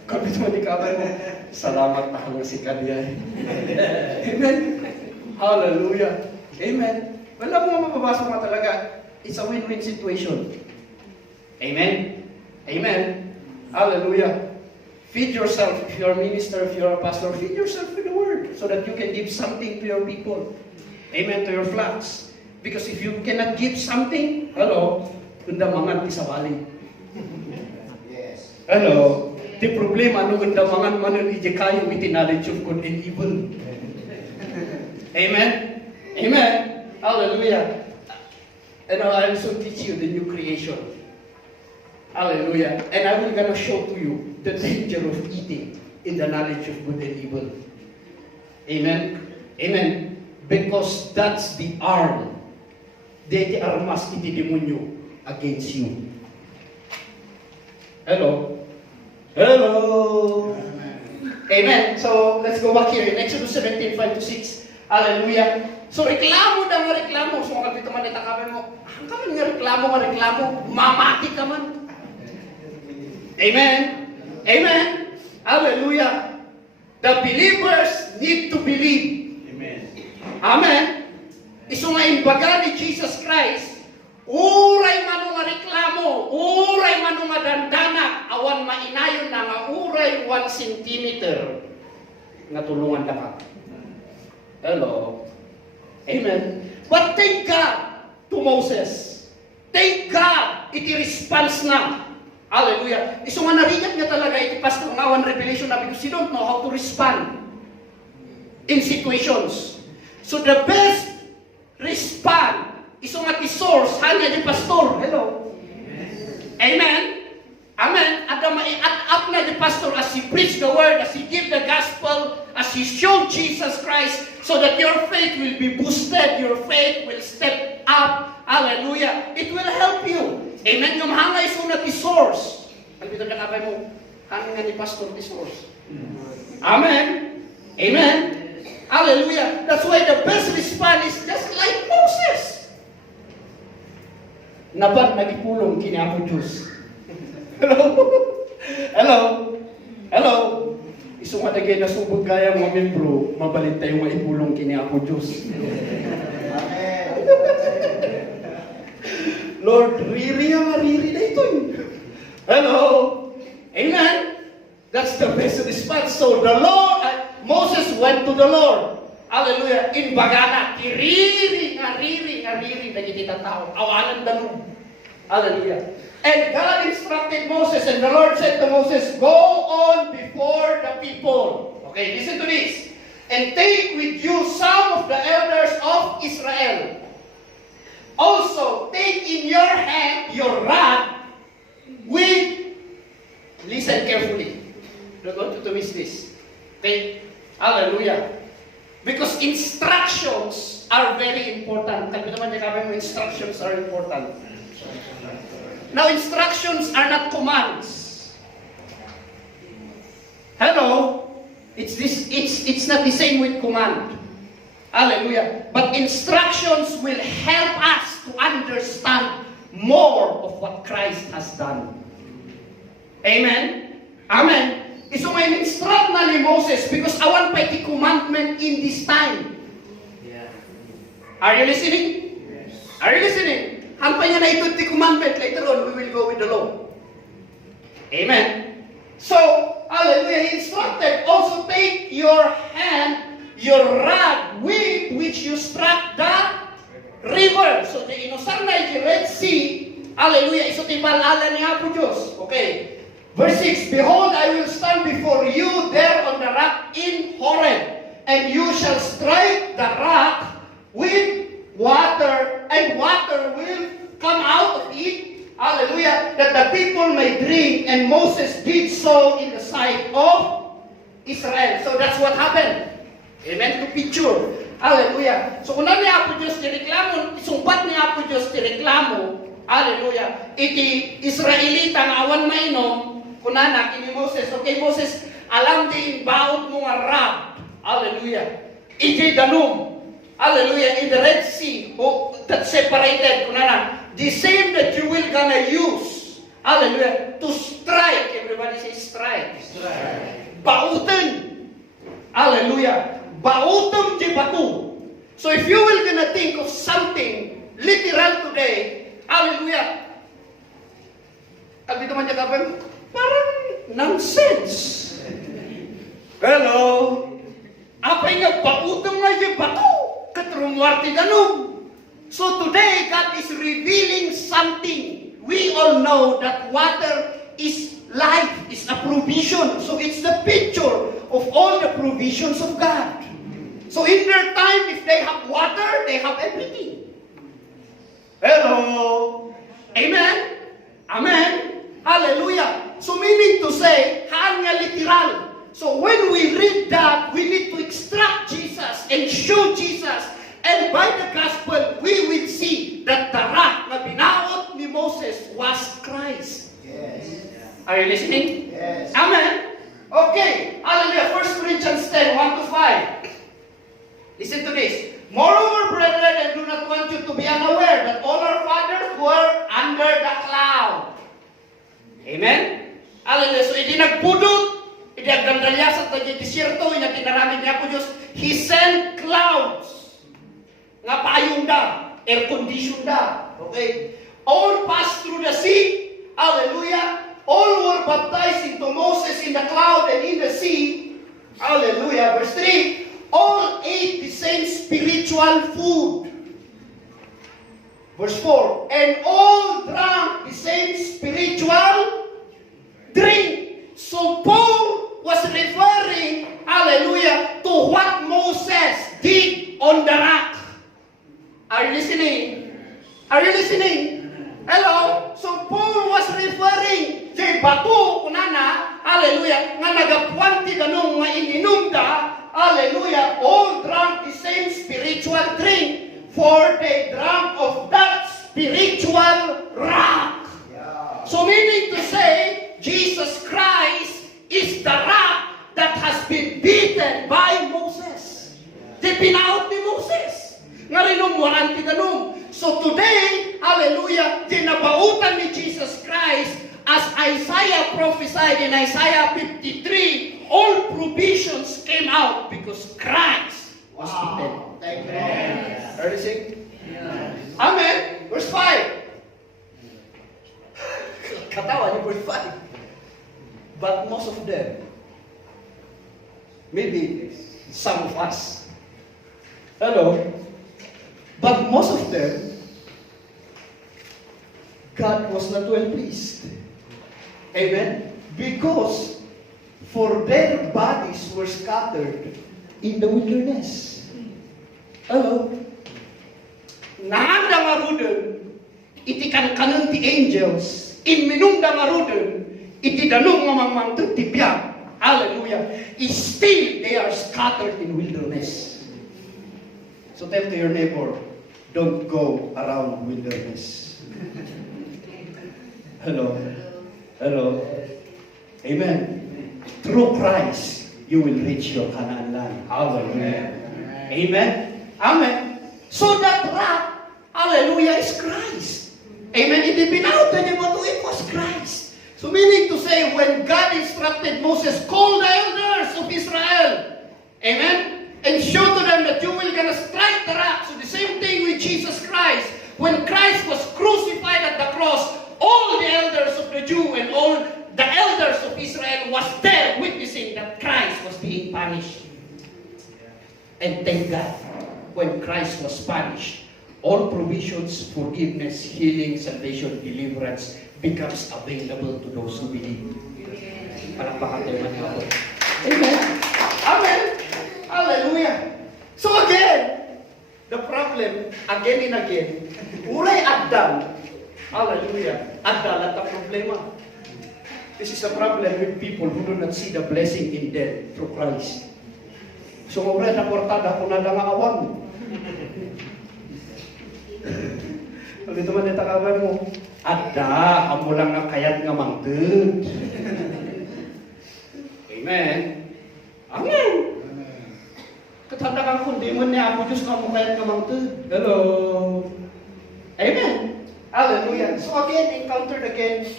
Kapit mo di kabay mo, salamat na kang si Kanya. Amen. Hallelujah. Amen. Wala mo mababasa mo talaga. It's a win-win situation. Amen. Amen. Hallelujah. Feed yourself. If you're a minister, if you're a pastor, feed yourself with the word so that you can give something to your people. Amen. To your flocks. Because if you cannot give something, hello, kundamangan ti sa bali. Yes. Hello. The problema no kundamangan manon ije kayo iti knowledge of good and evil. Amen. Amen. Hallelujah. And I will soon teach you the new creation. Hallelujah. And I will gonna show to you the danger of eating in the knowledge of good and evil. Amen. Amen. Because that's the arm. Deti armas iti demonyo against you. Hello. Hello. Amen. So, let's go back here in Exodus 17, 5-6. Hallelujah. So, reklamo na nga reklamo. So, mga kapito man itakapin mo, ang kami nga reklamo, mamati ka man. Amen. Amen. Hallelujah. The believers need to believe. Amen. Amen. Iso nga imbaga ni Jesus Christ, uray man nga reklamo, uray man nga dandanak, awan mainayon na nga uray 1 centimeter nga tulungan na ka. Hello. Amen. But thank God to Moses. Thank God, iti response na. Hallelujah. Iso nga narigat nga talaga iti pastor nga one revelation na because you don't know how to respond in situations. So the best respond iso nga ti source hanya di pastor. Hello. Amen. Amen. Ada ma-up na di pastor as he preach the word, as he give the gospel, as he show Jesus Christ so that your faith will be boosted, your faith will step up. Hallelujah. It will help you. Amen. Yung hangay sunat ti source. Ang dito nakabay mo, hangay nga ni pastor ti source. Amen. Amen. Hallelujah. That's why the best response is just like Moses. Nabat nagipulong kini Apo Diyos. Hello? Hello? Hello? Iso nga tagay nasubog kaya mga membro, mabalit tayo maipulong kini Apo Diyos. Amen. Lord, riri na ito. Hello? Amen? That's the best response. So the Lord, Moses went to the Lord. Hallelujah. In bagana, riri, nagitita tao. Awalan danong. Hallelujah. And God instructed Moses, and the Lord said to Moses, go on before the people. Okay, listen to this. And take with you some of the elders of Israel. Also, take in your hand your rod with, listen carefully. Don't want you to miss this. Okay? Hallelujah. Because instructions are very important. Kami naman mo, instructions are important. Now, instructions are not commands. Hello? It's not the same with command. Hallelujah. But instructions will help us to understand more of what Christ has done. Amen? Amen. Iso may instruct na ni Moses because awan pa iti commandment in this time. Yeah. Are you listening? Yes. Are you listening? Hampay niya na ito iti commandment. Later on, we will go with the law. Amen. So, hallelujah, he instructed, also take your hand, your rod with which you struck the river. So, the inosar na the Red Sea, hallelujah, iso timbalalan ni Apo Diyos. Okay. Verse 6, behold, I will stand before you there on the rock in Horeb, and you shall strike the rock with water, and water will come out of it. Hallelujah. That the people may drink. And Moses did so in the sight of Israel. So that's what happened. Amen. To picture. Hallelujah. So kung ni Apo Diyos tireklamo, isumpat ni Apo Diyos tireklamo, hallelujah, iti Israelita nga awan mainom, kunana, kini Moses, okay Moses, alam di baot mo nga rab, hallelujah, iti danum, hallelujah, in the Red Sea, that separated, kunana, the same that you will gonna use, hallelujah, to strike, everybody say strike, bautan, hallelujah, bautam di batu. So if you will gonna think of something literal today, hallelujah, dito man jagapan, parang nonsense. Hello? Apay nga bautam nga di batu, katrumwarti ganun. So today, God is revealing something. We all know that water is life, is a provision. So it's the picture of all the provisions of God. So in their time, if they have water, they have everything. Hello? Amen? Amen? Hallelujah. So meaning to say, hanya literal. So when we read that, we need to extract Jesus and show Jesus. And by the gospel, we will see that the rock na binaot ni Moses was Christ. Yes. Are you listening? Yes. Amen. to be unaware that all our fathers were under the cloud. Amen? Hallelujah. So, hindi nagpudot, hindi nagdandalyasat na desierto, hindi tinaramid niya po Diyos. He sent clouds. Nga paayong da, air condition da. Okay? All passed through the sea. Hallelujah. All were baptized into Moses in the cloud and in the sea. Hallelujah. Verse 3. All ate the same spiritual food. Verse 4. And all drank the same spiritual drink. So Paul was referring, hallelujah, to what Moses did on the rock. Are you listening? Are you listening? Hello? So Paul was referring, jay bato kunana, hallelujah, nga nagapuanti ganong nga ininumda, hallelujah, all drank the same spiritual drink, for they drank of that spiritual rock. So meaning to say, Jesus Christ is the rock that has been beaten by Moses. Di pinaot ni Moses. Nga rinong waranti ganun. So today, hallelujah, dinabautan ni Jesus Christ as Isaiah prophesied in Isaiah 53, all provisions came out because Christ was beaten. Thank you. Are you listening? Amen. Verse 5. Katawa ni verse 5. But most of them, maybe some of us, hello, but most of them, God was not well pleased. Amen? Because for their bodies were scattered in the wilderness. Hello? Nanganda nga rudon, iti kan-kanon ti angels, in minungda nga rudon, iti danong nga mamangtod ti biyag. Hallelujah. Still, they are scattered in wilderness. So tell to your neighbor, don't go around wilderness. Hello? Hello? Amen. Through Christ, you will reach your Canaan land. Hallelujah. Amen. Amen. So that rock, hallelujah, is Christ. Amen. Hindi pinautan niya mo it was Christ. So meaning to say, when God instructed Moses, call the elders of Israel. Amen. And show to them that you will gonna strike the rock. So the same thing with Jesus Christ. When Christ was crucified at the cross, all the elders of the Jew and all the elders of Israel was there witnessing that Christ was being punished. And thank God, when Christ was punished, all provisions, forgiveness, healing, salvation, deliverance becomes available to those who believe. Palakpakan tayo man ako. Amen. Amen. Hallelujah. So again, the problem, again and again, mulay Adam, hallelujah, Adam at ang problema. This is a problem with people who do not see the blessing in them through Christ. So mulay na portada kung nadangawan. Pag ito man itakaban mo, Ada, amo lang nga kayat nga mangtod. Amen. Amen. Katanda kang kundi mo niya ako Diyos nga mo kayat nga mangtod. Hello. Amen. Hallelujah. So again, encountered again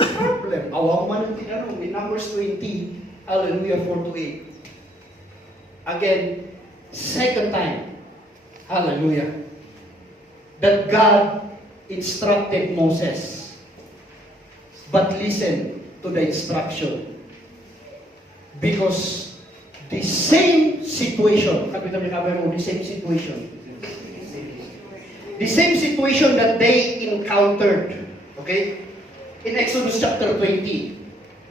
problem. Awang man ang tinanong in Numbers 20. Hallelujah, 4-8. Again, second time. Hallelujah. That God instructed Moses. But listen to the instruction. Because the same situation, the same situation. The same situation that they encountered, okay, in Exodus chapter 20,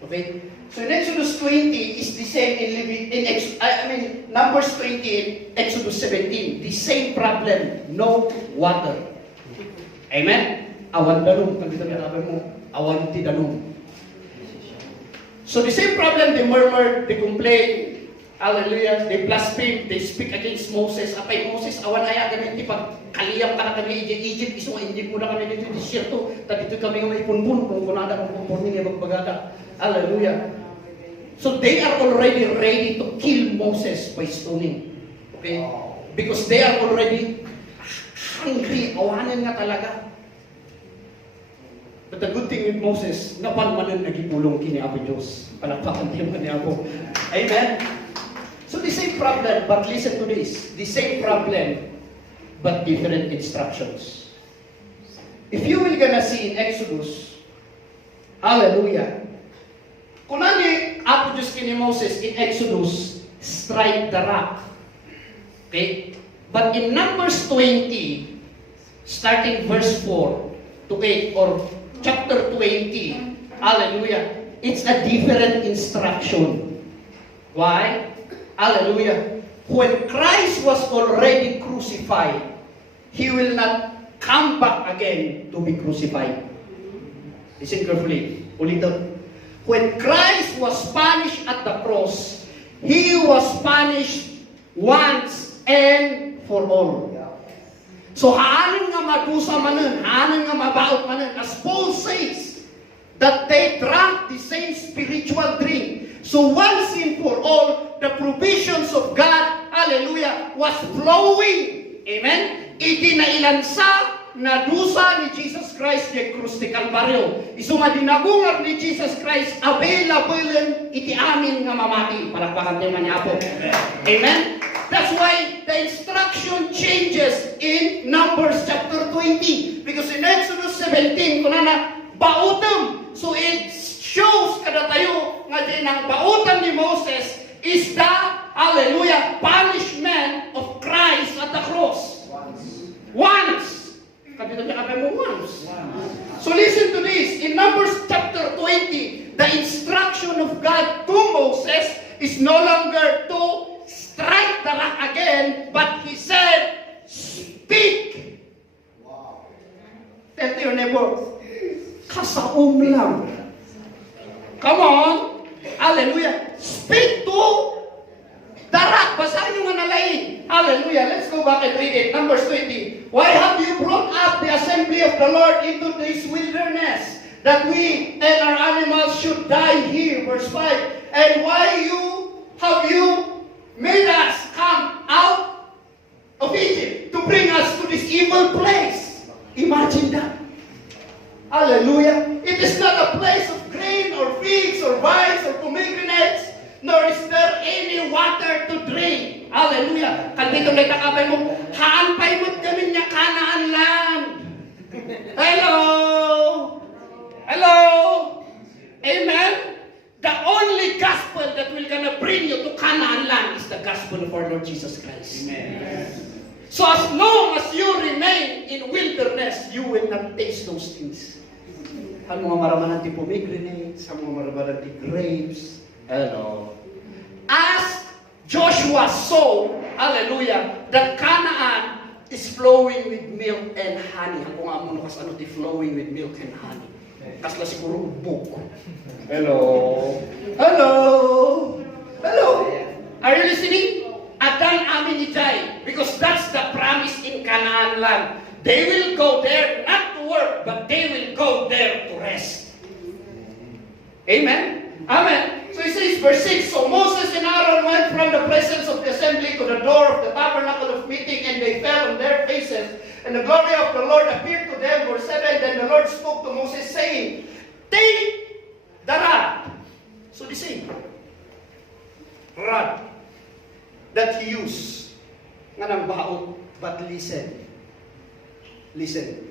okay. So in Exodus 20 is the same in Numbers 20 in Exodus 17, the same problem, no water. Amen. Awan danum, pag ito nalaman mo, awan ti danum. So the same problem, they murmured, they complained, hallelujah, they blasphemed, they speak against Moses. Apay Moses, awan aya ganun ti pag kaliyam ka na kami Egypt, iso nga Egypt muna kami dito disyerto, tad dito kami nga maipunpun, kung kunada kung pumpunin niya magbagada. Hallelujah. So they are already ready to kill Moses by stoning. Okay? Because they are already hungry, awanan nga talaga. But the good thing with Moses, napanmanan nagipulong kini Apo Diyos. Palakpakan tayo ni Apo. Amen? So the same problem, but listen to this. The same problem, but different instructions. If you will gonna see in Exodus, hallelujah. Kung nani Apo Diyos kini Moses in Exodus, strike the rock. Okay? But in Numbers 20, starting verse 4 to 8, or chapter 20, hallelujah, it's a different instruction. Why? Hallelujah. When Christ was already crucified, He will not come back again to be crucified. Listen carefully. Ulitin. When Christ was punished at the cross, He was punished once and for all. So haanan nga madusa manen, haanan nga mabaot manen, as Paul says, that they drank the same spiritual drink. So once and for all, the provisions of God, hallelujah, was flowing. Amen? Itinailansa na dusa ni Jesus Christ di krus di Kalbaryo. Isu madinagungar ni Jesus Christ, available iti amin nga mamati. Palakpakan tayo man niya po. Amen? That's why the instruction changes in Numbers chapter 20. Because in Exodus 17, kung na bautam. So it shows kada tayo nga din ang bautam ni Moses is the, hallelujah, punishment of Christ at the cross. Once. Kapito niya kapay mo once. So listen to this. In Numbers chapter 20, the instruction of God to Moses is no longer to strike the rock again, but He said, speak. Wow. Tell to your neighbor, kasaom lang. Come on. Hallelujah. Speak to the rock. Basahin nyo nga nalain. Hallelujah. Let's go back and read it. Numbers 20. Why have you brought up the assembly of the Lord into this wilderness, that we and our animals should die here? Verse 5. And why have you made us come out of Egypt to bring us to this evil place? Imagine that. Hallelujah. It is not a place of grain or figs or vines or pomegranates, nor is there any water to drink. Hallelujah. Kalbito na kakabay mo, haanpay mo't kami niya Canaan land. Hello. Hello. Amen. The only gospel that will gonna bring you to Canaan land is the gospel of our Lord Jesus Christ. Amen. So as long as you remain in wilderness, you will not taste those things. Ang mga maramanan ti pomegranates, ang mga maramanan ti grapes. Hello. As Joshua saw, hallelujah, that Canaan is flowing with milk and honey. Ako nga muna kas ano ti flowing with milk and honey. Kasla siguro ubok. Hello. Hello. Hello. Are you listening? Adan amin ijay. Because that's the promise in Canaan land. They will go there not to work, but they will go there to rest. Amen? Amen. So it says, verse 6, so Moses and Aaron went from the presence of the assembly to the door of the tabernacle of meeting, and they fell on their faces. And the glory of the Lord appeared to them. Verse 7, then the Lord spoke to Moses, saying, take the rod. So the same rod that he used. Nga nang baot, but listen. Listen.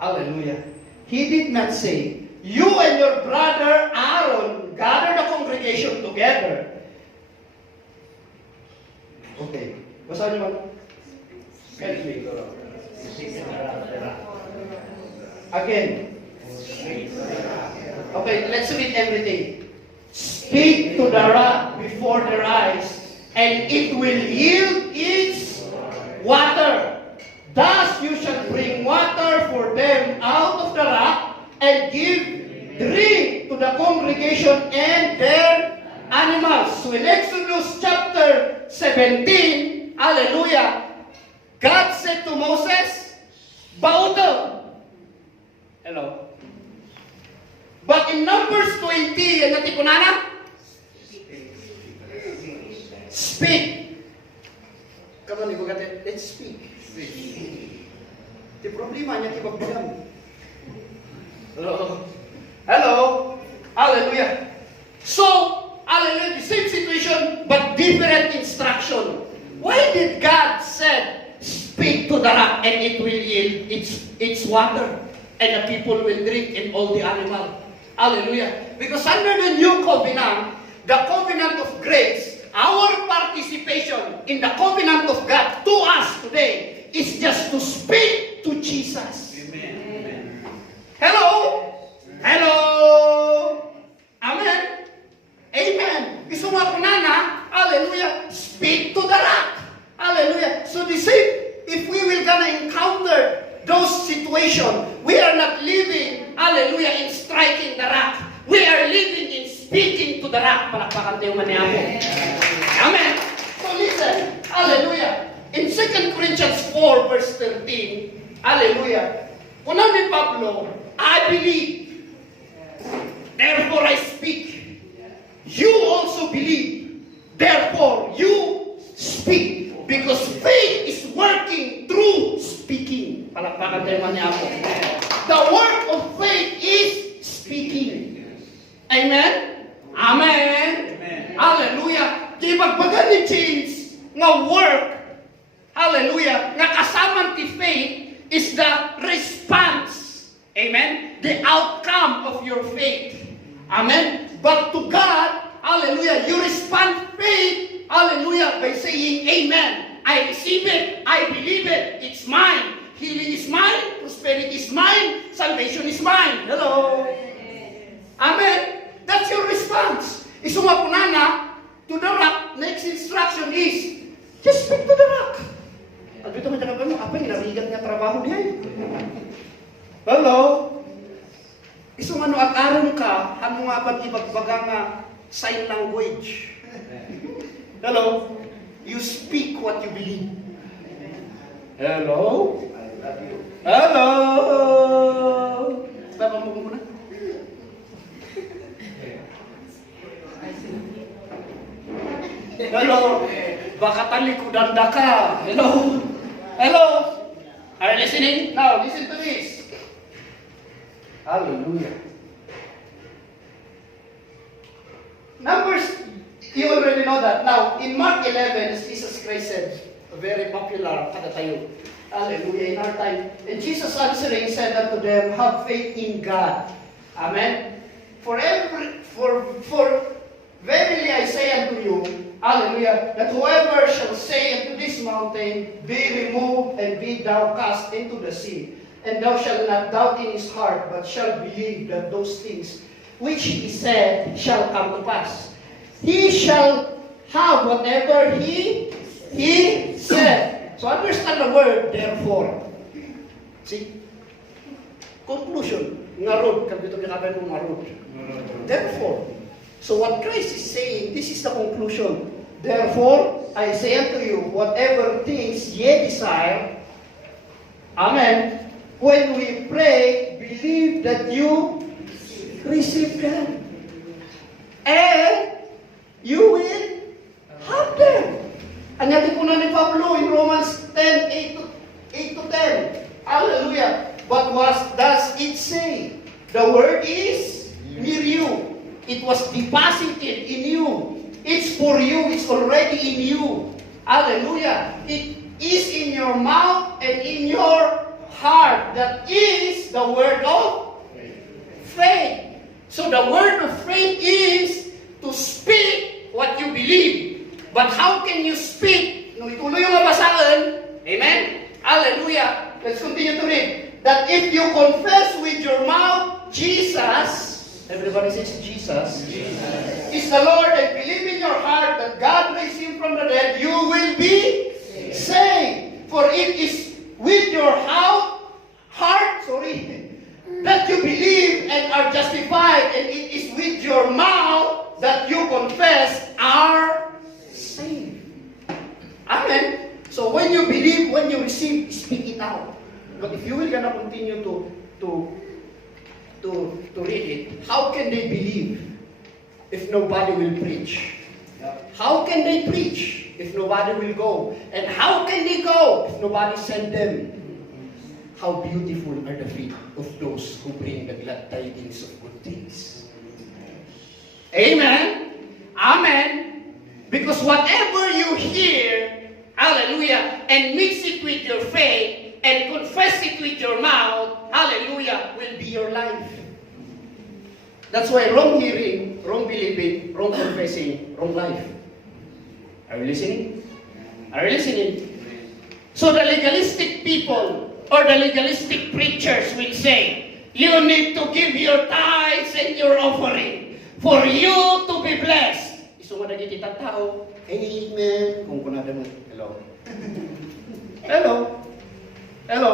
Hallelujah. He did not say, you and your brother Aaron gather the congregation together. Okay. Basahin naman. Help me. Again. Okay, let's read everything. Speak to the rock before their eyes, and it will yield its water. Thus you shall bring water for them out of the rock, and give drink to the congregation and their animals. So in Exodus chapter 17, hallelujah, God said to Moses, bauto. Hello. But in Numbers 20, yung natipunana, speak. Come on, let's speak. Di problema niya kibagbilang. Hello? Hallelujah. So, hallelujah, the same situation but different instruction. Why did God said, speak to the rock and it will yield its water and the people will drink and all the animal? Hallelujah. Because under the new covenant, the covenant of grace, our participation in the covenant of God to us today is just to speak to Jesus. Amen. Hello? Hello? Amen? Amen. Gusto mo ako na, hallelujah, speak to the rock. Hallelujah. So the same, if we will gonna encounter those situations, we are not living, hallelujah, in striking the rock. We are living in speaking to the rock. Palakpakan tayo maniapo. Amen. So listen, hallelujah. In 2 Corinthians 4 verse 13, hallelujah. Kunan ni Pablo, I believe, therefore I speak. You also believe, therefore you speak. Because faith is working through speaking. Palakpakan tayo maniapo. The work of faith is speaking. Amen? Amen? Amen. Hallelujah. Kaya magbaga ni James nga work, hallelujah, nga kasama ti faith is the response. Amen? The outcome of your faith. Amen? But to God, hallelujah, you respond faith, hallelujah, by saying amen. I receive it. I believe it. It's mine. Healing is mine. Prosperity is mine. Salvation is mine. Hello? Amen? That's your response. Isumapunana to the rock. Next instruction is, just speak to the rock. At dito may nakapag mo, apa yung narigat nga trabaho niya? Hello? Isumano at aron ka, ano nga ba't ibagbaga nga sign language? Hello? You speak what you believe. Hello? I love you. Hello? Baba mo muna. Hello? Baka talikudan da ka. Hello? Hello? Are you listening? Now, listen to this. Hallelujah. Numbers, you already know that. Now, in Mark 11, Jesus Christ said, a very popular kadatayo. Hallelujah, in our time. And Jesus answering said unto them, have faith in God. Amen. For verily I say unto you, hallelujah, that whoever shall say unto this mountain, be removed and be thou cast into the sea, and thou shalt not doubt in his heart, but shall believe that those things which he said shall come to pass. He shall have whatever he said. So understand the word, therefore. See? Conclusion. Ngarod. Kapito kinabay mo ngarod. Therefore. So what Christ is saying, this is the conclusion. Therefore, I say unto you, whatever things ye desire, amen, when we pray, believe that you receive them. And you will have them. Ang natin po na ni Pablo in Romans 10, 8 to 10. Hallelujah. But what does it say? The word is near you. It was deposited in you. It's for you. It's already in you. Hallelujah. It is in your mouth and in your heart. That is the word of faith. So the word of faith is to speak what you believe. But how can you speak? Nung ituloy yung mabasahan, amen? Hallelujah. Let's continue to read. That if you confess with your mouth, Jesus, everybody says Jesus, is the Lord, and believe in your heart that God raised him from the dead, you will be saved. For it is with your heart, that you believe and are justified, and it is with your mouth that you confess are saved. Amen. So when you believe, when you receive, speak it out. But if you will gonna continue to read it, how can they believe if nobody will preach? How can they preach if nobody will go? And how can they go if nobody send them? how beautiful are the feet of those who bring the glad tidings of good things. Amen. Amen. Because whatever you hear, hallelujah, and mix it with your faith and confess it with your mouth, hallelujah, will be your life. That's why wrong hearing, wrong believing, wrong confessing, wrong life. Are you listening? Are you listening? So the legalistic people or the legalistic preachers will say, you need to give your tithes and your offering for you to be blessed. Iso nga naging kitang tao, amen. Kung kunada mo, hello. Hello. Hello.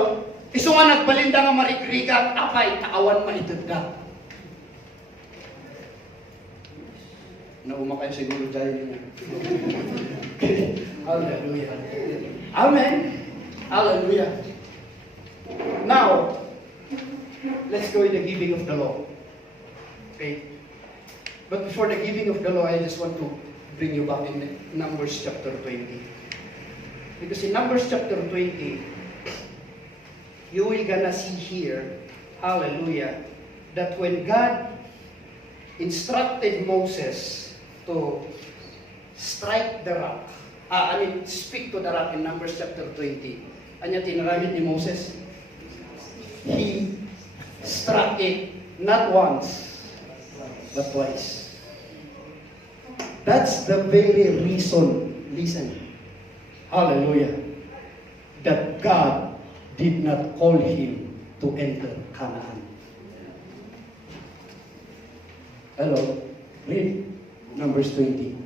Iso nga nagbalinda nga marigrigan, apay, taawan maitagda. Nauma kayo siguro dahil niya. Hallelujah. Amen. Hallelujah. Now, let's go in the giving of the law. Okay? But before the giving of the law, I just want to bring you back in Numbers chapter 20. Because in Numbers chapter 20, you will gonna see here, hallelujah, that when God instructed Moses to strike the rock, speak to the rock in Numbers chapter 20, anya tinaramid ni Moses? He struck it not once, but twice. That's the very reason, listen, hallelujah, that God did not call him to enter Canaan. Hello, read Numbers 20.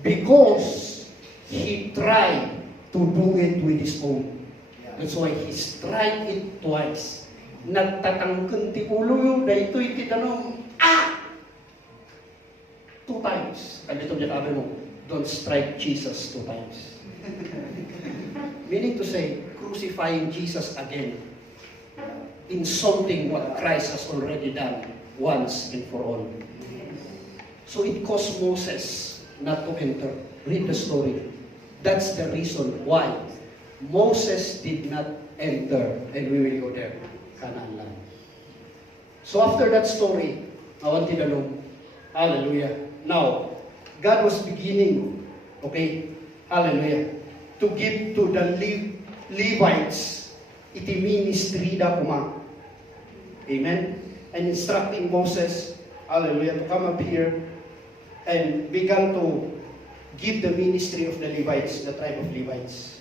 Because he tried to do it with his own. That's why he struck it twice. Nagtatangkan ti ulo yung dahito'y titanong, 2 times. Kaya dito niya sabi mo, don't strike Jesus 2 times. Meaning to say, crucifying Jesus again. Insulting what Christ has already done once and for all. So it caused Moses not to enter. Read the story. That's the reason why Moses did not enter, and we will go there, Canaan land. So after that story, I want you to know, hallelujah. Now, God was beginning, okay, hallelujah, to give to the Levites iti ministry da kuma. Amen? And instructing Moses, hallelujah, to come up here and began to give the ministry of the Levites, the tribe of Levites.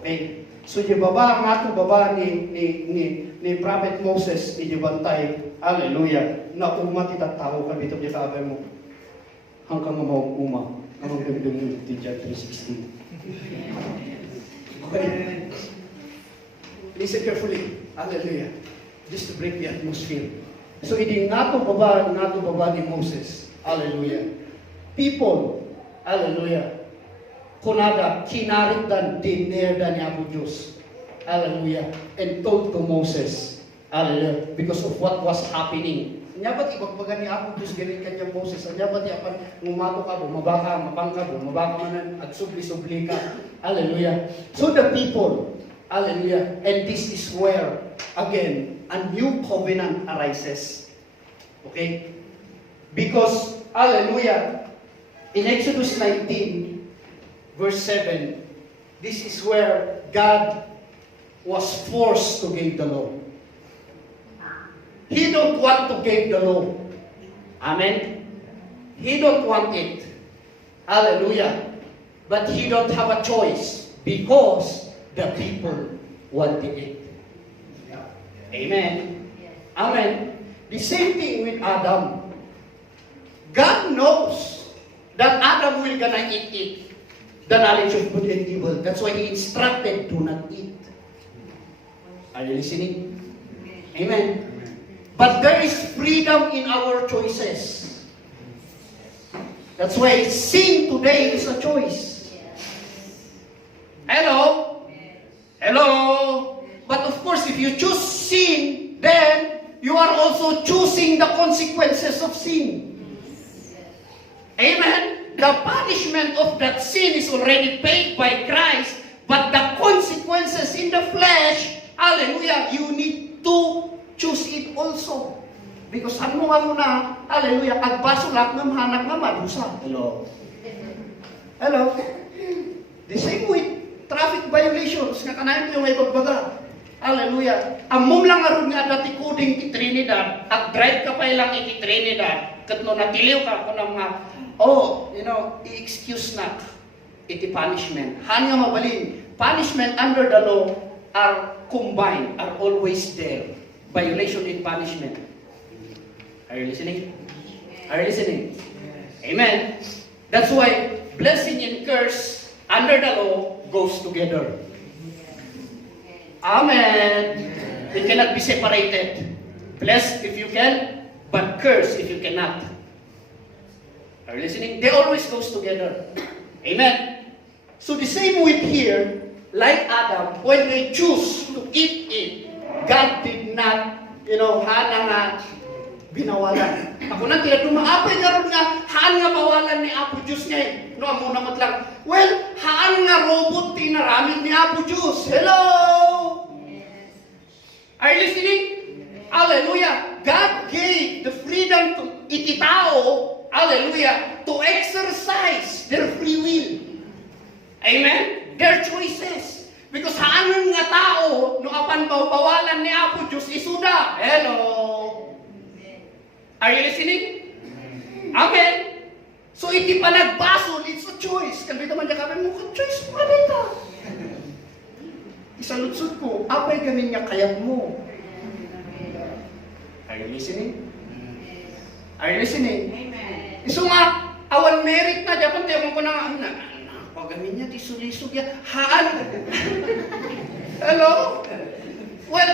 Okay? So, yung baba, nga ito baba ni Prophet Moses, ni Bantay, hallelujah, na umat itatao ka dito niya sabi mo, hanggang mo uma, ang gandang yung John 3:16. Okay? Listen carefully, hallelujah, just to break the atmosphere. So, hindi nga ito baba ni Moses, hallelujah. People, hallelujah, kunada, kinaritan, dinerda ni Apo Diyos, hallelujah, and told to Moses, hallelujah, because of what was happening. Nya ba't ibagbagan ni Apo Diyos galing kanya Moses? Nya ba't yapan ngumato ka, bumabaka, mapangka, bumabaka manan, at subli-subli ka, hallelujah. So the people, hallelujah, and this is where, again, a new covenant arises. Okay? Because, hallelujah, in Exodus 19, verse 7, this is where God was forced to give the law. He don't want to give the law. Amen? He don't want it. Hallelujah. But he don't have a choice because the people wanted it. Amen? Amen? The same thing with Adam. God knows that Adam will gonna eat it. The knowledge of good and evil. That's why he instructed, do not eat. Are you listening? Amen. But there is freedom in our choices. That's why sin today is a choice. Hello? Hello? But of course, if you choose sin, then you are also choosing the consequences of sin. Amen? The punishment of that sin is already paid by Christ, But the consequences in the flesh, hallelujah, you need to choose it also. Because ano nga muna, hallelujah, agbasulak ng hanak nga madusa. Hello? Hello? The same with traffic violations nga kanayon yung may pagbaga. Hallelujah. Amom lang aron nga dati kuding ti Trinidad, at drive ka pa ilang iti Trinidad, kat no natiliw ka kung mga, i-excuse na iti punishment. Han nga mabalin, punishment under the law are combined, are always there. Violation and punishment. Are you listening? Are you listening? Amen. That's why blessing and curse under the law goes together. Amen. It cannot be separated. Bless if you can, but curse if you cannot. Are you listening? They always goes together. Amen. So the same with here, like Adam, when we choose to eat it, God did not, hana nga binawalan. Ako na tila dumaapay nga ron nga, haan nga bawalan ni Apo Diyos niya eh. No, muna matlang, well, haan nga robot tinaramit ni Apo Diyos. Hello! Are you listening? Hallelujah. God gave the freedom to ititao, hallelujah, to exercise their free will. Amen? Their choices. Because haan nga tao, no apan bawalan ni Apo Diyos, isuda. Hello! Are you listening? Amen? So, iti pa nagbasol, it's a choice. Kalbita man niya kami mo, choice mo kalita. Isalutsod ko, apay kami niya kayat mo. Are you listening? Are you listening? Amen. So nga, awan merit na, dapat tayo ko na nga, pagamin niya, tisulisog yan, haan. Hello? Well,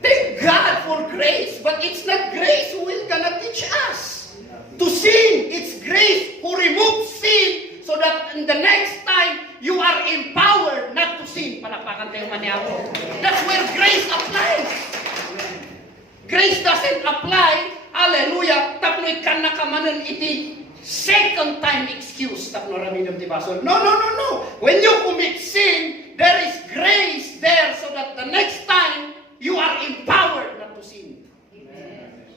thank God for grace, but it's not grace who will gonna teach us to sin. It's grace who removes sin so that in the next time you are empowered not to sin. Palakpakan tayo man niya ako. That's where grace applies. Grace doesn't apply, hallelujah, tapnoy ka na kamanan iti second time excuse. Tapno ramidom ti basol. No. When you commit sin, there is grace there so that the next time you are empowered not to sin. Amen.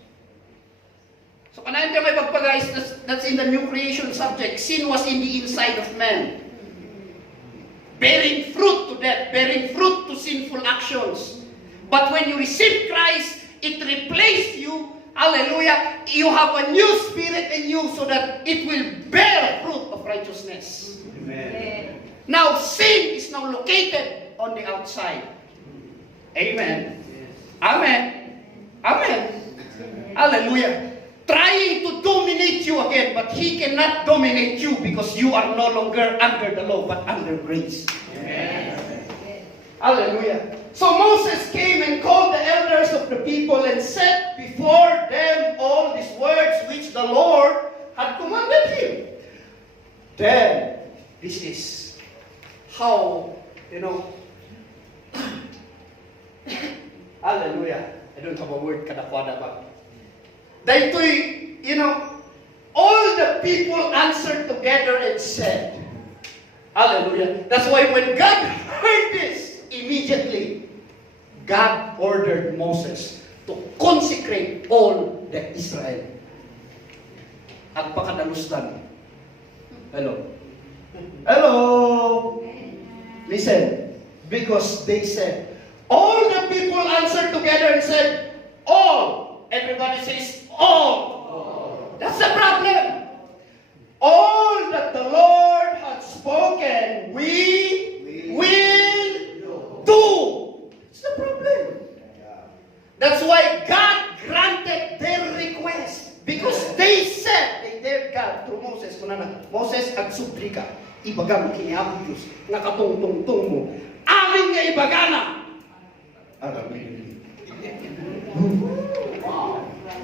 So kanayon tayo may pagpagais, that's in the new creation subject. Sin was in the inside of man. Bearing fruit to death, bearing fruit to sinful actions. But when you receive Christ, it replaced you. Hallelujah. You have a new spirit in you so that it will bear fruit of righteousness. Amen. Now, sin is now located on the outside. Amen. Amen. Amen. Hallelujah. Trying to dominate you again, but he cannot dominate you because you are no longer under the law, but under grace. Amen. Hallelujah. So Moses came and called the elders of the people and set before them all these words which the Lord had commanded him. Then, this is how, hallelujah. I don't have a word kadakwada ba. Dahito'y, all the people answered together and said, hallelujah. That's why when God heard this, immediately, God ordered Moses to consecrate all the Israel. At pakadalustan. Hello? Hello? Listen. Because they said, all the people answered together and said, all. Everybody says, all. That's the problem. All that the Lord had spoken, we will do. It's the problem. That's why God granted their request. Because they said, they dared God through Moses. Moses, agsubli ka. Ibaga mo kiniabot Diyos. Nakatungtungtung mo. Amin nga ibagana. Amin.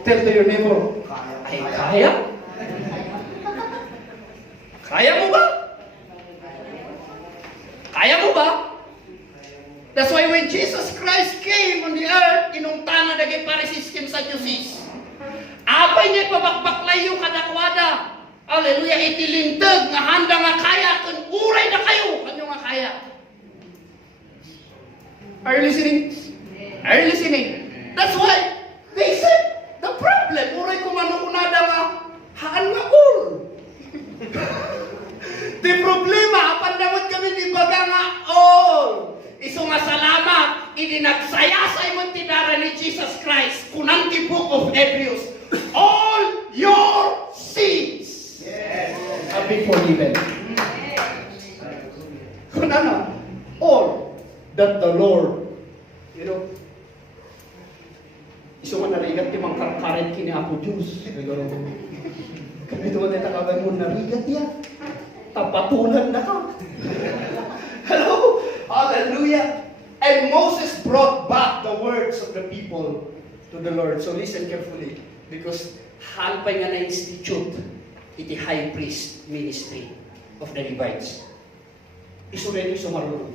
Tell to your neighbor, ay kaya? Kaya mo ba? Kaya mo ba? That's why when Jesus Christ came on the earth, inungtana dagay paresistem sa Diyos. Apay niya pabakbaklay yung kadakwada. Hallelujah, itilintag nga handa nga kaya, kung uray na kayo, kanyo nga kaya. Are you listening? Are you listening? That's why they said, the problem, uray kumanukunada nga, haan nga all. The problema, apan damot kami ni baga nga all. Iso nga salamat, idinagsaya sa imong tinara ni Jesus Christ, kunang the book of Hebrews, all your sins have been forgiven. Kunana, all that the Lord, iso nga narigat yung mga karkaret kini ako Diyos. Kami doon na takabay mo, narigat yan. Tapatulan na ka. Hello? Hallelujah. And Moses brought back the words of the people to the Lord. So listen carefully. Because halpay nga na-institute iti high priest ministry of the Levites. Iso rin yung sumarunod.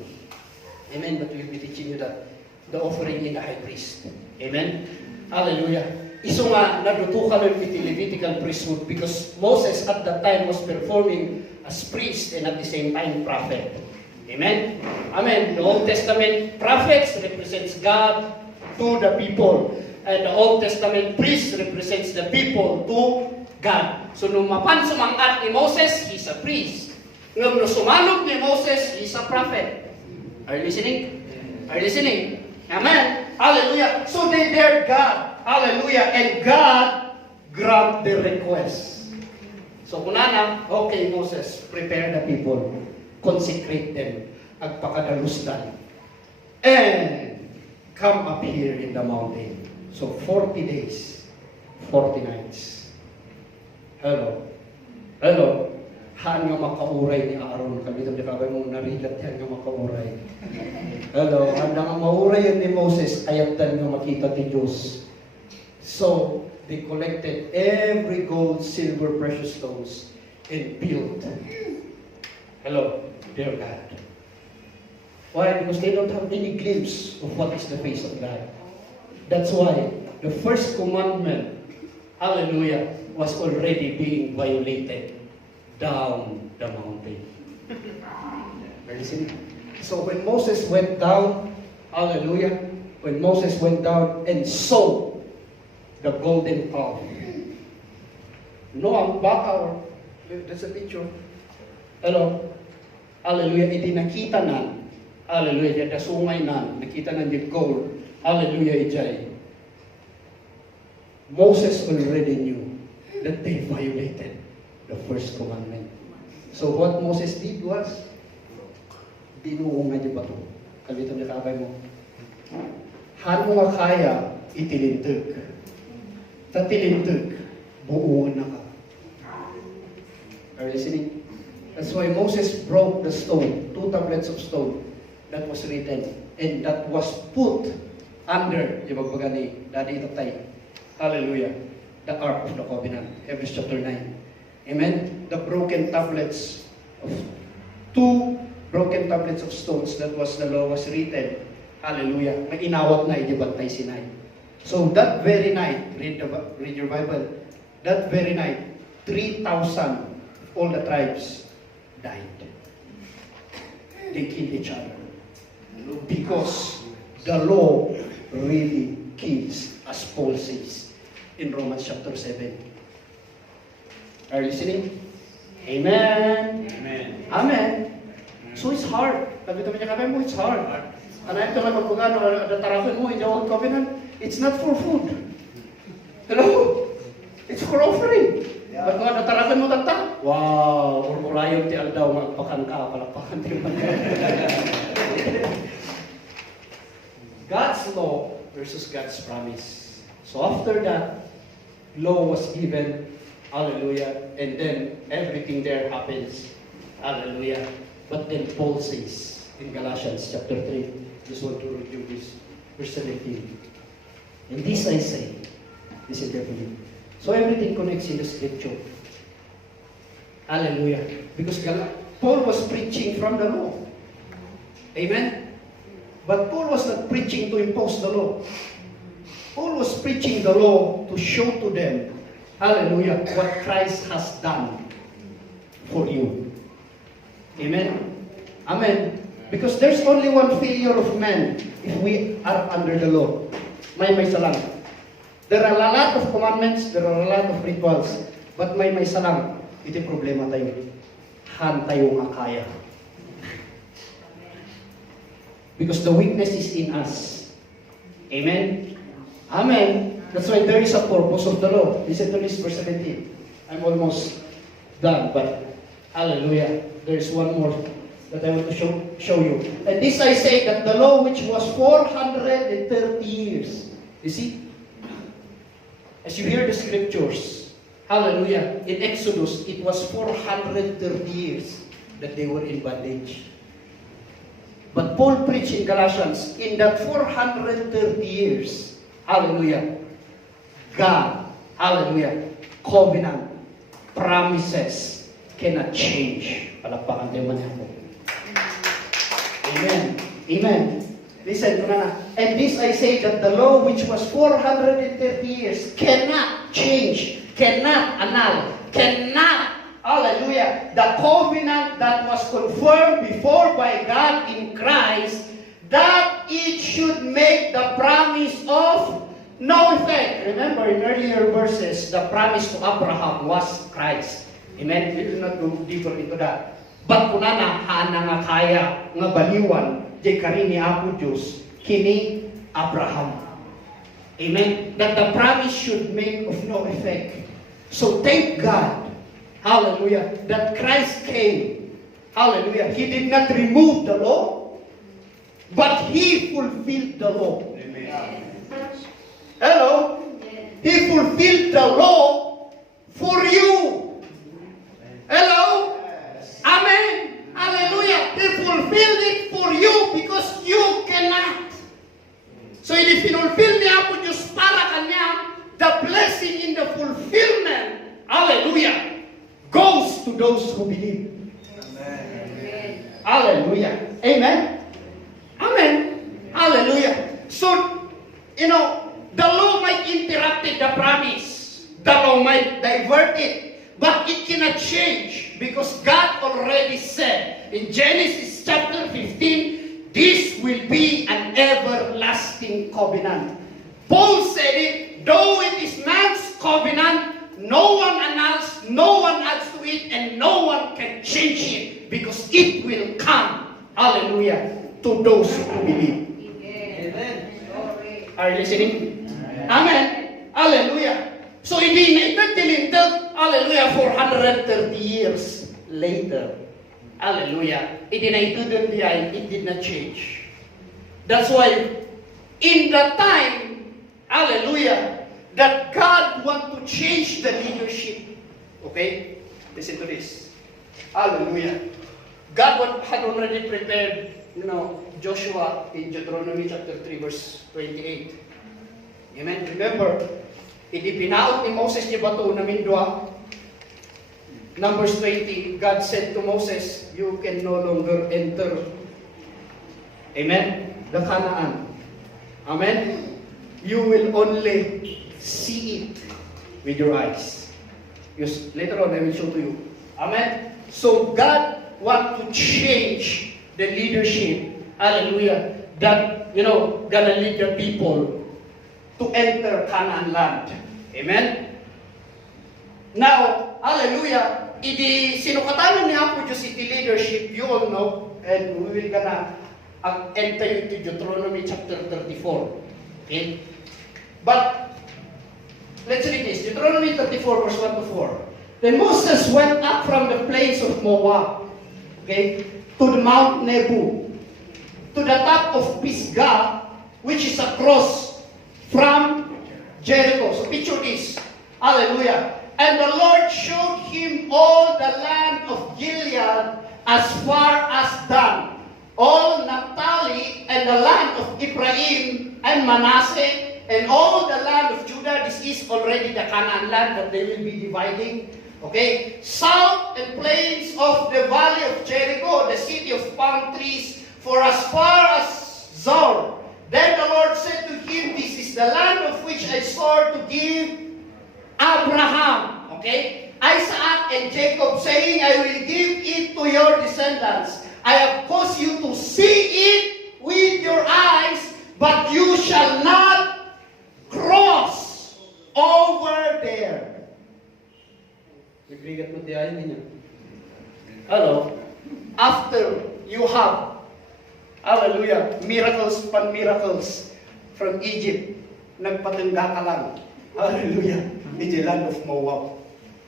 Amen. But we'll be teaching you that the offering in the high priest. Amen. Hallelujah. Iso nga nadutukan ng Levitical priesthood because Moses at that time was performing as priest and at the same time prophet. Amen? Amen. The Old Testament prophets represents God to the people. And the Old Testament priest represents the people to God. So nung mapan sumangkat ni Moses, he's a priest. Nung sumanog ni Moses, he's a prophet. Are you listening? Are you listening? Amen. Hallelujah. So they dared God. Hallelujah. And God granted the request. So kunana, okay Moses, prepare the people. Consecrate them. Agpakadalusdan. And come up here in the mountain. So 40 days, 40 nights. Hello. Hello. Haan nga makauray ni Aaron. Kami ito nakabay mong narilat yan nga makauray. Hello. Handa nga mauray yan ni Moses. Ayatan nga makita ti Diyos. So, they collected every gold, silver, precious stones and built. Hello, dear God. Why? Because they don't have any glimpse of what is the face of God. That's why the first commandment, hallelujah, was already being violated down the mountain. Are you listening? So when Moses went down, hallelujah, when Moses went down and saw the golden calf. No, ang baka, that's a picture. Hello? Hallelujah, iti nakita na, hallelujah, dasungay na, nakita na yung gold, hallelujah, ijay. Moses already knew that they violated the first commandment. So what Moses did was, binuungan niya ba ito? Kalito niya kabay mo. Han mo nga kaya, itilintag. Tatilintag, buuan na ka. Are you listening? That's why Moses broke the stone, 2 tablets of stone that was written and that was put under, yung magbaga ni Daddy Tatay. Hallelujah. The Ark of the Covenant. Hebrews chapter 9. Amen? The broken tablets of 2 broken tablets of stones that was the law was written. Hallelujah. May inawat na ijibantay Sinai. So that very night, read your Bible, that very night, 3,000 all the tribes died. They killed each other. Because the law really kills, as Paul says in Romans chapter 7. Are you listening? Amen. Amen. Amen. So it's hard. Sabi niya kami mo, it's hard. Ano ito lang magpagano, natarafin mo in the Old Covenant, it's not for food. Hello? It's for offering. Yeah. Ba't kung natarafin mo tata? Wow, urmurayon ti aldaw, magpakan ka, palakpakan ti mga. God's law versus God's promise. So after that, law was given, hallelujah, and then everything there happens, hallelujah. But then Paul says in Galatians chapter 3, just want to review this, verse 17. And this I say, listen carefully. So everything connects in the scripture. Hallelujah. Because Paul was preaching from the law. Amen? But Paul was not preaching to impose the law. Paul was preaching the law to show to them, hallelujah, what Christ has done for you. Amen? Amen. Because there's only one failure of man if we are under the law. May salang. There are a lot of commandments, there are a lot of rituals, but may salang. Ito yung problema tayo. Han tayo nga kaya. Because the weakness is in us. Amen? Amen. That's why there is a purpose of the law. Listen to this, verse 17. I'm almost done, but hallelujah. There is one more that I want to show you. And this I say, that the law which was 430 years. You see? As you hear the scriptures, hallelujah, in Exodus, it was 430 years that they were in bondage. But Paul preached in Galatians, in that 430 years, hallelujah, God, hallelujah, covenant, promises cannot change. Palakpakan tayo man ako. Amen. Amen. Listen to na. And this I say, that the law which was 430 years cannot change, cannot annul, cannot, hallelujah, the covenant that was confirmed before by God in Christ, that it should make the promise of no effect. Remember, in earlier verses, the promise to Abraham was Christ. Amen? We will not go deeper into that. But kunana, hana nga kaya nga baliwan, di kari ni Apo Diyos, kini Abraham. Amen? That the promise should make of no effect. So thank God, hallelujah, that Christ came. Hallelujah. He did not remove the law, but He fulfilled the law. Amen. Hello? He fulfilled the law for you. Hello? Amen. Hallelujah. He fulfilled it for you because you cannot. So if fulfill niya po Diyos para kanya, the blessing in the fulfillment, hallelujah, goes to those who believe. Amen. Hallelujah. Amen. Amen. Hallelujah. So, you know, the law might interrupt the promise. The law might divert it. But it cannot change because God already said in Genesis chapter 15, this will be an everlasting covenant. Paul said it, though it is man's covenant, no one annuls, no one adds to it, and no one can change it because it will come, hallelujah, to those who believe. Amen. Glory. Are you listening? Amen. Hallelujah. So hindi na ito hallelujah, 430 years later. Hallelujah. It did not change. That's why in the time, hallelujah, that God want to change the leadership. Okay? Listen to this. Hallelujah. God had already prepared, Joshua in Deuteronomy chapter 3 verse 28. Amen. Remember, idipinaot ni Moses ni bato na mindwa. Numbers 20, God said to Moses, you can no longer enter. Amen. The Canaan. Amen. You will only see it with your eyes. Yes, later on I will show to you. Amen. So God want to change the leadership. Hallelujah. That, gonna lead the people to enter Canaan land. Amen? Now, hallelujah, sinukatanan niya po Diyos iti leadership, you all know, and we will gonna enter into Deuteronomy chapter 34. Okay? But, let's read this. Deuteronomy 34 verse 1 to 4. Then Moses went up from the plains of Moab, okay, to the Mount Nebo, to the top of Pisgah, which is across from Jericho. So picture this. Hallelujah. And the Lord showed him all the land of Gilead as far as Dan, all Naphtali, and the land of Ephraim and Manasseh, and all the land of Judah. This is already the Canaan land that they will be dividing. Okay? South and plains of the valley of Jericho, the city of palm trees, for as far as Zoar. Then the Lord said to him, this is the land of which I swore to give Abraham, okay, Isaac and Jacob, saying, I will give it to your descendants. I have caused you to see it with your eyes, but you shall not cross over there. Nagrigat mo di ayaw niya. Hello? After you have, hallelujah, miracles pan miracles from Egypt, nagpatangga ka lang. Hallelujah. In the land of Moab.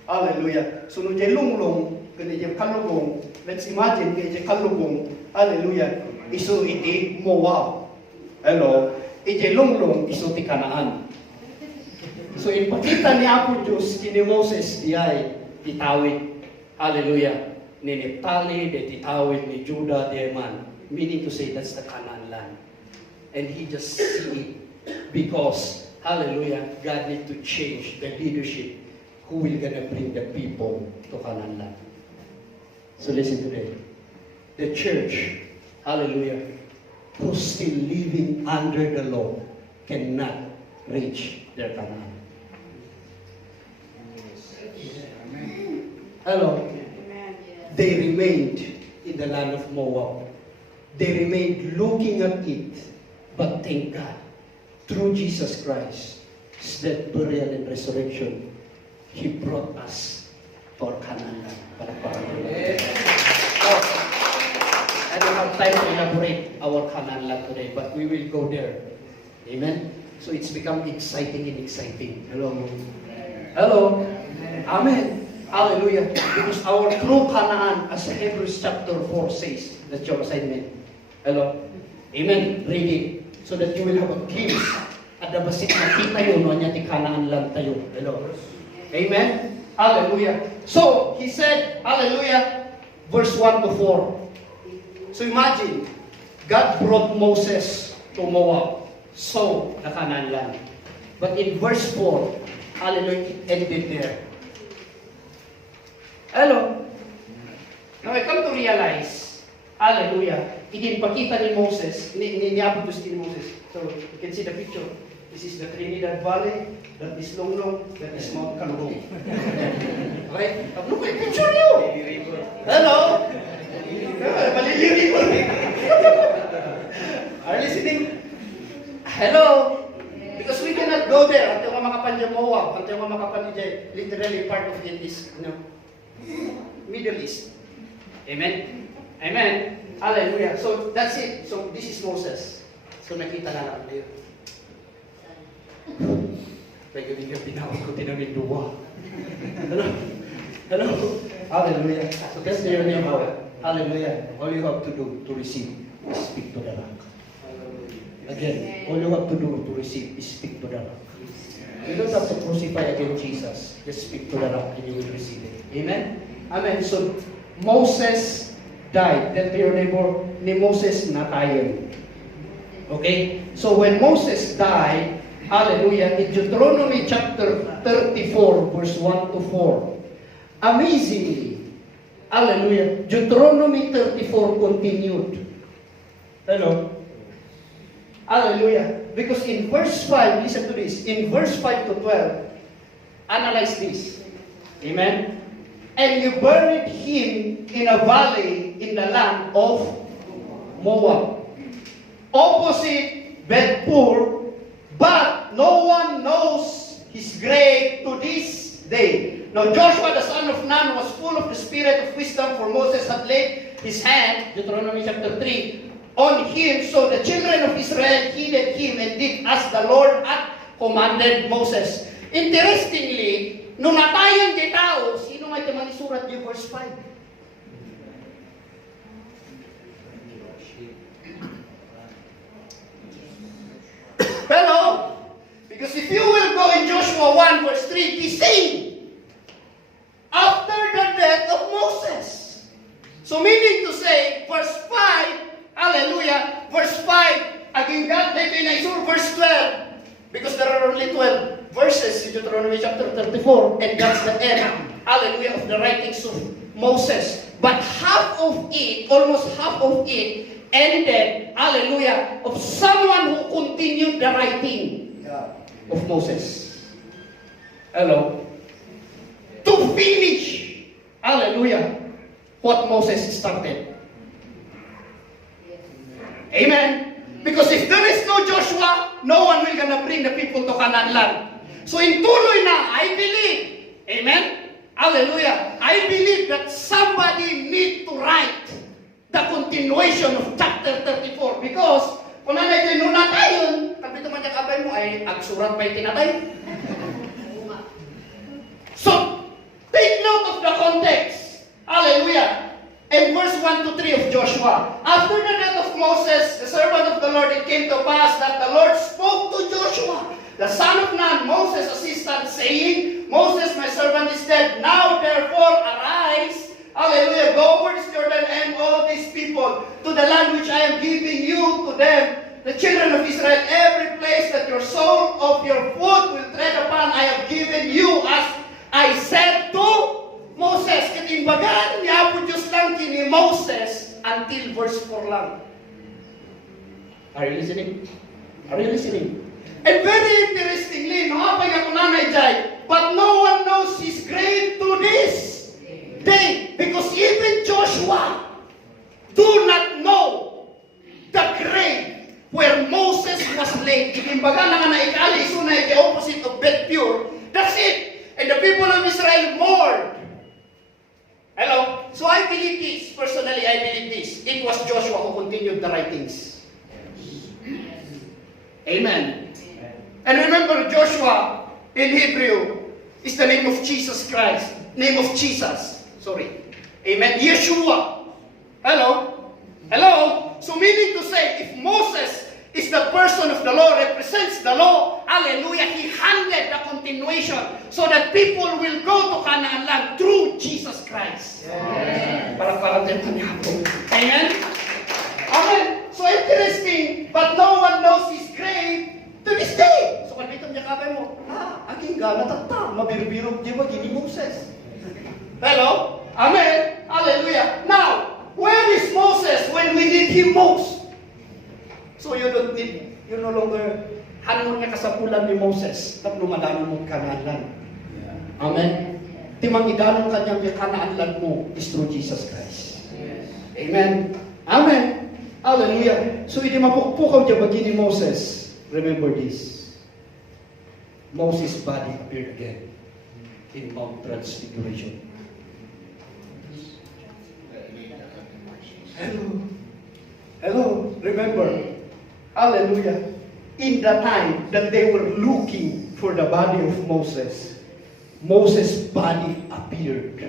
Hallelujah. So, nung lunglong, kaya kalubong, let's imagine, kaya kalubong, hallelujah, iso iti Moab. Hello? Iti lunglong, iso ti Kanaan. So, ipakita ni Apo Diyos, kini Moses, iyay, itawid. Hallelujah. Ni Neptali, de titawid ni Judah, de man. Meaning to say, that's the Canaan land. And he just see it. Because, hallelujah, God need to change the leadership who will gonna bring the people to Canaan land. So listen today. The church, hallelujah, who's still living under the law cannot reach their Canaan. Hello. They remained in the land of Moab. They remained looking at it. But thank God, through Jesus Christ, His death, burial, and resurrection, He brought us to our Canaan land. I don't have time to elaborate our Canaan land today, but we will go there. Amen? So it's become exciting and exciting. Hello? Hello? Amen. Hallelujah. Because our true Canaan, as Hebrews chapter 4 says, that's your assignment. Hello? Amen. Read it. So that you will have a glimpse at the basit makita yun, no niya ti Canaan land tayo. Hello? Amen? Hallelujah. So, he said, hallelujah, verse 1 to 4. So imagine, God brought Moses to Moab, so the Canaan land. But in verse 4, hallelujah, it ended there. Hello? Now I come to realize, hallelujah, ipakita ni Moses, ni Apo Diyos ni Moses. So, you can see the picture. This is the Trinidad Valley, that is Longlong, that is Mount Kalugong. Right? Look at the picture niyo! Hello? Maliliw ko. Are you listening? Hello? Because we cannot go there until makapan yung Moab, until makapan yung literally part of it is, Middle East. Amen? Amen? Hallelujah. So, that's it. So, this is Moses. So, nakita na lang tayo. Pwede nga pinawag ko tinamin duwa. Hello? Hello? Hallelujah. So, that's your name. Hallelujah. All you have to do to receive is speak to the rock. Again, all you have to do to receive is speak to the rock. You don't have to crucify against Jesus. Just speak to the rock and you will receive it. Amen? Amen. So, Moses died. Tell to your neighbor, ni Moses natayin. Okay? So when Moses died, hallelujah, in Deuteronomy chapter 34, verse 1 to 4, amazingly, hallelujah, Deuteronomy 34 continued. Hello? Hallelujah. Because in verse 5, listen to this, in verse 5 to 12, analyze this. Amen? And you buried him in a valley in the land of Moab, opposite Bethpur, but no one knows his grave to this day. Now Joshua the son of Nun was full of the spirit of wisdom, for Moses had laid his hand, Deuteronomy chapter 3, on him. So the children of Israel heeded him and did as the Lord had commanded Moses. Interestingly, nung natayan di tao, sino may tamang isurat yung verse 5? Hello? Because if you will go in Joshua 1 verse 3, he's saying, after the death of Moses. So meaning to say, verse 5, hallelujah, verse 5, again God may be naisur, verse 12, because there are only 12 verses in Deuteronomy chapter 34, and that's the end, hallelujah, of the writings of Moses. But half of it, almost half of it, ended, hallelujah, of someone who continued the writing of Moses. Hello? To finish, hallelujah, what Moses started. Amen? Because if there is no Joshua, no one will gonna bring the people to Canaan land. So in tuloy na, I believe, amen? Hallelujah. I believe that somebody need to write the continuation of chapter 34 because kung nanay din nuna tayo, kapit naman yung kabay mo ay agsurat pa yung tinatay. So, take note of the context. Hallelujah. And verse 1 to 3 of Joshua. After the death of Moses, the servant of the Lord, it came to pass that the Lord spoke to Joshua, the son of Nun, Moses' assistant, saying, Moses, my servant, is dead. Now, therefore, arise, hallelujah, go over this Jordan and all these people to the land which I am giving you to them, the children of Israel. Every place that your sole of your foot will tread upon, I have given you, as I said to Moses. Katimbagan niya po Diyos lang kini Moses until verse 4 lang. Are you listening? Are you listening? And very interestingly, no, apay nga kunanay jay, but no one knows his grave to this day, because even Joshua do not know the grave where Moses was laid. Itimbagan na nga na ikali, iso na the opposite of bed pure. That's it. And the people of Israel mourned. Hello? So I believe this. Personally, I believe this. It was Joshua who continued the writings. Amen. And remember, Joshua in Hebrew is the name of Jesus Christ. Name of Jesus. Sorry. Amen. Yeshua. Hello? Hello? So meaning to say, if Moses is the person of the law, represents the law, hallelujah, he handed the continuation so that people will go to Canaan land through Jesus Christ. Para tempo niya po. Amen? Amen. So interesting, but no one knows his grave to this day. So kung dito niya kapay mo, aking gana tata, mabirubirog di ba, gini Moses. Hello? Amen? Hallelujah. Now, where is Moses when we need him most? So you don't need, you no longer, hanon nga kasapulan ni Moses, tapno madanon mo Canaan. Amen? Timang idanon kanyang Canaan mo is through Jesus Christ. Yes. Amen? Amen? Hallelujah. So hindi mapukpukaw dyan bagi ni Moses. Remember this. Moses' body appeared again in Mount Transfiguration. Hello? Hello? Remember? Hallelujah. In the time that they were looking for the body of Moses, Moses' body appeared.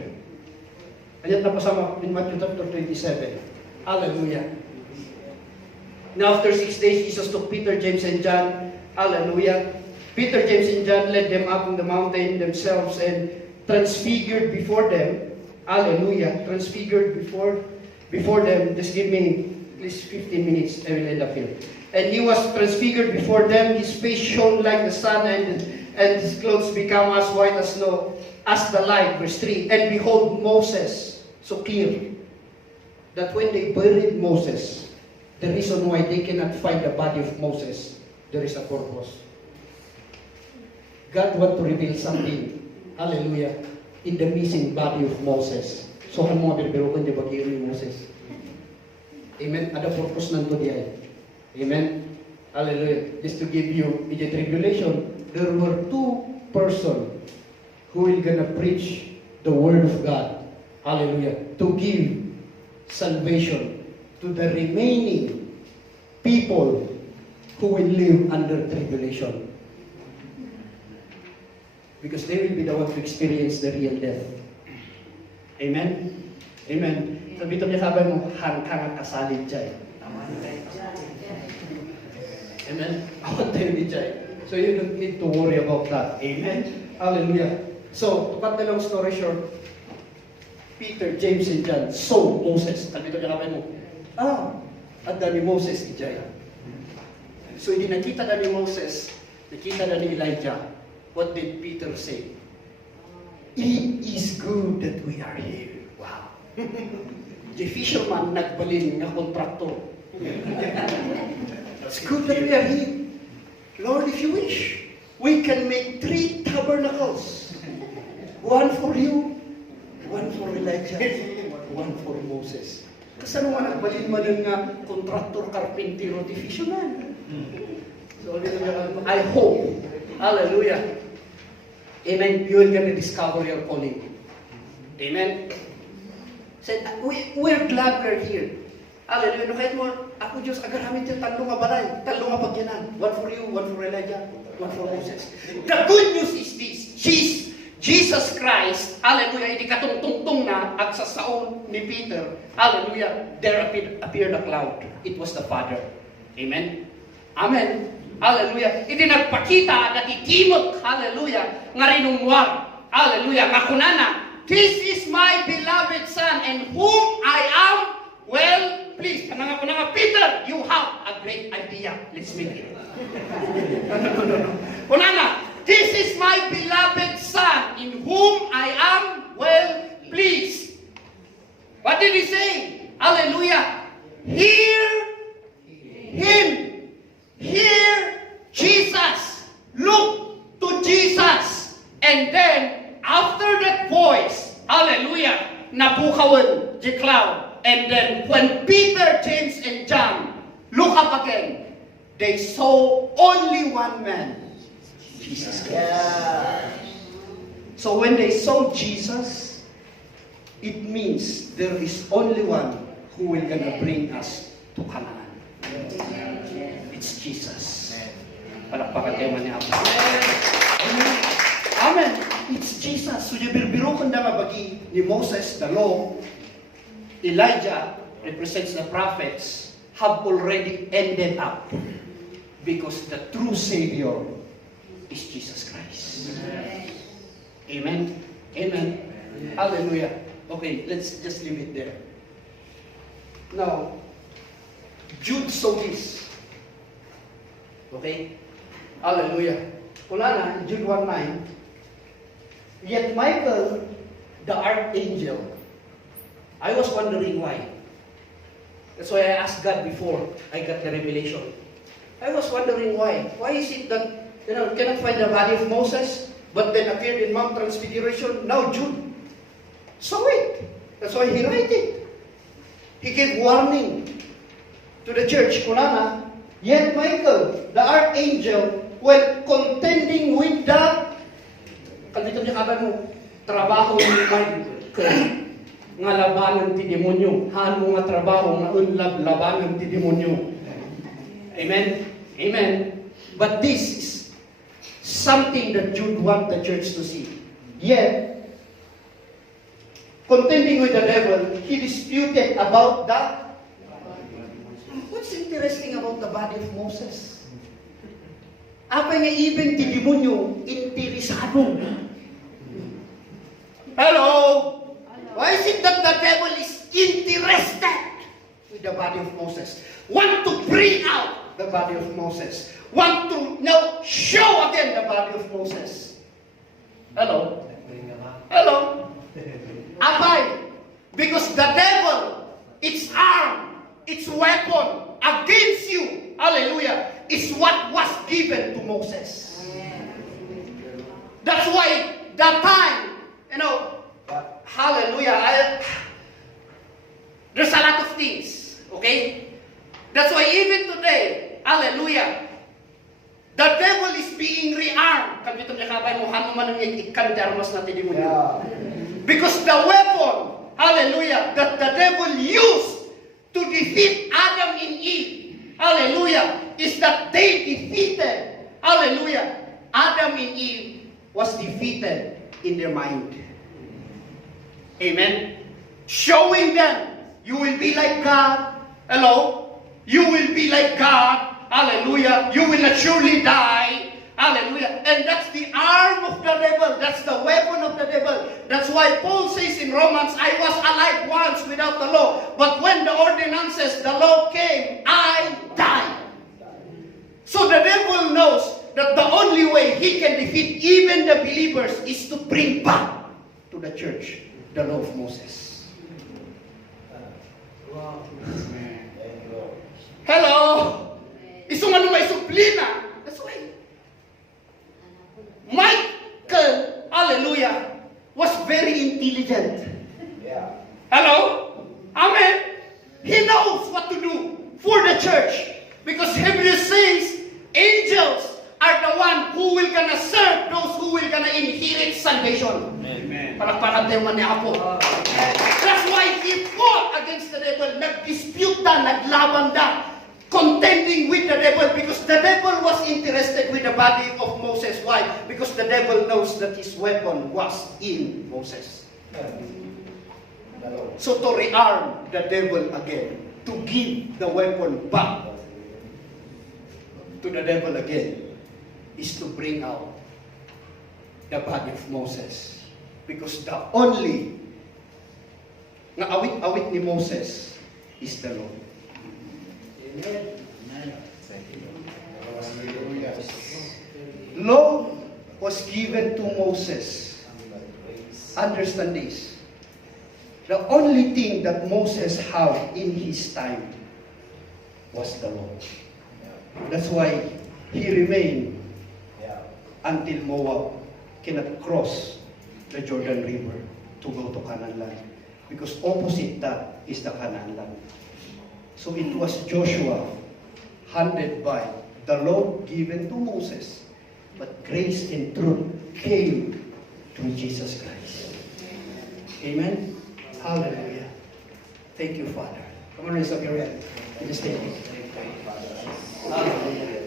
Ayan na pasama in Matthew chapter 27. Hallelujah. Now after 6 days, Jesus took Peter, James, and John. Hallelujah. Peter, James, and John led them up on the mountain themselves and transfigured before them. Hallelujah. Transfigured before them. Just give me at least 15 minutes. I will end up here. And he was transfigured before them. His face shone like the sun, and his clothes became as white as snow, as the light. Verse 3. And behold, Moses, so clear, that when they buried Moses, the reason why they cannot find the body of Moses, there is a purpose. God want to reveal something, hallelujah, in the missing body of Moses. So, ang mga birbiro di ba ni Moses? Amen? Ada purpose nanto diay. Amen? Hallelujah. Just to give you, in the tribulation, there were two persons who will gonna preach the word of God. Hallelujah. To give salvation to the remaining people who will live under tribulation. Because they will be the one to experience the real death. Amen? Amen. Sabi ito niya sabi mo, hangkang kasalit siya. Amen? Awat tayo ni Jai. So you don't need to worry about that. Amen? Hallelujah. So, to cut the long story short, Peter, James, and John saw Moses. Sabi ito niya sabi mo, ada ni Moses ni Jai. So, hindi nakita na ni Moses, nakita na ni Elijah. What did Peter say? It is good that we are here. Wow. The fisherman nagbalin nga kontrakto. It's good that we are here. Lord, if you wish, we can make 3 tabernacles. One for you, one for Elijah, one for Moses. Kasano nga nagbalin-balin nga kontraktor, karpintero, fisherman. So, I hope, hallelujah, amen, you will gonna discover your calling. Amen. Said, we're glad we're here. Hallelujah. No, kahit mo, ako Diyos, agaramit yung talong nga balay, talong nga pagyanan. One for you, one for Elijah, one for Moses. The good news is this, Jesus Christ, hallelujah, hindi katungtungtong na at sa saon ni Peter, hallelujah, there appeared a cloud. It was the Father. Amen. Amen. Hallelujah. Hindi nagpakita at itimot, hallelujah, nga rinungwar, hallelujah, nga kunana, this is my beloved Son, and whom I am well pleased. Ano nga, Peter, you have a great idea. Let's make it. No. Kunana, this is my beloved Son, in whom I am well pleased. What did he say? Hallelujah. Hear him. Hear Jesus. Look to Jesus. And then, after that voice, hallelujah, nabukawan the cloud. And then, when Peter, James, and John look up again, they saw only one man. Jesus Christ. Yeah. So when they saw Jesus, it means there is only one who will gonna bring us to Canaan. It's Jesus. Palakpakan tayo man ni Apo. Amen. Amen. It's Jesus. So biro kung nga bagi ni Moses, the law, Elijah represents the prophets, have already ended up because the true Savior is Jesus Christ. Amen. Amen. Hallelujah. Okay, let's just leave it there. Now, Jude saw this. Okay? Hallelujah. Kulana, Jude 1:9. Yet Michael, the archangel, I was wondering why. That's why I asked God before I got the revelation. I was wondering why. Why is it that, cannot find the body of Moses, but then appeared in Mount Transfiguration? Now Jude saw it. That's why he wrote it. He gave warning to the church. Kunana, yet Michael, the archangel, when contending with the, kalito niya kaban mo, trabaho ni Michael, nga labanan ti demonyo, haan mo nga trabaho nga unlab labanan ti demonyo. Amen? Amen. But this is something that Jude want the church to see. Yet, contending with the devil, he disputed about the... What's interesting about the body of Moses? Apa nga even ti demonyo interesado. Hello? Why is it that the devil is interested with the body of Moses? Want to bring out the body of Moses. Want to now show again the body of Moses. Hello? Hello? Abay. Because the devil, its arm, its weapon against you, hallelujah, is what was given to Moses. That's why that time, hallelujah, there's a lot of things, okay? That's why even today, hallelujah, the devil is being rearmed. Kalbito niya kabay mo, hanuman ng ikan di armas na tidi mo yun. Because the weapon, hallelujah, that the devil used to defeat Adam and Eve, hallelujah, is that they defeated, hallelujah, Adam and Eve was defeated in their mind. Amen? Showing them, you will be like God. Hello? You will be like God. Hallelujah. You will not surely die. Hallelujah. And that's the arm of the devil. That's the weapon of the devil. That's why Paul says in Romans, I was alive once without the law. But when the ordinances, the law came, I died. So the devil knows that the only way he can defeat even the believers is to bring back to the church the law of Moses. Hello? Isang ano may suplina. That's why. Michael, hallelujah, was very intelligent. Yeah. Hello? Amen? napakantay man ni Apo. That's why he fought against the devil. Nag-dispute na, naglaban na, contending with the devil because the devil was interested with the body of Moses. Why? Because the devil knows that his weapon was in Moses. So to rearm the devil again, to give the weapon back to the devil again, is to bring out the body of Moses. Because the only na awit-awit ni Moses is the Lord. Law was given to Moses. Understand this. The only thing that Moses had in his time was the law. That's why he remained until Moab cannot cross the Jordan River to go to Canaan land. Because opposite that is the Canaan land. So it was Joshua handed by the law given to Moses. But grace and truth came through Jesus Christ. Amen? Hallelujah. Thank you, Father. Come on, raise up your hand. Just take it. Hallelujah.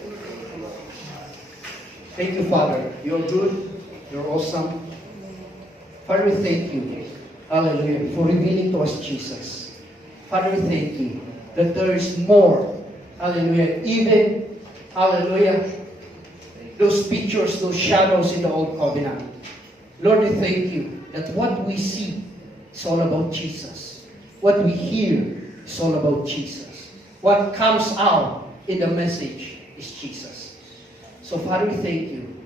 Thank you, Father. You're good. You're awesome. Father, we thank you. Hallelujah. For revealing to us Jesus. Father, we thank you that there is more. Hallelujah. Even, hallelujah, those pictures, those shadows in the Old Covenant. Lord, we thank you that what we see is all about Jesus. What we hear is all about Jesus. What comes out in the message is Jesus. So, Father, we thank you.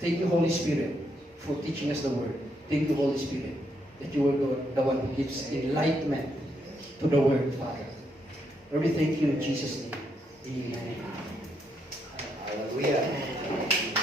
Thank you, Holy Spirit, for teaching us the Word. Thank you, Holy Spirit, that you are the one who gives enlightenment to the Word, Father. Lord, we thank you in Jesus' name. Amen. Hallelujah.